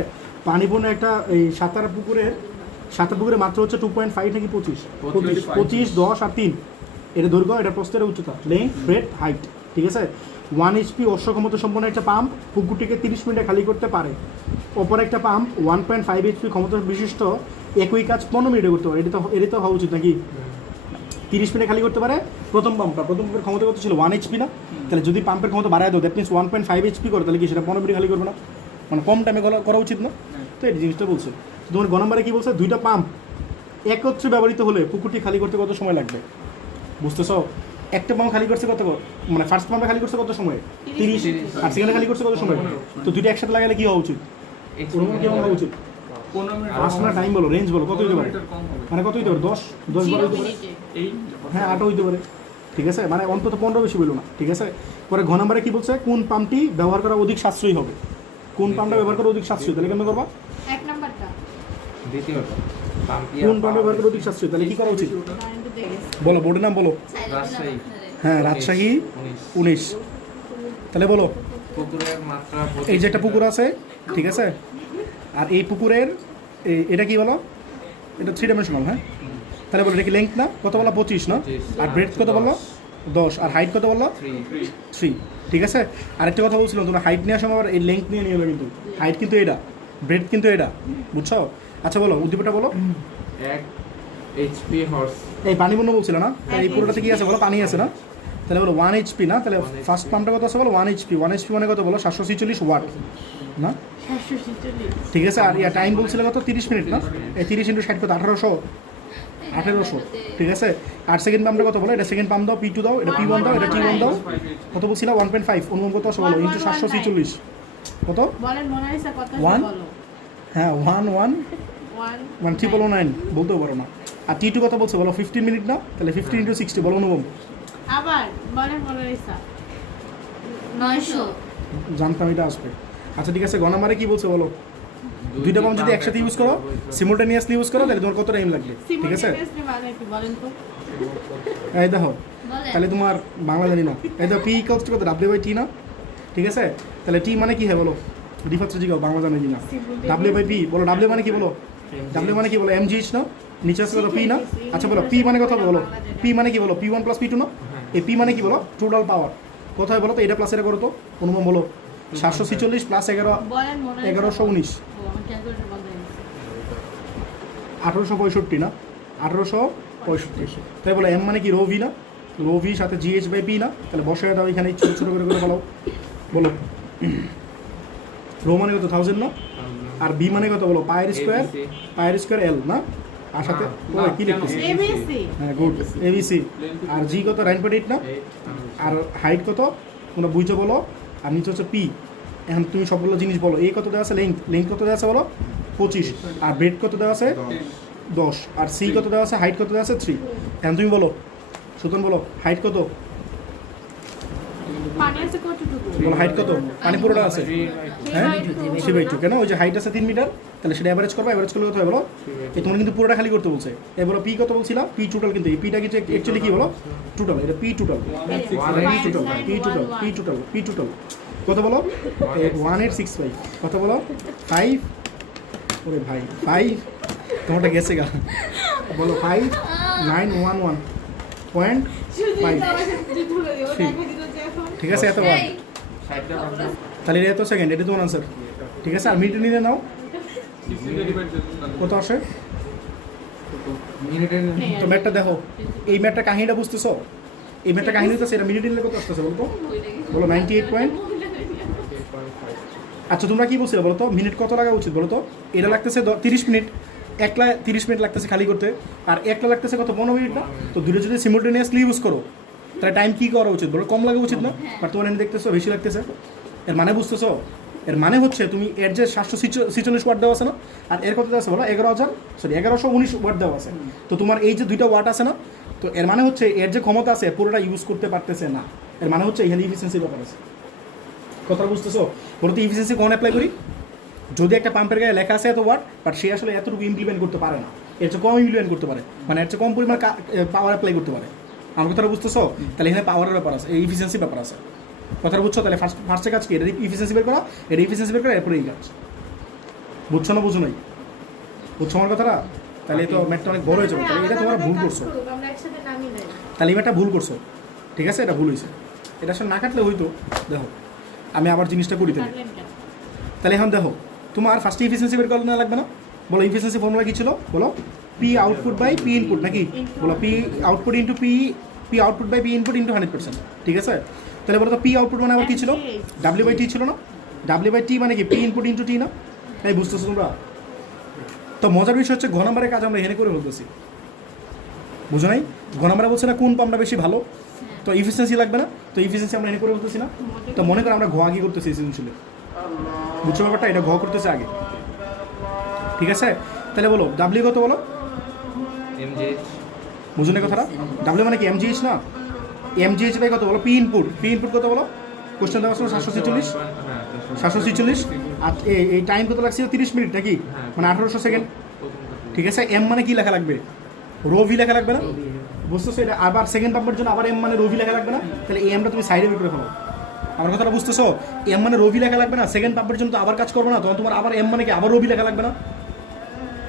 পানিপূর্ণ একটা এই সাঁতার পুকুরে মাত্র হচ্ছে 2.5 নাকি 25 10 আর 3 এটা দৈর্ঘ্য, এটা প্রস্থ, এটা উচ্চতা, লেন্থ, ব্রেডথ, হাইট, ঠিক আছে। 1 HP অশ্ব ক্ষমতা সম্পন্ন একটা পাম্প পুকুরটিকে 30 মিনিটে খালি করতে পারে। অপর একটা পাম্প 1.5 HP ক্ষমতা বিশিষ্ট একই কাজ 15 মিনিটে করতে পারে। এটা তো হওয়া উচিত নাকি? 30 মিনিটে খালি করতে পারে। প্রথম পাম্পের ক্ষমতা কত ছিল? 1 HP না? তাহলে যদি পাম্পের ক্ষমতা বাড়ায় দাও, দ্যাট মিনস 1.5 HP করে, তাহলে কি সেটা 15 মিনিটে খালি করবে না? মানে কম টাইমে করা উচিত না? তো এই জিনিসটা বলছে। তোমার গ নম্বরে কী বলছে? দুইটা পাম্প একত্রে ব্যবহৃত হলে পুকুরটি খালি করতে কত সময় লাগবে? বুঝতেছো? একটা পাম্প খালি করছে কত, মানে ফার্স্ট পাম্পে খালি করছে কত সময়? 30, আর সেকেন্ডে খালি করছে কত সময়? তো দুইটা একসাথে লাগালে কী হওয়া উচিত? কেমন হওয়া উচিত? আসলে টাইম বলো, রেঞ্জ বলো, কত হইতে পারে? মানে কত হইতে পারে? 10 12 হইতে পারে? হ্যাঁ 8 হইতে পারে, ঠিক আছে। মানে অন্তত 15 বেশি বললো না, ঠিক আছে। পরে ঘ নম্বরে কী বলছে? কোন পাম্পটি ব্যবহার করা অধিক সাশ্রয়ী হবে? কোন পাম্পটা ব্যবহার করা অধিক সাশ্রয়ী? তাহলে কেন করবা? এক নাম্বারটা দ্বিতীয়টা কোন পাম্পটা ব্যবহার করা অধিক সাশ্রয়ী? তাহলে কী করা উচিত? বলো, বোর্ডের নাম বলো। রাজশাহী। হ্যাঁ, রাজশাহী 19। তাহলে বলো, পুকুরের মাত্রা এই যে একটা পুকুর আছে, ঠিক আছে, আর এই পুকুরের এটা কি বলো? এটা 3 ডাইমেনশনাল, হ্যাঁ। তাহলে বলো, এটা কি লেন্থ না? কত বলো? 25 না? আর ব্রেডথ কত বললো? 10। আর হাইট কত বললো? 3, ঠিক আছে। আরেকটা কথা বলছিলাম, তোমরা হাইট নেওয়ার সময় আবার এই লেন্থ নিয়ে নিয়ে কিন্তু হাইট কিন্তু এটা, ব্রেডথ কিন্তু এটা, বুঝছো? আচ্ছা বলো, উদ্দীপকটা বলো। 1 HP হর্স। এই পানিপূর্ণ বলছিল না? এই পুরোটাতে কি আছে বলো? পানি আছে না? তাহলে বলো 1 HP না? তাহলে ফার্স্ট পাম্পটা কত আছে বলো? 1 HP মানে কত বলো? 746 ওয়াট না? 746, ঠিক আছে। আর ইয়া টাইম বলছিল কত? 30 মিনিট না? এই 30 × 60 কত? 1800, ঠিক আছে। আর সেকেন্ড পাম্পটা কত বলো? এটা সেকেন্ড পাম্প দাও, P2 দাও, এটা P1 দাও, এটা T1 দাও, কত বলছিল? 1.5। অনুমান কত আছে বলো? ইন্টু 746 কত? বলেন মোনালিসা কত আছে 1? বলো। হ্যাঁ 1 বলতেও পারো না। আর T2 কত বলছে বলো? 15 মিনিট না? তাহলে 15 × 60 বলো অনুপম। আবার বলেন মোনালিসা 900 জানতাম এটা আসবে। আচ্ছা ঠিক আছে, গণামারে কি বলছে বলো? দুইটা পাম্প যদি একসাথে ইউজ করো, সিমultaneously ইউজ করো, তাহলে তোমার কত টাইম লাগবে? ঠিক আছে, সিমultaneously মানে কি বলেন তো? এই দেখো, বলেন তাহলে তোমার বাংলা জানি না। এই দেখো P = কত? W/T না? ঠিক আছে, তাহলে T মানে কি হয় বলো? ডিফারেন্স জিগাও, বাংলা জানি না। W/P বলো। W মানে কি বলো? W মানে কি বলো? mgh না? নিচে আছে কত? P না? আচ্ছা বলো P মানে কত বলো? P মানে কি বলো? P1 + P2 না? এই P মানে কি বলো? Total power. কোথায় বলো তো? এটা প্লাস এটা করো তো, অনুমান বলো। 746 + 11 বলেন মোনালিসা 1119, ও আমি ক্যালকুলেটর বন্ধ হয়ে গেছে। 1865 না? 1865। তাই বলো M মানে কি? ρ v না? ρ v সাথে gh/p না? তাহলে বসায় দাও এখানে, ছোট ছোট করে বলো। বলো রো মানে কত? 1000 না? আর বি মানে কত বলো? পায়ের স্কোয়ার এল না? আর সাথে কি লিখতেছি? এবিসি হ্যাঁ গুড, ABC। আর জি কত? 9.8 না? আর হাইট কত? তোমরা বুঝছো বলো। আর নিচে হচ্ছে পি। এখন তুমি সবগুলো জিনিস বলো। এ কত দেওয়া আছে? লেন্থ কত দেওয়া আছে বলো? 25। আর ব্রেড কত দেওয়া আছে? 10। আর সি কত দেওয়া আছে? হাইট কত দেওয়া আছে? 3। এখন তুমি বলো, সুতন বলো, হাইট কত? পানি আছে কতটুকু? বলো হাইট কত? পানি পুরোটা আছে, হ্যাঁ 3/2। কেন? ওই যে হাইট আছে 3 মিটার, তাহলে সেটা অ্যাভারেজ করবে। অ্যাভারেজ করলে কত হয় বলো? এই তোমার কিন্তু পুরোটা খালি করতে বলছে। এ বলো পি কত বলছিলা? পি টোটাল, কিন্তু এই পিটা কিছু অ্যাকচুয়ালি কি বলো? টোটাল। এটা পি টোটাল, পি টোটাল কত বলো? 1865 কত বলো? 5। ওরে ভাই 5, তোমারটা গেছে গা। বলো 5911.5। ঠিক আছে, এত বার। তাহলে এটা এত সেকেন্ড, এটা তোমার আনসার। ঠিক আছে, আর মিনিটে নিয়ে নাও কত আসে। তো ম্যাটটা দেখো, এই ম্যাটটা কাহিনীটা বুঝতেছো? এই ম্যাটটা কাহিনী হচ্ছে, এটা মিনিটে নিলে কত আসতেছে বলতো? বলো 98 পয়েন্ট। আচ্ছা তোমরা কি বলছিলে বলো তো? মিনিট কত লাগা উচিত বলো তো? এটা লাগতেছে 30 মিনিট, একলা 30 মিনিট লাগতেছে খালি করতে, আর একটা লাগতেছে কত? 15 মিনিট না? তো দুটো যদি সিমultaneously ইউজ করো, তাহলে টাইম কী করা উচিত বলো? কম লাগা উচিত না? আর তোমার এনে দেখতেছো বেশি লাগতেছে। এর মানে বুঝতেছো? এর মানে হচ্ছে তুমি এর যে 746 ওয়াট দেওয়া আছে না, আর এর কত দেওয়া আছে বলো? 1119 ওয়াট দেওয়া আছে। তো তোমার এই যে দুইটা ওয়াট আছে না, তো এর মানে হচ্ছে এর যে ক্ষমতা আছে পুরোটা ইউজ করতে পারতেছে না। এর মানে হচ্ছে এখানে ইফিসিয়েন্সির ব্যাপার আছে। কথা বুঝতেছো? বলো তো ইফিসিয়েন্সি কখন অ্যাপ্লাই করি? যদি একটা পাম্পের গায়ে লেখা আছে এত ওয়াট, বাট সে আসলে এতটুকু ইমপ্লিমেন্ট করতে পারে না, এর চেয়ে কম ইমপ্লিমেন্ট করতে পারে, মানে এর চেয়ে কম পরিমাণ পাওয়ার অ্যাপ্লাই করতে পারে। আমার কথাটা বুঝতেছো? তাহলে এখানে পাওয়ারের ব্যাপার আছে, এই ইফিসিয়েন্সির ব্যাপার আছে। কথাটা বুঝছো? তাহলে ফার্স্টে কাজ কি? এটা ইফিসিয়েন্সি বের করা, এটা ইফিসিয়েন্সি বের করা, এরপরে এই কাজ। বুঝছো না বুঝো নাই? বুঝছো আমার কথাটা? তাহলে এই তো ম্যাথটা অনেক বড় হয়ে যাবে, তাহলে এটা তোমরা ভুল করছো, আমরা একসাথে নামি নাই। তাহলে এই ম্যাথটা ভুল করছো, ঠিক আছে? এটা ভুল হয়েছে, এটা আসলে না কাটলে হইতো। দেখো আমি আবার জিনিসটা করি তাহলে। কাটলেন কেন? তাহলে এখন দেখো তোমার ফার্স্টে ইফিসিয়েন্সি বের করে নেওয়া লাগবে না? বলো ইফিসিয়েন্সি ফর্মুলা কি ছিল? বলো P output by P input, নাকি? বলো P output into P output by P input into 100%, ঠিক আছে? তাহলে বলো তো পি আউটপুট মানে আবার কী ছিল? ডাব্লিউ বাই টি ছিল না? ডাব্লিউ বাই টি মানে কি পি ইনপুট ইন্টু টি না? তাই বুঝতেছো তোমরা? তো মজার বিষয় হচ্ছে ঘ নম্বরের কাজ আমরা এখানে করে বলতেছি, বুঝো নাই? ঘ নম্বরে বলছে না কোন পাম্পটা বেশি ভালো, তো ইফিসিয়েন্সি লাগবে না, তো ইফিসিয়েন্সি আমরা এখানে করে বলতেছি না? তো মনে করো আমরা ঘ আগে করতেছি সৃজনশীলে, বুঝছো ব্যাপারটা? এটা ঘ করতেছে আগে, ঠিক আছে? তাহলে বলো ডাব্লিউ কত বলো? এমজিএইচ বুঝুন এই কথাটা? ডাব্লিউ মানে কি এমজিএইচ না? এমজিএইচ বাই কত বলো? পি ইনপুট, পি ইনপুট কত বলো? কোশ্চেন দেওয়া ছিল 746, 746, আর এই টাইম কত লাগছিল? 30 মিনিট নাকি? মানে 1800 সেকেন্ড, ঠিক আছে? এম মানে কি লেখা লাগবে? রো ভি লেখা লাগবে না? বুঝতেছো? এটা আবার সেকেন্ড পাম্পের জন্য আবার এম মানে রো ভি লেখা লাগবে না? তাহলে এই এমটা তুমি সাইডে বের করে ফেলো। আমার কথাটা বুঝতেছো? এম মানে রো ভি লেখা লাগবে না, সেকেন্ড পাম্পের জন্য তো আবার কাজ করবে না, তখন তোমার আবার এম মানে কি আবার রো ভি লেখা লাগবে না?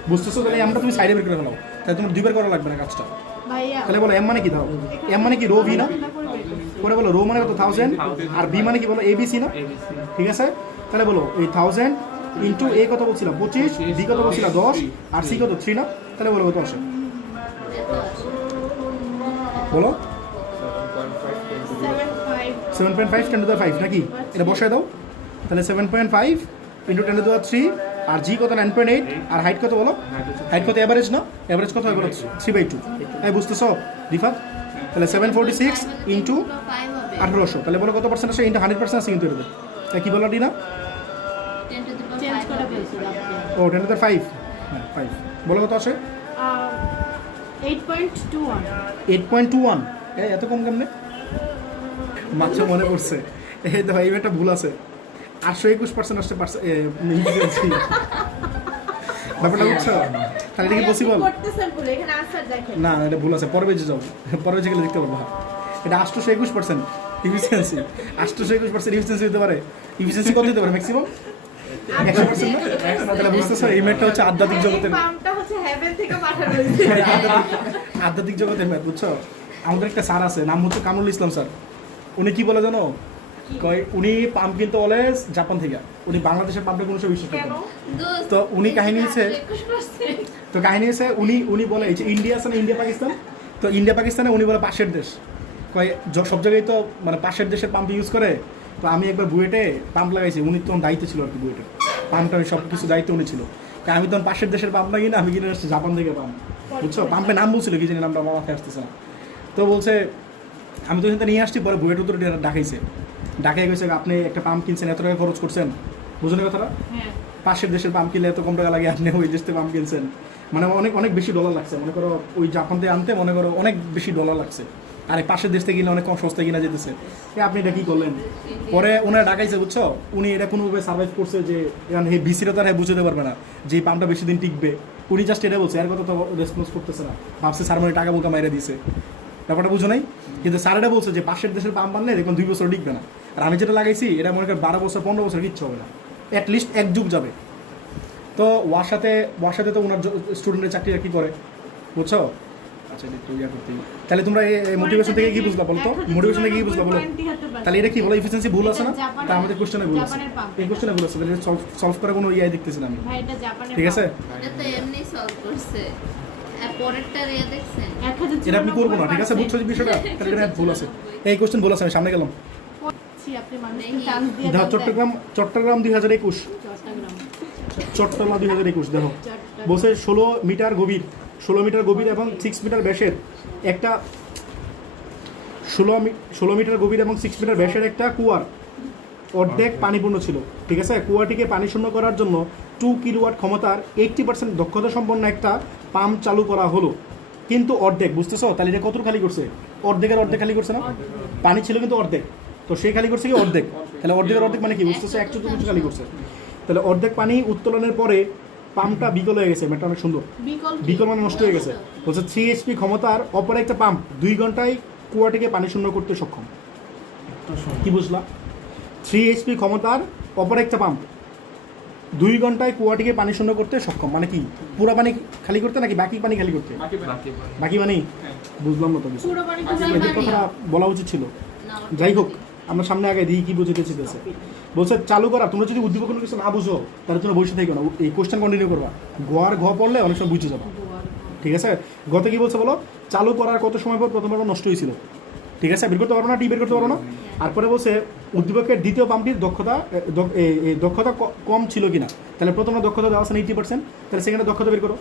বুঝতেছো? তাহলে এমটা তুমি সাইডে বের করে ফেলো, তাহলে তোমার দুইবার করা লাগবে না কাজটা। ভাইয়া তাহলে বলো এম মানে কি? দাও এম মানে কি রো ভি না? পরে বলো রো মানে কত? 1000, আর বি মানে কি বলো? এবিসি না? এবিসি ঠিক আছে? তাহলে বলো এই 1000 ইন্টু এ কত বলছিলাম 25, বি কত বলছিলাম 10, আর সি কত 3 না? তাহলে বলো কত আসে? বলো 7.5 10 to the 5 নাকি? এটা বসায় দাও। তাহলে 7.5 ইন্টু 10 to the 3, আর জি কত? 9.8, আর হাইট কত বলো? হাইট কত? এভারেজ না? এভারেজ কত হয় বলো? 3/2। এই বুঝতেছো রিফাত? তাহলে 746 ইন্টু 1800, তাহলে বলো কত পার্সেন্ট আসে? ইন্টু 100% আছে কিন্তু এটাতে। তাই কি বলো ডিনা? চেঞ্জ করে ফেলছিল আপনি। ও 10 to the 5, হ্যাঁ 5। বলো কত আসে? 8.21 8.21। এত কম কেমনে? মাত্র মনে পড়ছে, এই দেখো এই একটা ভুল আছে, 821% আসছে ইফিসিয়েন্সি। ব্যাপারটা বুঝছো? তাহলে এটা কি পসিবল? করতেছেন বলে এখানে আনসার দেখেন। না এটা ভুল আছে, পরে বেজে যাও, পরে বেজে গেলে দেখতে পারবো। এটা 821% ইফিসিয়েন্সি, 821% ইফিসিয়েন্সি হতে পারে। ইফিসিয়েন্সি কত হতে পারে ম্যাক্সিমাম? 100% না? তাহলে বুঝতেছো এই ম্যাথটা হচ্ছে আধ্যাত্মিক জগতের, পাম্পটা হচ্ছে হেভেন থেকে পাঠানো হয়েছে। আধ্যাত্মিক জগতের ম্যাথ, বুঝছো? আমাদের একটা স্যার আছে, নাম হচ্ছে কামরুল ইসলাম স্যার। উনি কি বলে জানো? কয় উনি পাম্প কিনতে অলওয়েজ জাপান থেকে, উনি বাংলাদেশের পাম্পে কোনো সময় বিশ্বাস করেন না। তো উনি কাহিনী হচ্ছে, তো কাহিনী হচ্ছে উনি বলে এই যে ইন্ডিয়া আছে না, ইন্ডিয়া পাকিস্তান, তো ইন্ডিয়া পাকিস্তানে উনি বলে পাশের দেশ। কয় সব জায়গায় তো মানে পাশের দেশের পাম্প ইউজ করে। তো আমি একবার বুয়েটে পাম্প লাগাইছি, উনি তখন দায়িত্ব ছিল আর কি বুয়েটে পাম্পটা, সব কিছু দায়িত্ব উনি ছিল। তাই আমি তখন পাশের দেশের পাম্প লাগিয়ে না, আমি কিনে আসছি জাপান থেকে পাম্প, বুঝছো? পাম্পের নাম বলছিল কি জানি, নামটা আমার মাথায় আসতেছে না। তো বলছে আমি তো এখান থেকে নিয়ে আসছি, পরে বুয়েট উত্তর ডাকাইছে, ডাকাই গেছে আপনি একটা পাম্প কিনছেন, এত টাকা খরচ করছেন, বুঝলেন কথাটা? হ্যাঁ পাশের দেশের পাম্প কিনলে এত কম টাকা লাগে, আপনি ওই দেশ থেকে পাম্প কিনছেন, মানে অনেক অনেক বেশি ডলার লাগছে। মনে করো ওই জাপান থেকে আনতে মনে করো অনেক বেশি ডলার লাগছে, আর এই পাশের দেশ থেকে কিনে অনেক কম সস্তায় কিনা যেতেছে। আপনি এটা কী করলেন? পরে ওনারা ডাকাইছে, বুঝছো? উনি এটা কোনোভাবে সার্ভাইভ করছে, যে এই ভিসিটা তারা বুঝতে পারবে না যে এই পাম্পটা বেশি দিন টিকবে। উনি জাস্ট এটা বলছে, এর কথা তো রেসপন্স করতেছে না, ভাবছে স্যার মানে টাকা বোকা মাইরে দিছে, ব্যাপারটা বুঝো নাই? কিন্তু স্যার এটা বলছে যে পাশের দেশের পাম্প আনলে দেখুন 2 বছর টিকবে না, আর আমি যেটা লাগাইছি এটা মনে করেন 12 বছর 15 বছর কিচ্ছু হবে না, অ্যাটলিস্ট 1 যুগ যাবে। তো ওর সাথে তো ওনার স্টুডেন্টের চাকরি করে, বুঝছো? আচ্ছা একটু ইয়া করতে, তাহলে তোমরা এই মোটিভেশন থেকে কি বুঝলা বলো তো? মোটিভেশন থেকে কি বুঝলা বলো? তাহলে এটা কি বলো? ইফিসিয়েন্সি ভুল আছে না? তা আমাদের কোশ্চেনে ভুল আছে, এই কোশ্চেনে ভুল আছে, তাহলে সলভ করে কোনো ইয়ে দেখতেছি না আমি, ভাই এটা জাপানের ঠিক আছে? এটা তো এমনি সলভ করছে। আর পরেরটা রে দেখছেন? এটা আপনি করবো না, ঠিক আছে? বুঝছো যে বিষয়টা? তাহলে এটা ভুল আছে, এই কোশ্চেন ভুল আছে, আমি সামনে গেলাম। আপনি মানুষকে চান্স দিয়ে দেখো চট্টগ্রাম 2021, চট্টগ্রাম 2021 দেখো বলছে 16 মিটার গভীর এবং 6 মিটার ব্যাসের একটা 16 মিটার গভীর এবং 6 মিটার ব্যাসের একটা কুয়ার অর্ধেক পানিপূর্ণ ছিল, ঠিক আছে? কুয়াটিকে পানি শূন্য করার জন্য 2 কিলোওয়াট ক্ষমতার 80% দক্ষতা সম্পন্ন একটা পাম্প চালু করা হলো, কিন্তু অর্ধেক, বুঝতেছো? তাহলে এটা কত খালি করছে? অর্ধেকের অর্ধেক খালি করছে না? পানি ছিল কিন্তু অর্ধেক, তো সে খালি করছে কি অর্ধেক, তাহলে অর্ধেকের অর্ধেক মানে কি? বুঝতেছো? 1/4 খালি করছে, তাহলে অর্ধেক পানি উত্তোলনের পরে পাম্পটা বিকল হয়ে গেছে। ম্যাটটা অনেক সুন্দর, বিকল মানে নষ্ট হয়ে গেছে। বলছে 3 HP ক্ষমতার অপর একটা পাম্প 2 ঘন্টায় কুয়াটিকে পানি শূন্য করতে সক্ষম। কি বুঝলা? 3 HP ক্ষমতার অপর একটা পাম্প 2 ঘন্টায় কুয়াটিকে পানি শূন্য করতে সক্ষম, মানে কি পুরো পানি খালি করতে নাকি বাকি পানি খালি করতে? বাকি বাকি পানি বুঝলাম না তো কিছু, পুরো পানি এদের কথাটা বলা উচিত ছিল। যাই হোক, আমরা সামনে আগে দিই কি বুঝতে চেয়েছে। বলছে চালু করা, তোমরা যদি উদ্দীপক কোনো কিছু না বুঝো তাহলে তোমরা বসে থাকো না, এই কোশ্চেন কন্টিনিউ করবা। গোয়ার ঘ পড়লে অনেক সময় বুঝে যাবা, ঠিক আছে? গতে কি বলছে বলো, চালু করার কত সময় পর প্রথমবার নষ্ট হয়েছিল, ঠিক আছে? বের করতে পারো না, টি বের করতে পারো না। আর পরে বলছে উদ্দীপকের দ্বিতীয় পাম্পটির দক্ষতা কম ছিল কিনা, তাহলে প্রথমে দক্ষতা দেওয়া আছে 80%, তাহলে সেকেন্ডে দক্ষতা বের করো।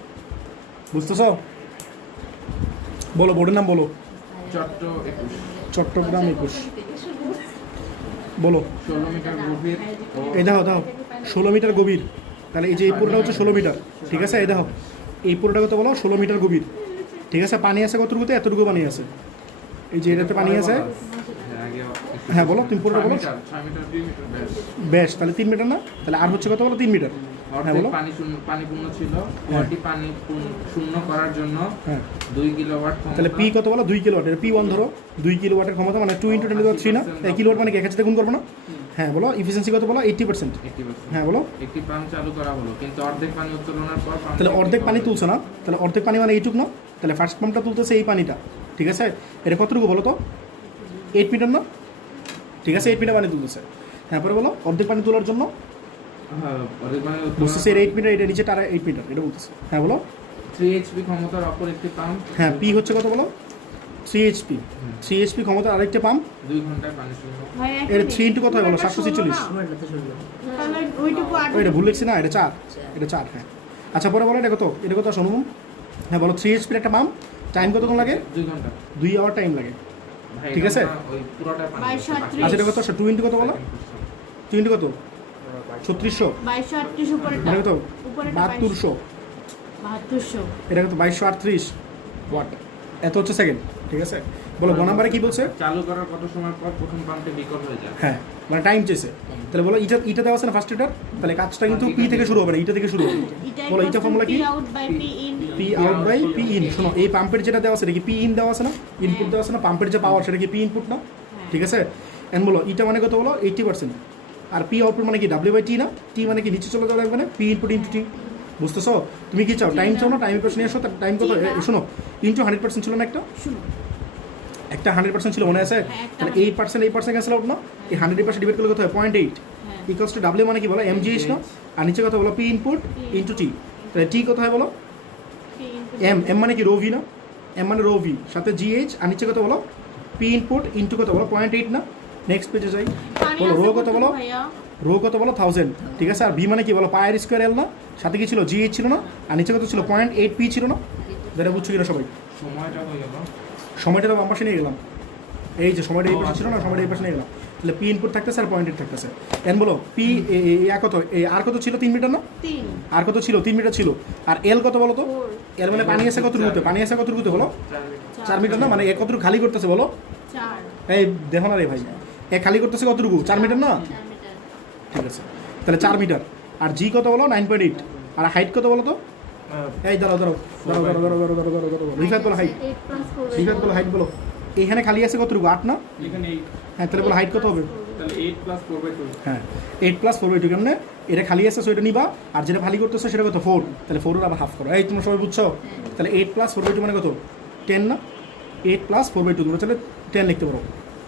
বুঝতেছ? বলো বোর্ডের নাম বলো। চট্টগ্রাম 21। বলো 16 মিটার গভীর ও এই দেখো 16 মিটার গভীর, তাহলে এই যে এই পুরোটা হচ্ছে 16 মিটার, ঠিক আছে? এই দেখো এই পুরোটা কত বলো, 16 মিটার গভীর, ঠিক আছে? পানি আছে কতটুকুতে, এতটুকু পানি আছে, এই যে এটাতে পানি আছে। আগে হ্যাঁ বলো, তুমি পুরোটা বলো। 6 মিটার 2 মিটার ব্যাস। বেশ, তাহলে 3 মিটার না, তাহলে আর হচ্ছে কত বলো, 3 মিটার। হ্যাঁ অর্ধেক বলো। পানি পূর্ণ ছিল, কুয়াটি পানি শূন্য করার জন্য হ্যাঁ 2 কিলোওয়াট তাহলে পি কত বলো, 2 কিলোওয়াট, এটা P1 ধরো, 2 কিলোওয়াটের ক্ষমতা, মানে 2 × 10⁻³ না, এই কিলোওয়াট মানে কি 1 গুণ করবো না? হ্যাঁ বলো, ইফিসিয়েন্সি কত বলো, 80%। 80%। হ্যাঁ বলো। একটি পাম্প চালু করা হলো, কিন্তু অর্ধেক পানি উত্তোলনের পর পাম্প তাহলে অর্ধেক পানি তুলছে না, তাহলে অর্ধেক পানি মানে এইটুক না, তাহলে ফার্স্ট পাম্পটা তুলতেছে এই পানিটা, ঠিক আছে? এটা কতটুকু বলো তো, 8 মিটার না, ঠিক আছে? 8 মিটার পানি তুলতেছে। হ্যাঁ পরে বলো, অর্ধেক পানি তোলার জন্য হ্যাঁ, অর্ধেক পানি বুঝতেছে এটা 8 মিটার, এটা নিচে তারা 8 মিটার, এটা বলতেছে। হ্যাঁ বলো। 3 HP ক্ষমতার অপর একটি পাম্প। হ্যাঁ পি হচ্ছে কত বলো, 3 HP। 3 HP ক্ষমতার আরেকটা পাম্প, 2 ঘন্টায় পানি শূন্য। ভাই এটা 3 × কত হয় বলো, 746। তাহলে ওইটুকু আর এটা ভুল লিখছি না, এটা 4, এটা 4। হ্যাঁ আচ্ছা পরে বলো এটা কত, এটা কত শোনো। হ্যাঁ বলো 3 HP একটা পাম্প, টাইম কতক্ষণ লাগে? 2 ঘন্টা। 2 আওয়ার টাইম লাগে, ভাই, ঠিক আছে? এটা না, ওই পুরোটা পানি। 2238 আচ্ছা এটা কত, 2 × কত বলো, 2 × কত, 3600, 2238 উপরেটা, এটা কত, উপরেটা 7200, 7200 এটা কত 2238 ওয়াট, এত হচ্ছে সেকেন্ড, ঠিক আছে? বলো গ নাম্বারে কি বলছে? চালু করার কত সময় পর প্রথম পাম্পটি বিকল হয়ে যায়? হ্যাঁ মানে টাইম চেয়েছে, তাহলে বলো ইটা দেওয়া আছে না ফার্স্ট এটার, তাহলে কাজটা কিন্তু পি থেকে শুরু হবে না, ইটা থেকে শুরু হবে। বলো ইটা ফর্মুলা কি? P out by P in, P out by P in. শোনো এই পাম্পের যেটা দেওয়া আছে এটা কি পি ইন দেওয়া আছে না, ইনপুট দেওয়া আছে না, পাম্পের যে পাওয়ার সেটা কি পি ইনপুট না, ঠিক আছে? এন্ড বলো ইটা মানে কত বলো, 80%, আর পি আউটপুট মানে কি W/T না, টি মানে কি নিচে চলে যাওয়া লাগবে না, পি ইনপুট ইন্টু টি। বুঝতেছো? তুমি কি চাও, টাইম চাও না, টাইমের পাশে নিয়ে আসো, তার টাইম কত? শোনো ইন্টু 100% ছিল না, একটা 100% ছিল, মনে আছে? তাহলে 8% ক্যান্সেল আউট না, এই 100% ডিভাইড করলে কত হয়, 0.8 ইকুয়ালস টু W মানে কি বলো, MGH না, আর নিচে কত বলো, পি ইনপুট ইন্টু টি। তাহলে টি কত হয় বলো, P input, এম মানে কি রো ভি না, এম মানে রো ভি, সাথে GH, আর নিচে কত বলো, পি ইনপুট ইন্টু কত বলো, 0.8 না। নেক্সট পেজে যাই, পানি বলো আছে রো কত বলো, ভাইয়া? রো কত বলো 1000, ঠিক আছে? আর ভি মানে কি বলো, পায়ের স্কোয়ার এল না, সাথে কি ছিল, GH ছিল না, আর নিচে কত ছিল, 0.8 পি ছিল না। যেটা বুঝছো কিনা সবাই? সময়টা হয়ে গেল। সময়টা তো বাম পাশে নিয়ে গেলাম, এই যে সময়টা এই পাশে ছিল না, সময়টা এই পাশে নিয়ে গেলাম, তাহলে পি ইনপুট থাকতেছে আর 0.8 থাকতেছে। এন বলো পি কত, আর কত ছিল, 3 মিটার না, 3 আর কত ছিল, 3 মিটার ছিল, আর এল কত বলো তো, এল মানে পানি আছে কত রুতে, পানি আছে কত রুতে বলো, 4 মিটার না, মানে এ কতটুকু খালি করতেছে বলো, 4 এই দেখো না রে ভাই, এ খালি করতেছে কতটুকু, 4 মিটার না, 4 মিটার। ঠিক আছে? তাহলে 4 মিটার, আর জি কত বলো, 9.8, আর হাইট কত বলো তো, এই দাঁড়াও রিফাত বলো হাইট, 8 plus 4 রিফাত বলো হাইট বলো, এখানে খালি আছে কতটুকু, 8 না? এখানে 8, হ্যাঁ তাহলে বলো হাইট কত হবে, তাহলে 8 + 4/2। হ্যাঁ 8 + 4/2, কেমনে? এটা খালি আছে সো এটা নিবা, আর যেটা খালি করতেছে সেটা কত, 4, তাহলে 4 আবার হাফ করো। এই তোমরা সবাই বুঝছো? তাহলে 8 + 4/2 মানে কত, 10 না? 8 + 4/2 তোমরা তাহলে 10 লিখতে পারো,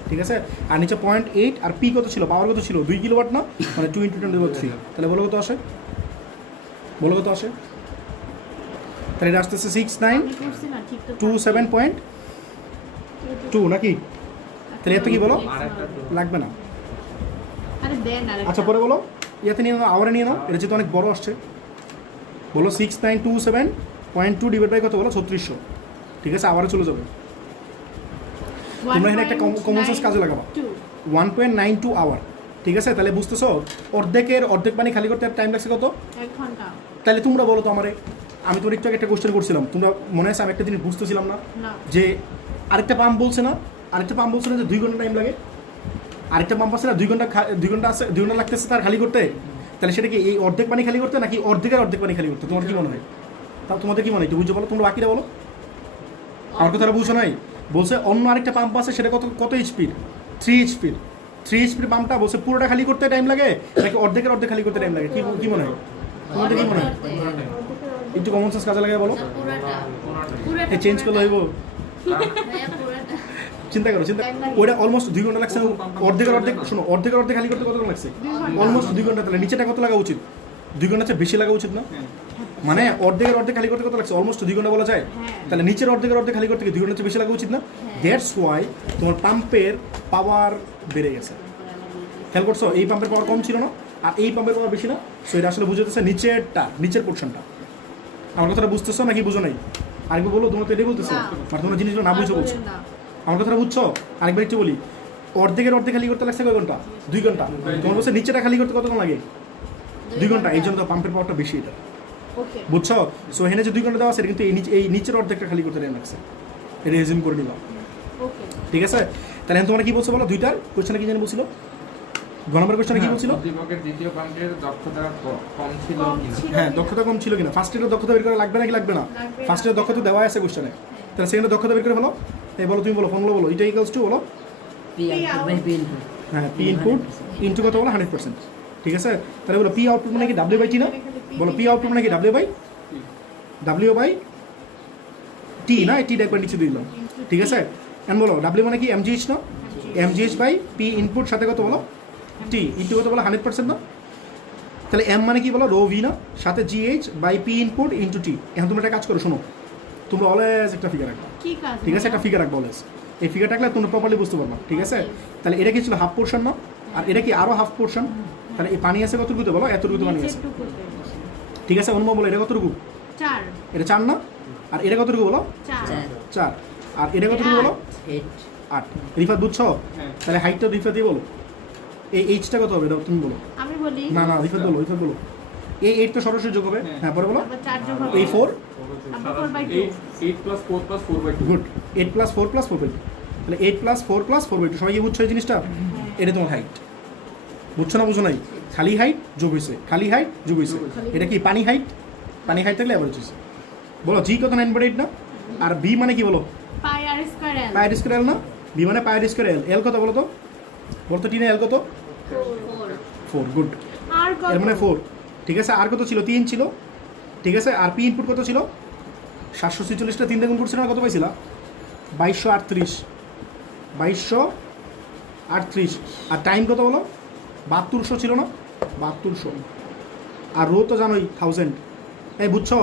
ঠিক আছে? আর নিচে 0.8, আর পি কত ছিল, পাওয়ার কত ছিল, 2 কিলোওয়াট না, মানে 2 × 10⁻³ তাহলে বলো কত আসে, বলো কত আসে? তাহলে এটা আসতেছে 6927.2 নাকি? তাহলে এত কি বলো, আর একটা লাগবে না। আরে দেন আরেকটা। আচ্ছা পরে বলো ইয়াতে নিয়ে নাও, আওয়ারে নিয়ে নাও, এটা যেহেতু অনেক বড় আসছে, বলো 6927.2 ডিভাইড বাই কত বলো, 3600, ঠিক আছে? আওয়ারে চলে যাবে, তোমরা এখানে একটা কমন সেন্স কাজে লাগাবা, 1.92 আওয়ার, ঠিক আছে? তাহলে বুঝতেছো অর্ধেক পানি খালি করতে টাইম লাগছে কত? 1 ঘন্টা তাহলে তোমরা বলো তো আমারে, আমি তোমার একটু আগে একটা কোশ্চেন করছিলাম, তোমরা মনে আছে আমি একটা জিনিস বুঝতেছিলাম না, না, যে আরেকটা পাম্প বলছে না, যে 2 ঘন্টা টাইম লাগে, আরেকটা পাম্প আছে না 2 ঘন্টা আছে, 2 ঘন্টা লাগতেছে তার খালি করতে, তাহলে সেটা কি এই অর্ধেক পানি খালি করতে নাকি অর্ধেক পানি খালি করতে? তোমার কি মনে হয়? তাও তোমাদের কি মনে হয় একটু বুঝে বলো, তোমরা বাকিটা বলো, আমার কথাটা বুঝো নাই? বলছে অন্য আরেকটা পাম্প আছে, সেটা কত HP, 3 HP, 3 HP পাম্পটা বলছে পুরোটা খালি করতে টাইম লাগে নাকি অর্ধেকের অর্ধেক খালি করতে টাইম লাগে, কি মনে হয় তোমাদের, কি মনে হয়? একটু কমন সেন্স কাজে লাগে বলো। পুরাটা এই চেঞ্জ করলে হইব, ভাইয়া পুরাটা চিন্তা করো ওইটা অলমোস্ট 2 ঘন্টা লাগছে, অর্ধেকের অর্ধেক শোনো, অর্ধেকের অর্ধেক খালি করতে কত লাগছে? অলমোস্ট 2 ঘন্টা। তাহলে নিচেটা কত লাগা উচিত? 2 ঘন্টার চেয়ে বেশি লাগা উচিত না? মানে অর্ধেকের অর্ধেক খালি করতে কত লাগছে? অলমোস্ট 2 ঘন্টা বলা যায়। তাহলে নিচের অর্ধেকের অর্ধেক খালি করতে 2 ঘন্টার চেয়ে বেশি লাগা উচিত না? দ্যাটস ওয়াই তোমার পাম্পের পাওয়ার বেড়ে গেছে। খেয়াল করছো, এই পাম্পের পাওয়ার কম ছিল না আর এই পাম্পের পাওয়ার বেশি না। সো এটা আসলে বুঝাতেছে নিচের পোর্শনটা। আমার কথাটা বুঝতেছো নাকি বুঝো নাই? আরেকবার বলো, তোমরা তো এটাই বলতেছো, মানে তোমরা জিনিসগুলো না বুঝে বলছো। আমার কথাটা বুঝছো? আরেকবার একটু বলি, অর্ধেকের অর্ধেক খালি করতে লাগছে কয় ঘন্টা? 2 ঘন্টা। তোমার বলছে নিচেটা খালি করতে কতক্ষণ লাগে? 2 ঘন্টা। এই জন্য তো পাম্পের পাওয়ারটা বেশি এটা, ওকে বুঝছো? সো এখানে যে 2 ঘন্টা দেওয়া আছে কিন্তু এই নিচের অর্ধেকটা খালি করতে টাইম লাগছে, এটা রিজিউম করে নিলাম। ওকে ঠিক আছে? তাহলে এখন তোমরা কি বলছো বলো? দুইটার কোয়েশ্চেনে কি জানি বলছিল? গ নম্বর কোয়েশ্চেনে কি বলছিল? উদ্দীপকের দ্বিতীয় পাম্পটির দক্ষতা কম ছিল কিনা। হ্যাঁ, দক্ষতা কম ছিল কিনা। ফার্স্ট এর দক্ষতা বের করা লাগবে নাকি লাগবে না? ফার্স্ট এর দক্ষতা দেওয়া আছে কোশ্চেনে, তাহলে সেকেন্ডের দক্ষতা বের করে ফেলো। এই বলো, তুমি বলো, ফর্মুলা বলো, এটা ইকুয়ালস টু বলো, হ্যাঁ পি ইনপুট ইনটু কত বলো 100%। ঠিক আছে? তাহলে বলো পি আউটপুট মানে কি ডাব্লিউ বাই টি না? বলো পি আউটপুট মানে কি ডাব্লিউ বাই টি না? টি একবার নিচে দিয়ে দিলাম। ঠিক আছে? এখন বলো ডাব্লিউ মানে কি এমজিএইচ না? এমজিএইচ বাই পি ইনপুট সাথে কত বলো টি ইনটু কত বলো 100% না? তাহলে এম মানে কি বলো রো ভি না, সাথে G H by P input into T. এখন তোমরা একটা কাজ করো, শোনো, তোমরা অলওয়েজ একটা ফিগার রাখবা। কি কাজ? ঠিক আছে? একটা ফিগার রাখবা অলওয়েজ। এই ফিগার রাখলে তোমরা প্রপারলি বুঝতে পারবা। ঠিক আছে? তাহলে এটা কি ছিল হাফ পোর্শন না, আর এটা কি আরো হাফ পোর্শন। তাহলে এই পানি আছে কতটুকুতে বলো? এতটুকুতে পানি আছে। ঠিক আছে? অনুমা বলো এটা কতটুকু? 4 এটা 4 না? আর এটা কতটুকু বলো? 4। আর এটা কতটুকু বলো? 8। রিফাত বুঝছো? তাহলে হাইটটা রিফাত দিয়ে বলো। এই এইচটা কত হবে এটা তুমি বলো। আমি বলি না রিফাত বলো, এই 8 তো সরাসরি যোগ হবে। হ্যাঁ, পরে বলো। আবার 4 যোগ হবে এই 4 আবার 4/2 8 + 4 + 4/2। গুড। 8 + 4 + 4/2। তাহলে 8 + 4 + 4/2। সবাই কি বুঝছো এই জিনিসটা? এটা তোমার হাইট। বুঝছো না বুঝো নাই? খালি হাইট যোগ হয়েছে, খালি হাইট যোগ হয়েছে। এটা কি পানি হাইট? পানি হাইট থাকলে অ্যাভারেজ হয়েছে। বলো জি কত 9/8 না? আর বি মানে কি বলো? পাই আর স্কয়ার এল পাই আর স্কয়ার এল না? বি মানে পাই আর স্কয়ার এল। এল কত বলো তো? বলো তো টিনে এল কত? 4। গুড। আর কত? এর মানে 4। ঠিক আছে? আর কত ছিল? 3 ছিল। ঠিক আছে? আর পি ইনপুট কত ছিল? 746টা 3 দিয়ে গুণ করছিল না, কত পাইছিল? 2238। 2238। আর টাইম কত বলো? 7200 ছিল না? 7200। আর রো তো জানোই 1000। এই বুঝছো?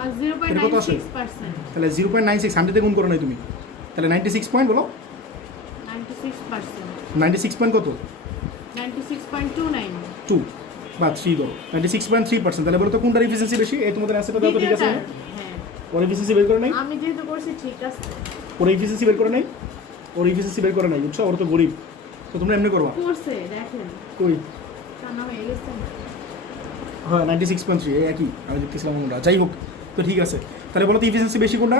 আর এটা কত আসে? 0.96%। তাহলে 0.96 100 দিয়ে গুণ করো নাই তুমি, তাহলে 96 পয়েন্ট বলো। 96%। 96 পয়েন্ট কত? 96.29 2 বা 3 দাও। 96.3%। তাহলে বলো তো কোনটার এফিসিয়েন্সি বেশি? এই তোমাদের অ্যান্সারটা দাও তো। ঠিক আছে? হ্যাঁ ওর এফিসিয়েন্সি বের করে নাই? আমি যেহেতু করছি ঠিক আছে। ওর এফিসিয়েন্সি বের করে নাই? বুঝছো? ওর তো গরিব, তো তোমরা এমনি করবা। করছে দেখেন কই? কানা হয়ে গেছে। হ্যাঁ 96.3 এই একই আমি দেখতেছিলাম কোনটা। যাই হোক, তো ঠিক আছে। তাহলে বলো তো এফিসিয়েন্সি বেশি কোনটা?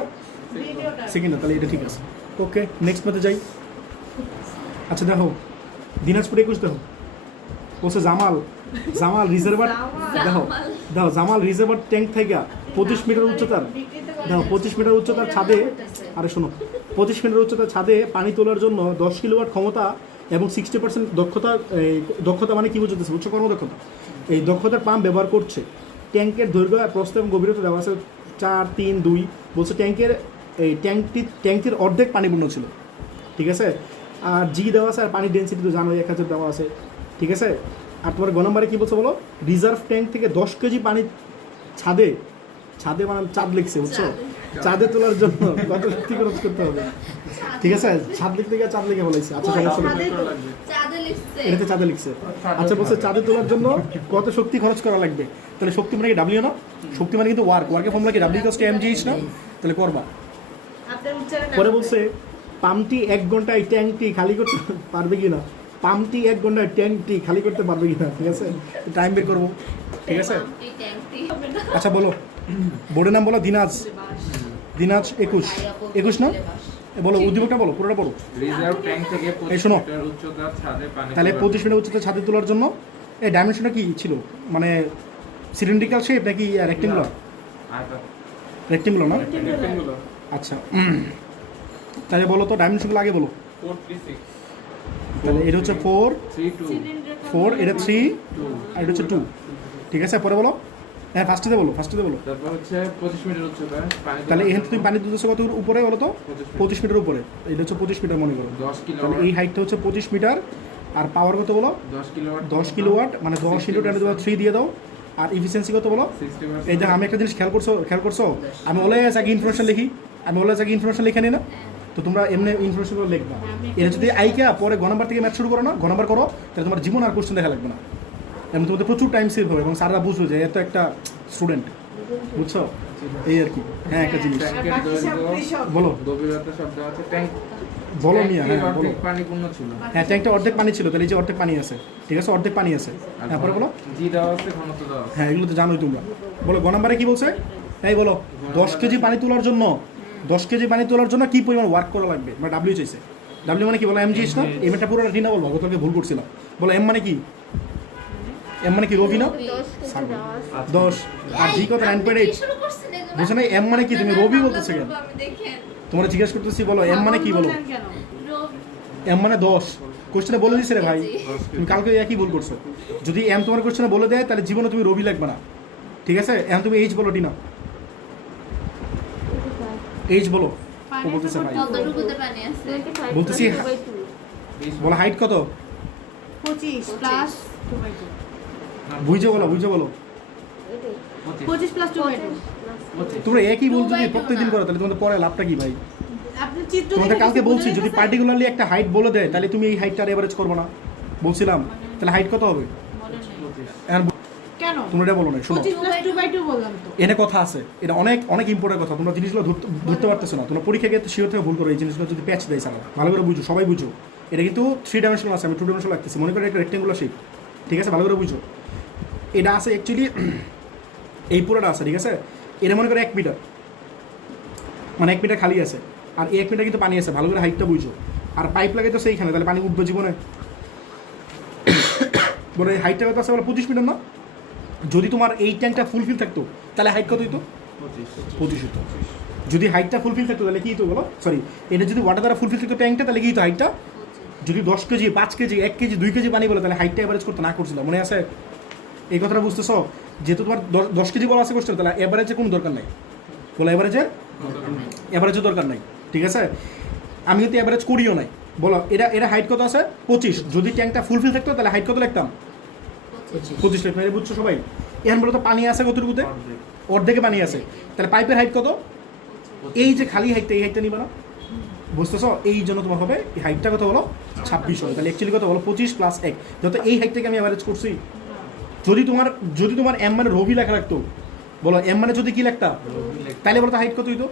ভিডিওটা সেকেন্ডটা। তাহলে এটা ঠিক আছে। ওকে, নেক্সট ম্যাথে যাই। আচ্ছা দেখো, দিনাজপুরে 21 দেখো বলছে জামাল রিজার্ভার। দেখো জামাল রিজার্ভার ট্যাঙ্ক থেকে 25 মিটার উচ্চতার, দেখো 25 মিটার উচ্চতার ছাদে, আরে শোনো, 25 মিটার উচ্চতার ছাদে পানি তোলার জন্য 10 কিলোওয়াট ক্ষমতা এবং 60% দক্ষতা মানে কি বুঝতেছে? উচ্চ কর্মদক্ষতা। এই দক্ষতার পাম্প ব্যবহার করছে। ট্যাঙ্কের দৈর্ঘ্য, প্রস্থ এবং গভীরতা দেওয়া আছে 4, 3, 2। বলছে ট্যাঙ্কটির অর্ধেক পানিপূর্ণ ছিল। ঠিক আছে? আর জি দেওয়া আছে, আর পানির ডেন্সিটি তো জানো 1000 দেওয়া আছে। ঠিক আছে? আর তোমার গ নম্বরে কী বলছো বলো? রিজার্ভ ট্যাঙ্ক থেকে 10 কেজি পানি ছাদে মানে চাঁদ লিখছে, বুঝছো? চাঁদে তোলার জন্য কত শক্তি খরচ করতে হবে? ঠিক আছে? ছাদ লিখতে গিয়ে চাঁদ লিখে বলেছে। আচ্ছা সমস্যা নেই, এটাতে চাঁদে লিখছে। আচ্ছা বলছে চাঁদে তোলার জন্য কত শক্তি খরচ করা লাগবে? তাহলে শক্তি মানে কি ডাব্লিউ না? শক্তি মানে কিন্তু ওয়ার্কের ফর্মুলা কি ডাব্লিউ = এমজিএইচ না? তাহলে করবা। আপনার উচ্চারণ পরে বলছে পাম্পটি 1 ঘন্টায় ট্যাঙ্কটি খালি করতে পারবে কিনা? পাম্পটি 1 ঘন্টায় ট্যাঙ্কটি খালি করতে পারবে কিনা? ঠিক আছে? টাইম বের করবো। ঠিক আছে? আচ্ছা বলো, বোর্ডের নাম বলো। দিনাজ 21 না? বলো উদ্দীপকটা বলো, পুরোটা বলো। রিজার্ভ ট্যাঙ্ক থেকে এই শোনো, 25 মিটার উচ্চতার ছাদে পানি তাহলে তোলার 25 মিটার উচ্চতার ছাদে তোলার জন্য এই ডাইমেনশনটা কি ছিল? মানে সিলিন্ড্রিক্যাল শেপ নাকি রেক্টেঙ্গুলার? রেক্টেঙ্গুলার না? রেক্টেঙ্গুলার। আচ্ছা তাহলে বলো তো ডাইমেনশনগুলো আগে বলো। 436 তাহলে এটা হচ্ছে 4 3 2 4 এটা 3 আর এটা হচ্ছে 2 ঠিক আছে পরে বলো হ্যাঁ ফার্স্টে বলো তারপর হচ্ছে 25 মিটার উচ্চতা পানি তাহলে এখান থেকে তুমি পানি তুলতেছো কত উপরে বলো তো 25 মিটার উপরে এটা হচ্ছে 25 মিটার মনে করো 10 তাহলে কিলোওয়াট এই হাইটটা হচ্ছে 25 মিটার আর পাওয়ার কত বলো 10 কিলোওয়াট 10 কিলোওয়াট মানে 10 ইন্টু 10 দিয়ে দাও আর এফিসিয়েন্সি কত বলো 60% এই যে আমি একটা জিনিস খেয়াল করছো আমি অলওয়েজ আগে ইনফরমেশন লিখি লিখে নিই না তো তোমরা এমনি ইনফরমেশনগুলো লিখবা এটা যদি আইকা পরে গ নাম্বার থেকে ম্যাথ শুরু করো না গ নাম্বার করো তাহলে তোমার জীবন আর কোশ্চেন দেখা লাগবে না এমন তোমাদের প্রচুর টাইম সেভ হবে এবং স্যাররা বুঝবে যে এত একটা স্টুডেন্ট বুঝছো এই আর কি হ্যাঁ একটা জিনিস ট্যাঙ্কের বাকি সব দৈর্ঘ্য কৃষক। বলো গভীরতা শব্দ আছে ট্যাঙ্ক বলো মিয়া হ্যাঁ বলো অর্ধেক পানি পূর্ণ ছিল হ্যাঁ ট্যাঙ্কটা অর্ধেক পানি ছিল তাহলে এই যে অর্ধেক পানি আছে ঠিক আছে অর্ধেক পানি আছে হ্যাঁ পরে বলো জি দেওয়া আছে ঘনত্ব দেওয়া আছে হ্যাঁ এগুলো তো জানোই তোমরা বলো গ নাম্বারে কি বলছে এই বলো 10 কেজি পানি তোলার জন্য 10 কেজি পানি তোলার জন্য কি পরিমাণ ওয়ার্ক করা লাগবে মানে ডাব্লিউ চাইছে ডাব্লিউ মানে কি বলো এমজিএস না এমটা পুরোটা ঠিক না বলবো গতকালকে ভুল করছিলাম বলো এম মানে কি এম মানে কি রবি না 10 আর জি কত 9.8 শুরু করছেন এগুলো? বুঝছো না এম মানে কি তুমি রবি বলতেছো কেন আমি দেখেন তোমরা জিজ্ঞেস করতেছি বলো এম মানে কি বলো বললেন কেন? রবি এম মানে 10 কোশ্চেনে বলে দিছে রে ভাই তুমি কালকে একই ভুল করছো যদি এম তোমার কোশ্চেনে বলে দেয় তাহলে জীবনে তুমি রবি লাগবে না ঠিক আছে এম তুমি এইচ বলো ডিনা এইচ বলো ও বলতেছে ভাই কতটুকুতে পানি আছে বলতেছি বলো হাইট কত 25 প্লাস 2/2 বুঝে বলো 25 প্লাস 2/2 তোমরা একই বলছো যদি প্রত্যেকদিন করো তাহলে তোমাদের পরে লাভটা কি ভাই আপনি চিত্র তোমাদের দেখে কালকে কিছু বলছি বুঝে যদি গেছেন? পার্টিকুলারলি একটা হাইট বলে দেয় তাহলে তুমি এই হাইটটা এভারেজ করবে না বলছিলাম তাহলে হাইট কত হবে এখন কেন তোমরা এটা বলো না শোনো 25 প্লাস 2/2 বললাম তো এনে কথা আছে এটা অনেক ইম্পর্টেন্ট কথা তোমরা জিনিসগুলো ধরতে পারতেছো না তোমরা পরীক্ষা গিয়ে শিওর থেকে ভুল করো এই জিনিসগুলো যদি প্যাচ দেয় সারা ভালো করে বুঝো সবাই বুঝো এটা কিন্তু 3 ডাইমেনশনাল আছে আমি 2 ডাইমেনশনাল লাগতেছি মনে করো একটা রেক্টেঙ্গুলার শেপ ঠিক আছে ভালো করে বুঝো এটা আছে অ্যাকচুয়ালি এই পুরোটা আছে ঠিক আছে এটা মনে করো 1 মিটার মানে 1 মিটার খালি আছে আর এই 1 মিটার কিন্তু পানি আছে ভালো করে হাইটটা বুঝো আর পাইপ লাগে তো সেইখানে তাহলে পানি উঠবে জীবনে বলে হাইটটা কত আছে বলো 25 মিটার না যদি তোমার এই ট্যাঙ্কটা ফুলফিল থাকতো তাহলে হাইট কত হতো 25 হতো যদি হাইটটা ফুলফিল থাকতো তাহলে কি হতো বলো সরি এটা যদি ওয়াটার দ্বারা ফুলফিল থাকতো ট্যাঙ্কটা তাহলে কি হতো হাইটটা যদি 10 কেজি 5 কেজি 1 কেজি 2 কেজি পানি বলে তাহলে হাইটটা এভারেজ করতে না করছিল মনে আছে এই কথাটা বুঝতেছো যেহেতু তোমার 10 কেজি বলা আছে করছো তাহলে এভারেজে কোনো দরকার নাই বলো এভারেজে দরকার নাই ঠিক আছে আমি কিন্তু এভারেজ করিও নাই বলো এটা হাইট কত আছে 25 যদি ট্যাঙ্কটা ফুলফিল থাকতো তাহলে হাইট কত লিখতাম 25 লিখতাম এটা বুঝছো সবাই এখন বলো তো পানি আছে কতটুকুতে অর্ধেকে পানি আছে তাহলে পাইপের হাইট কত এই যে খালি হাইটটা এই হাইটটা নিবা না বুঝতেছো এই জন্য তোমার হবে এই হাইটটা কত বলো 26 হবে তাহলে অ্যাকচুয়ালি কত বলো 25 প্লাস 1 যত এই হাইটটাকে আমি অ্যাভারেজ করছি যদি তোমার এম মানে রবি লেখা রাখতো বলো এম মানে যদি কি লিখতা তাহলে বলো তো হাইট কত হইতো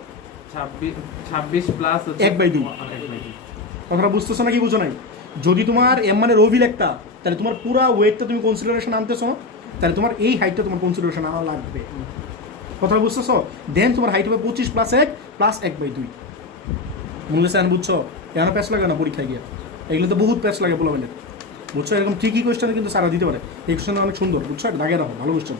26 প্লাস 1/2 কথাটা বুঝতেছো না কি বুঝো নাই যদি তোমার এম মানে রবি লেখতা তাহলে তোমার পুরো ওয়েটটা তুমি কনসিডারেশন আনতেছো না তাহলে তোমার এই হাইটটা তোমার কনসিডারেশন আনা লাগবে কথাটা বুঝতেছো দেন তোমার হাইট হবে 25 প্লাস 1 প্লাস 1/2 মনে হচ্ছে বুঝছো কেন প্যাচ লাগে না পরীক্ষায় গিয়ে এগুলো তো বহুত প্যাচ লাগে বলবেন বুঝছো এরকম ঠিকই কোয়েশ্চেন কিন্তু সারা দিতে পারে এই কোয়েশ্চেন অনেক সুন্দর বুঝছো এটা দাগে রাখো ভালো কোয়েশ্চেন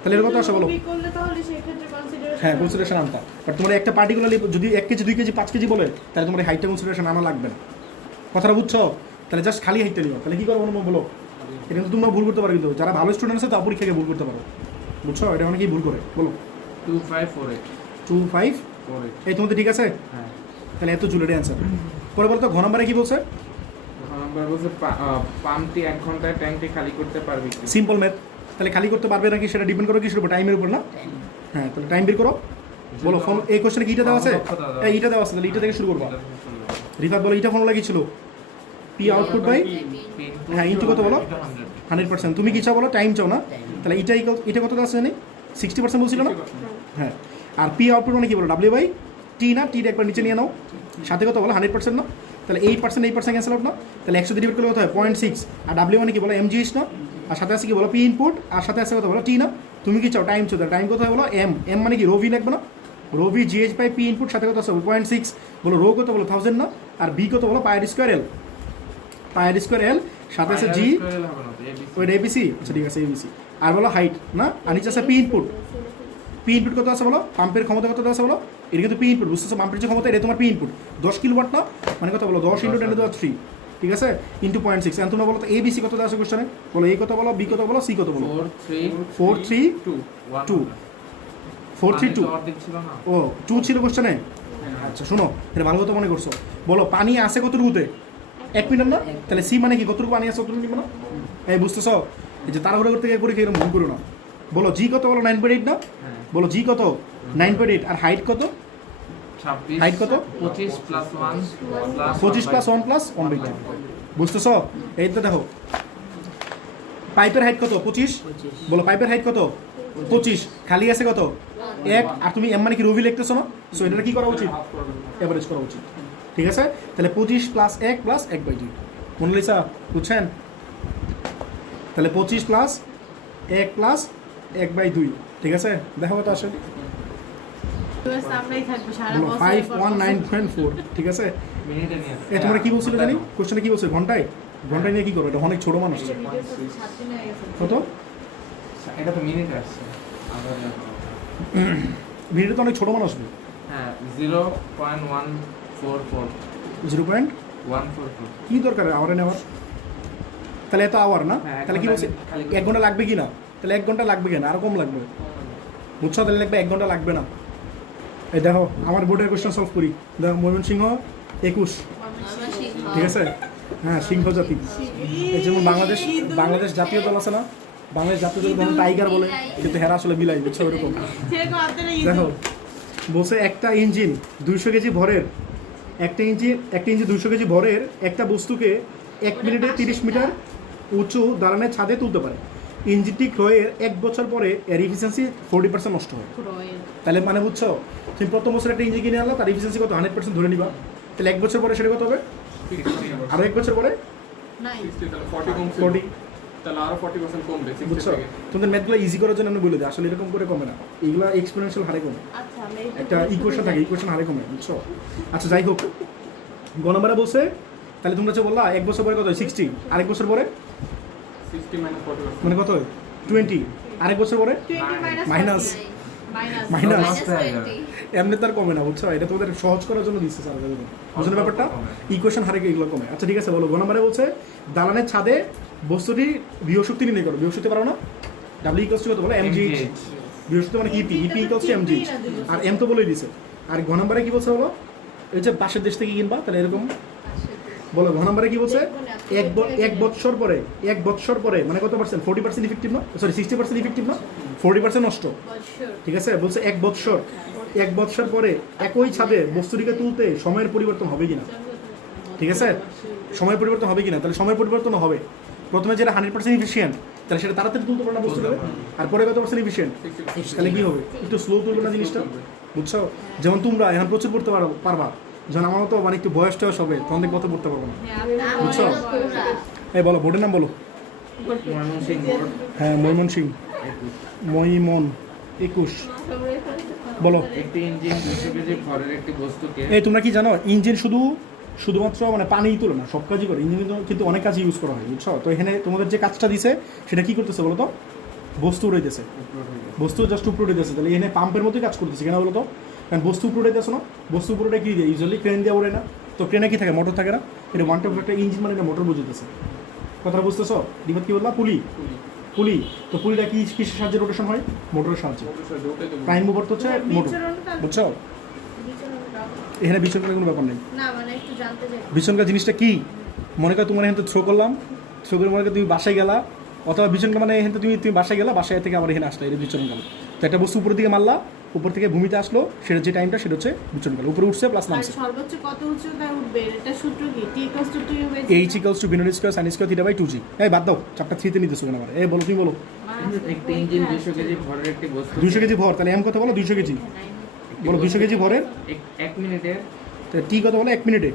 তাহলে এর কথা আসে বলো রবি করলে তাহলে সেই ক্ষেত্রে কনসিডারেশন হ্যাঁ কনসিডারেশন আনতা বাট তোমার একটা পার্টিকুলারলি যদি 1 কেজি 2 কেজি 5 কেজি বলে তাহলে তোমার হাইটটা কনসিডারেশন আনা লাগবে না কথাটা বুঝছো তাহলে জাস্ট খালি হাইটটা নিও তাহলে কি করবো বলো এটা কিন্তু তোমরা ভুল করতে পারো কিন্তু যারা ভালো স্টুডেন্ট আছে তা পরীক্ষাকে ভুল করতে পারো বুঝছো এটা অনেকেই ভুল করে বলো 2548 এই তোমাদের ঠিক আছে হ্যাঁ তাহলে এত জুলেটে অ্যান্সার পরে বলো তো ঘ নম্বরে কি বলছে নাম্বার বলছে পাম্পটি 1 ঘন্টায় ট্যাঙ্কটি খালি করতে পারবে কি সিম্পল ম্যাথ তাহলে খালি করতে পারবে নাকি সেটা ডিপেন্ড করো কিসের উপর টাইমের উপর না হ্যাঁ তাহলে টাইম বের করো বলো ফোন এই কোশ্চেনে কি এটা দেওয়া আছে এই এটা দেওয়া আছে তাহলে এটা থেকে শুরু করবো রিফাত বলো এটা ফর্মুলা কি ছিল পি আউটপুট বাই হ্যাঁ ইনটু কত বলো 100% তুমি কি চাও বলো টাইম চাও না তাহলে এটা কত আছে জানি 60% বলছিল না হ্যাঁ আর পি আউটপুট মানে কি বলো ডাব্লিউ বাই টি না টিটা একবার নিচে নিয়ে নাও সাথে কত বলো 100% না তাহলে 8% ক্যান্সেল আউট না তাহলে 100 ডিভাইড করলে কত হয় 0.6 আর ডাব্লিউ মানে কি বলো এমজিএস না আর সাথে আছে কি বলো পি ইনপুট আর সাথে আছে কত বলো টি না তুমি কি চাও টাইম চাও টাইম কত হয় বলো এম মানে কি রোভি লাগবে না রোভি জিএইচ বাই পি ইনপুট সাথে কত আছে 0.6 বলো রো কত বলো 1000 না আর বি কত বলো পাই স্কোয়ার এল সাথে আছে জি ওইটা এবিসি আচ্ছা ঠিক আছে এবিসি আর বলো হাইট না আর নিচে আছে পি ইনপুট কত আছে বলো পাম্পের ক্ষমতা কত আছে বলো এটা কিন্তু পি ইনপুট বুঝতেছো পাম্পের যে ক্ষমতা এটা তোমার পি ইনপুট 10 কিলোওয়াট না মানে কত বলো 10 × 10⁻³ ঠিক আছে ইন্টু 0.6 এখন তোমরা বলো তো ABC কত দেওয়া আছে কোশ্চেনে বলো A কত বলো B কত বলো C কত বলো 4 3 4 3 2 4 3 2 অর্ধেক ছিল না ও 2 ছিল কোশ্চেনে আচ্ছা শোনো এটা ভালো কথা মনে করছো বলো পানি আছে কতটুকুতে 1 মিটার না তাহলে সি মানে কি কতটুকু পানি আছে কতটুকু নিব না এই বুঝতেছো এই যে তাড়াহুড়ো করতে গিয়ে করে কি এরকম ভুল করো না বলো জি কত বলো 9.8 না বলো জি কত 9.8 আর হাইট কত 26 হাইট কত 25 প্লাস 1 25 প্লাস 1 প্লাস 1/2 বুঝতেছো এই তো দেখো পাইপের হাইট কত 25 বলো পাইপের হাইট কত 25 খালি আছে কত 1 আর তুমি এম মানে কি রবি লিখতেছো না সো এটা কি করা উচিত এভারেজ করা উচিত ঠিক আছে তাহলে 25 প্লাস 1 প্লাস 1/2 মোনালিসা বুঝছেন তাহলে 25 প্লাস 1 প্লাস 1/2 ঠিক আছে দেখো কত আসে সামনেই থাকবে সারা বলো বছর 519.4 ঠিক আছে মিনিটে নিয়ে এ তোমরা কি বলছিলে জানি কোশ্চেনে কি বলছে ঘন্টায় ঘন্টায় নিয়ে কি করো এটা অনেক ছোট মানুষ কত এটা তো মিনিটে আসছে আবার মিনিটে তো অনেক ছোট মানুষ আসবে হ্যাঁ 0.144 0.144 কি দরকার আওয়ারে নেওয়ার তাহলে এত আওয়ার না হ্যাঁ, তাহলে কি বলছে খালি 1 ঘন্টা লাগবে কি না তাহলে 1 ঘন্টা লাগবে কেন আরো কম লাগবে বুঝছো তাহলে লাগবে 1 ঘন্টা লাগবে না এই দেখো আমার বোর্ডের কোশ্চেন সলভ করি দেখো ময়মনসিংহ 21 ঠিক আছে হ্যাঁ সিংহ জাতি এই যেমন বাংলাদেশ জাতীয় দল আছে না বাংলাদেশ জাতীয় দল যেমন টাইগার বলে কিন্তু হেরা আসলে বিলাই বুঝছো এরকম দেখো বলছে একটা ইঞ্জিন 200 কেজি ভরের একটা ইঞ্জিন 200 কেজি ভরের একটা বস্তুকে 1 মিনিটে 30 মিটার উঁচু দালানের ছাদে তুলতে পারে ইঞ্জিনটি ক্রয়ের 1 বছর পরে এর এফিসিয়েন্সি 40% নষ্ট হয় তাহলে মানে বুঝছো তুমি প্রথম বছর একটা ইঞ্জিন কিনে আনলা তার এফিসিয়েন্সি কত 100% ধরে নিবা তাহলে 1 বছর পরে সেটা কত হবে আরো 1 বছর পরে 40 তাহলে আরো 40% কমবে 60 বুঝছো থেকে। তোমাদের ম্যাথগুলো ইজি করার জন্য আমি বলে দিই আসলে এরকম করে কমে না এগুলো এক্সপোনেনশিয়াল হারে কমে একটা ইকুয়েশন থাকে ইকুয়েশন হারে কমে বুঝছো আচ্ছা যাই হোক গ নম্বরে বলছে তাহলে তোমরা যে বললা 1 বছর পরে কত হয় 60 আরেক বছর পরে 60 minus 40%। মানে কত হয় 20 আরেক বছর পরে মাইনাস মাইনাস এমনি তার কমে না বুঝছো এটা তোমাদের সহজ করার জন্য দিচ্ছে স্যার বুঝলেন ব্যাপারটা ইকুয়েশন হারে এগুলো কমে আচ্ছা ঠিক আছে বলো গ নম্বরে বলছে দালানের ছাদে বস্তুটি বিভব শক্তি নির্ণয় করো বিভব শক্তি পারো না ডাব্লিউ ইকুয়ালস টু কত বলো এমজিএইচ বিভব শক্তি মানে ইপি ইকুয়ালস টু এমজিএইচ আর এম তো বলেই দিছে আর ঘ নম্বরে কি বলছে বলো এই যে পাশের দেশ থেকে কিনবা তাহলে এরকম বলো ঘ নম্বরে কি বলছে এক বছর পরে মানে কত পার্সেন্ট 40% ইফেক্টিভ না সরি 60% ইফেক্টিভ না 40% নষ্ট ঠিক আছে বলছে এক বছর পরে একই ছাদে বস্তুটিকে তুলতে সময়ের পরিবর্তন হবে কিনা ঠিক আছে সময় পরিবর্তন হবে কিনা তাহলে সময় পরিবর্তন হবে প্রথমে যেটা 100% ইফিশিয়েন্ট তাহলে সেটা তাড়াতাড়ি তুলতে পারে না বস্তুটাকে আর পরে কত পার্সেন্ট ইফিশিয়েন্ট তাহলে কি হবে একটু স্লো তুলবে না জিনিসটা বুঝছো যেমন তোমরা এখন প্রচুর পড়তে পারবা যখন আমার মতো মানে একটু বয়স টয়স হবে তখন দেখবো অত পড়তে পারবো না বুঝছো এই বলো বোর্ডের নাম বলো হ্যাঁ ময়মনসিং মহিমন 21 বলো একটি ইঞ্জিন 200 কেজি ভরের একটি বস্তুকে এই তোমরা কি জানো ইঞ্জিন শুধুমাত্র মানে পানিই তোলে না সব কাজই করে ইঞ্জিন কিন্তু অনেক কাজে ইউজ করা হয় বুঝছো তো এখানে তোমাদের যে কাজটা দিছে সেটা কি করতেছে বলো তো বস্তু উড়াইতেছে বস্তু জাস্ট উপরে উড়াইতেছে তাহলে এখানে পাম্পের মতোই কাজ করতেছে কেন বলো তো কারণ বস্তু উপরে উড়াইতেছে না বস্তু উপরে কি দিয়ে ইউজুয়ালি ক্রেন দিয়ে ওড়ে না তো ক্রেনে কি থাকে মোটর থাকে না এটা ওয়ান টাইপ একটা ইঞ্জিন মানে এটা মোটর বুঝতেছে কথাটা বুঝতেছো দিবাত কি বললাম পুলি তো পুলিটা কি কিসের সাহায্যে রোটেশন হয় মোটরের সাহায্যে প্রাইম মুভার তো হচ্ছে মোটর বুঝছো এখানে বিচরণের কোনো ব্যাপার নেই না মানে একটু জানতে চাই বিচরণকার জিনিসটা কি মনে করো তোমার এখানে থ্রো করলাম থ্রো করে মনে করো তুমি বাসায় গেলা অথবা বিচরণকা মানে এখানে তুমি বাসায় গেলা বাসায় থেকে আবার এখানে আসলে এটা বিচরণ গেল তো একটা বস্তু উপরের দিকে মারলা উপর থেকে ভূমিতে আসলো সেটা যে টাইমটা সেটা হচ্ছে বিচরণ গেল উপরে উঠছে প্লাস আর নামছে সর্বোচ্চ কত উচ্চতায় উঠবে এটা সূত্র কি t = 2 H equals to v nought square sine square theta by 2g এই বাদ দাও চ্যাপ্টার 3 তে নিতেছো কেন আবার এই বলো তুমি বলো একটি ইঞ্জিন 200 কেজি ভরের একটি বস্তু 200 কেজি ভর তাহলে এম কত বলো 200 কেজি বলো 200 কেজি ভরের 1 মিনিটে টি কত বলো 1 মিনিটে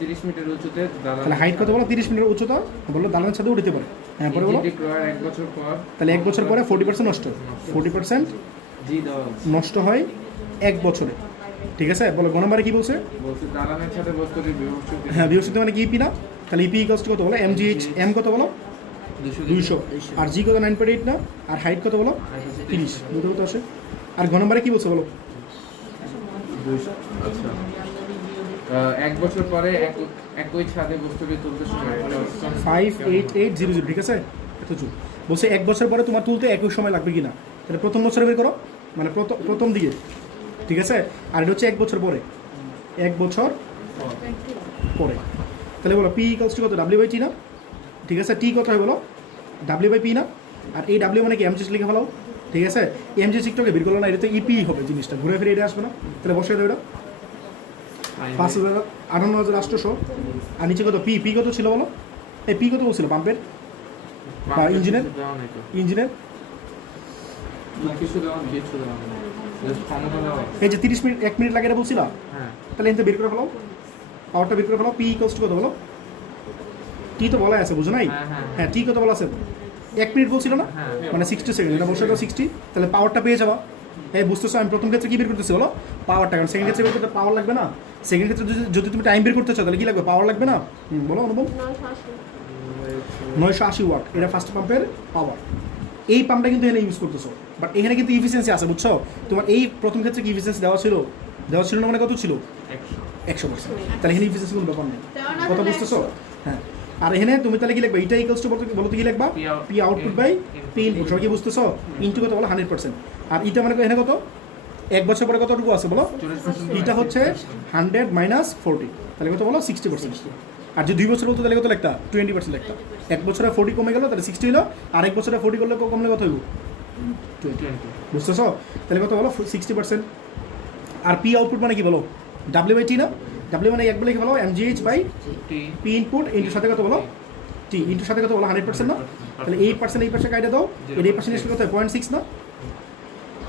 30 মিটার উচ্চতে তাহলে হাইট কত বলো 30 মিটার উচ্চতা বলো দালানের ছাদে উঠতে পারে হ্যাঁ পরে বলো ইঞ্জিনটি ক্রয়ের 1 বছর পর তাহলে 1 বছর পরে 40% নষ্ট 40% জি দাও নষ্ট হয় 1 বছরে ঠিক আছে বলো গ নম্বরে কি বলছে বস্তু দালানের সাথে বস্তুটির বিভব শক্তি হ্যাঁ বিভব শক্তি মানে কি ইপি না তাহলে ইপি ইকুয়ালস টু কত বলো এমজিএইচ এম কত বলো 200 আর জি কত 9.8 না আর হাইট কত বলো 30 বুঝতে কত আসে আর ঘ নম্বরে কি বলছে বলো আচ্ছা এক বছর পরে একই ছাদে বস্তুটি তুলতে সময় এটা option 58800, ঠিক আছে? এত চুল বলছে 1 বছর পরে তোমার তুলতে একই সময় লাগবে কিনা, তাহলে প্রথম বছরে বের করো, মানে প্রথম দিকে, ঠিক আছে? আর এটা হচ্ছে 1 বছর পরে, 1 বছর পরে, তাহলে বলো পি ইকুয়ালস টু কত, W/T না, ঠিক আছে? টি কত হয় বলো, W/P না, আর এই W মানে কি এমজি লিখে ফেলাও, ঠিক আছে? এমজি সিক্সটাকে বের করলো না, এটা তো ইপি হবে জিনিসটা, ঘুরে ফিরে এটা আসবে না, তাহলে বসে দেবে এটা 58,800, আর নিচে কত পি কত ছিল বলো, এই পি কত বলছিল পাম্পের বা ইঞ্জিনের, দেওয়া নাই তো। ইঞ্জিনের কিছু দেওয়া নেই। কিছু দেওয়া নেই। Just ক্ষমতা দেওয়া। এই যে 30 মিনিট 1 মিনিট লাগে এটা বলছিলা, হ্যাঁ তাহলে এনতে বের করে ফেলাও, পাওয়ারটা বের করে ফেলাও। পি ইকুয়ালস টু কত বলো, টি তো বলা আছে বুঝো নাই, হ্যাঁ, হ্যাঁ। হ্যাঁ টি কত বলা আছে, 1 মিনিট বলছিল না, হ্যাঁ মানে 60 সেকেন্ড, এটা বসে দাও 60, তাহলে পাওয়ারটা পেয়ে যাবা। এই বুঝতেছো আমি প্রথম ক্ষেত্রে কি বের করতেছি বলো, পাওয়ারটা, কারণ সেকেন্ড ক্ষেত্রে বের করতে পাওয়ার লাগবে না, সেকেন্ড ক্ষেত্রে যদি তুমি টাইম বের করতে চাও তাহলে কি লাগবে, পাওয়ার লাগবে না, বলো অনুভব, 980 ওয়াট, এটা ফার্স্ট পাম্পের পাওয়ার। এই পাম্পটা কিন্তু এখানে ইউজ করতেছো, বাট এখানে কিন্তু ইফিসিয়েন্সি আছে বুঝছো, তোমার এই প্রথম ক্ষেত্রে কি ইফিসিয়েন্সি দেওয়া ছিল না, মানে কত ছিল 100%, তাহলে এখানে ইফিসিয়েন্সি কোনো ব্যাপার নেই, কথা বুঝতেছো? হ্যাঁ, আর এখানে তুমি তাহলে কি লিখবা, এটা ইকুয়ালস টু বলো তো কি লিখবা, P output by P input, সবাই কি বুঝতেছো, ইনটু কত বলো 100%, আর এটা মানে এখানে কত 1 বছর পরে কতটুকু আছে বলো, এটা হচ্ছে 100 মাইনাস 40, তাহলে কত বলো 60%, আর যে 2 বছর বলতো তাহলে কত লিখতা 20% লিখতা, 1 বছরে 40 কমে গেল তাহলে 60 হলো, আর 1 বছরে 40 করলে কমলে কত হইব 20, বুঝতেছো? তাহলে কত বলো 60%, আর পি আউটপুট মানে কি বলো, W/T না, W মানে এক বলে কি বলো mgh by P input into সাথে কত বলো টি, ইনটু সাথে কত বলো 100% না, তাহলে 8% এই পাশে কাইটা দাও, এর এই পাশে নিয়ে কত 0.6 না,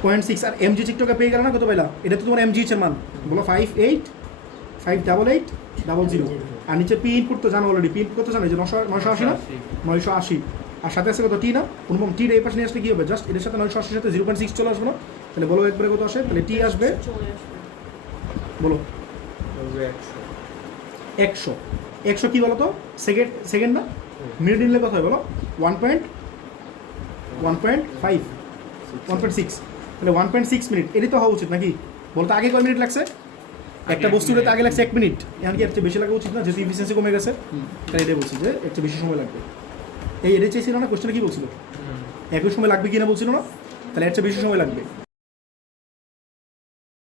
0.6, আর mgh টিকটকে পেয়ে গেল না, কত পাইলা, এটা তো তোমার mgh এর মান বলো 588,800, আর নিচে পি ইনপুট তো জানো অলরেডি, পি ইনপুট কত জানো, এই যে 980 না, 980, আর সাথে আছে কত টি না, অনুপম টির এই পাশে নিয়ে আসলে কি হবে, জাস্ট এর সাথে 980 সাথে 0.6 চলে আসবে না, তাহলে বলো একবারে কত আসে, তাহলে টি আসবে বলো 100 কি বলো তো, সেকেন্ড না, মিনিট নিলে কত হয় বলো 1.6, তাহলে 1.6 মিনিট, এটাই তো হওয়া উচিত নাকি, বলতো আগে কয় মিনিট লাগছে, একটা বস্তুর আগে লাগছে 1 মিনিট, এখন কি এর চেয়ে বেশি লাগা উচিত না, যেহেতু ইফিসিয়েন্সি কমে গেছে, তাই এটাই বলছি যে এর চেয়ে বেশি সময় লাগবে, এটাই চেয়েছিল না, কোশ্চেনে কি বলছিল একই সময় লাগবে কিনা বলছিল না, তাহলে এর চেয়ে বেশি সময় লাগবে।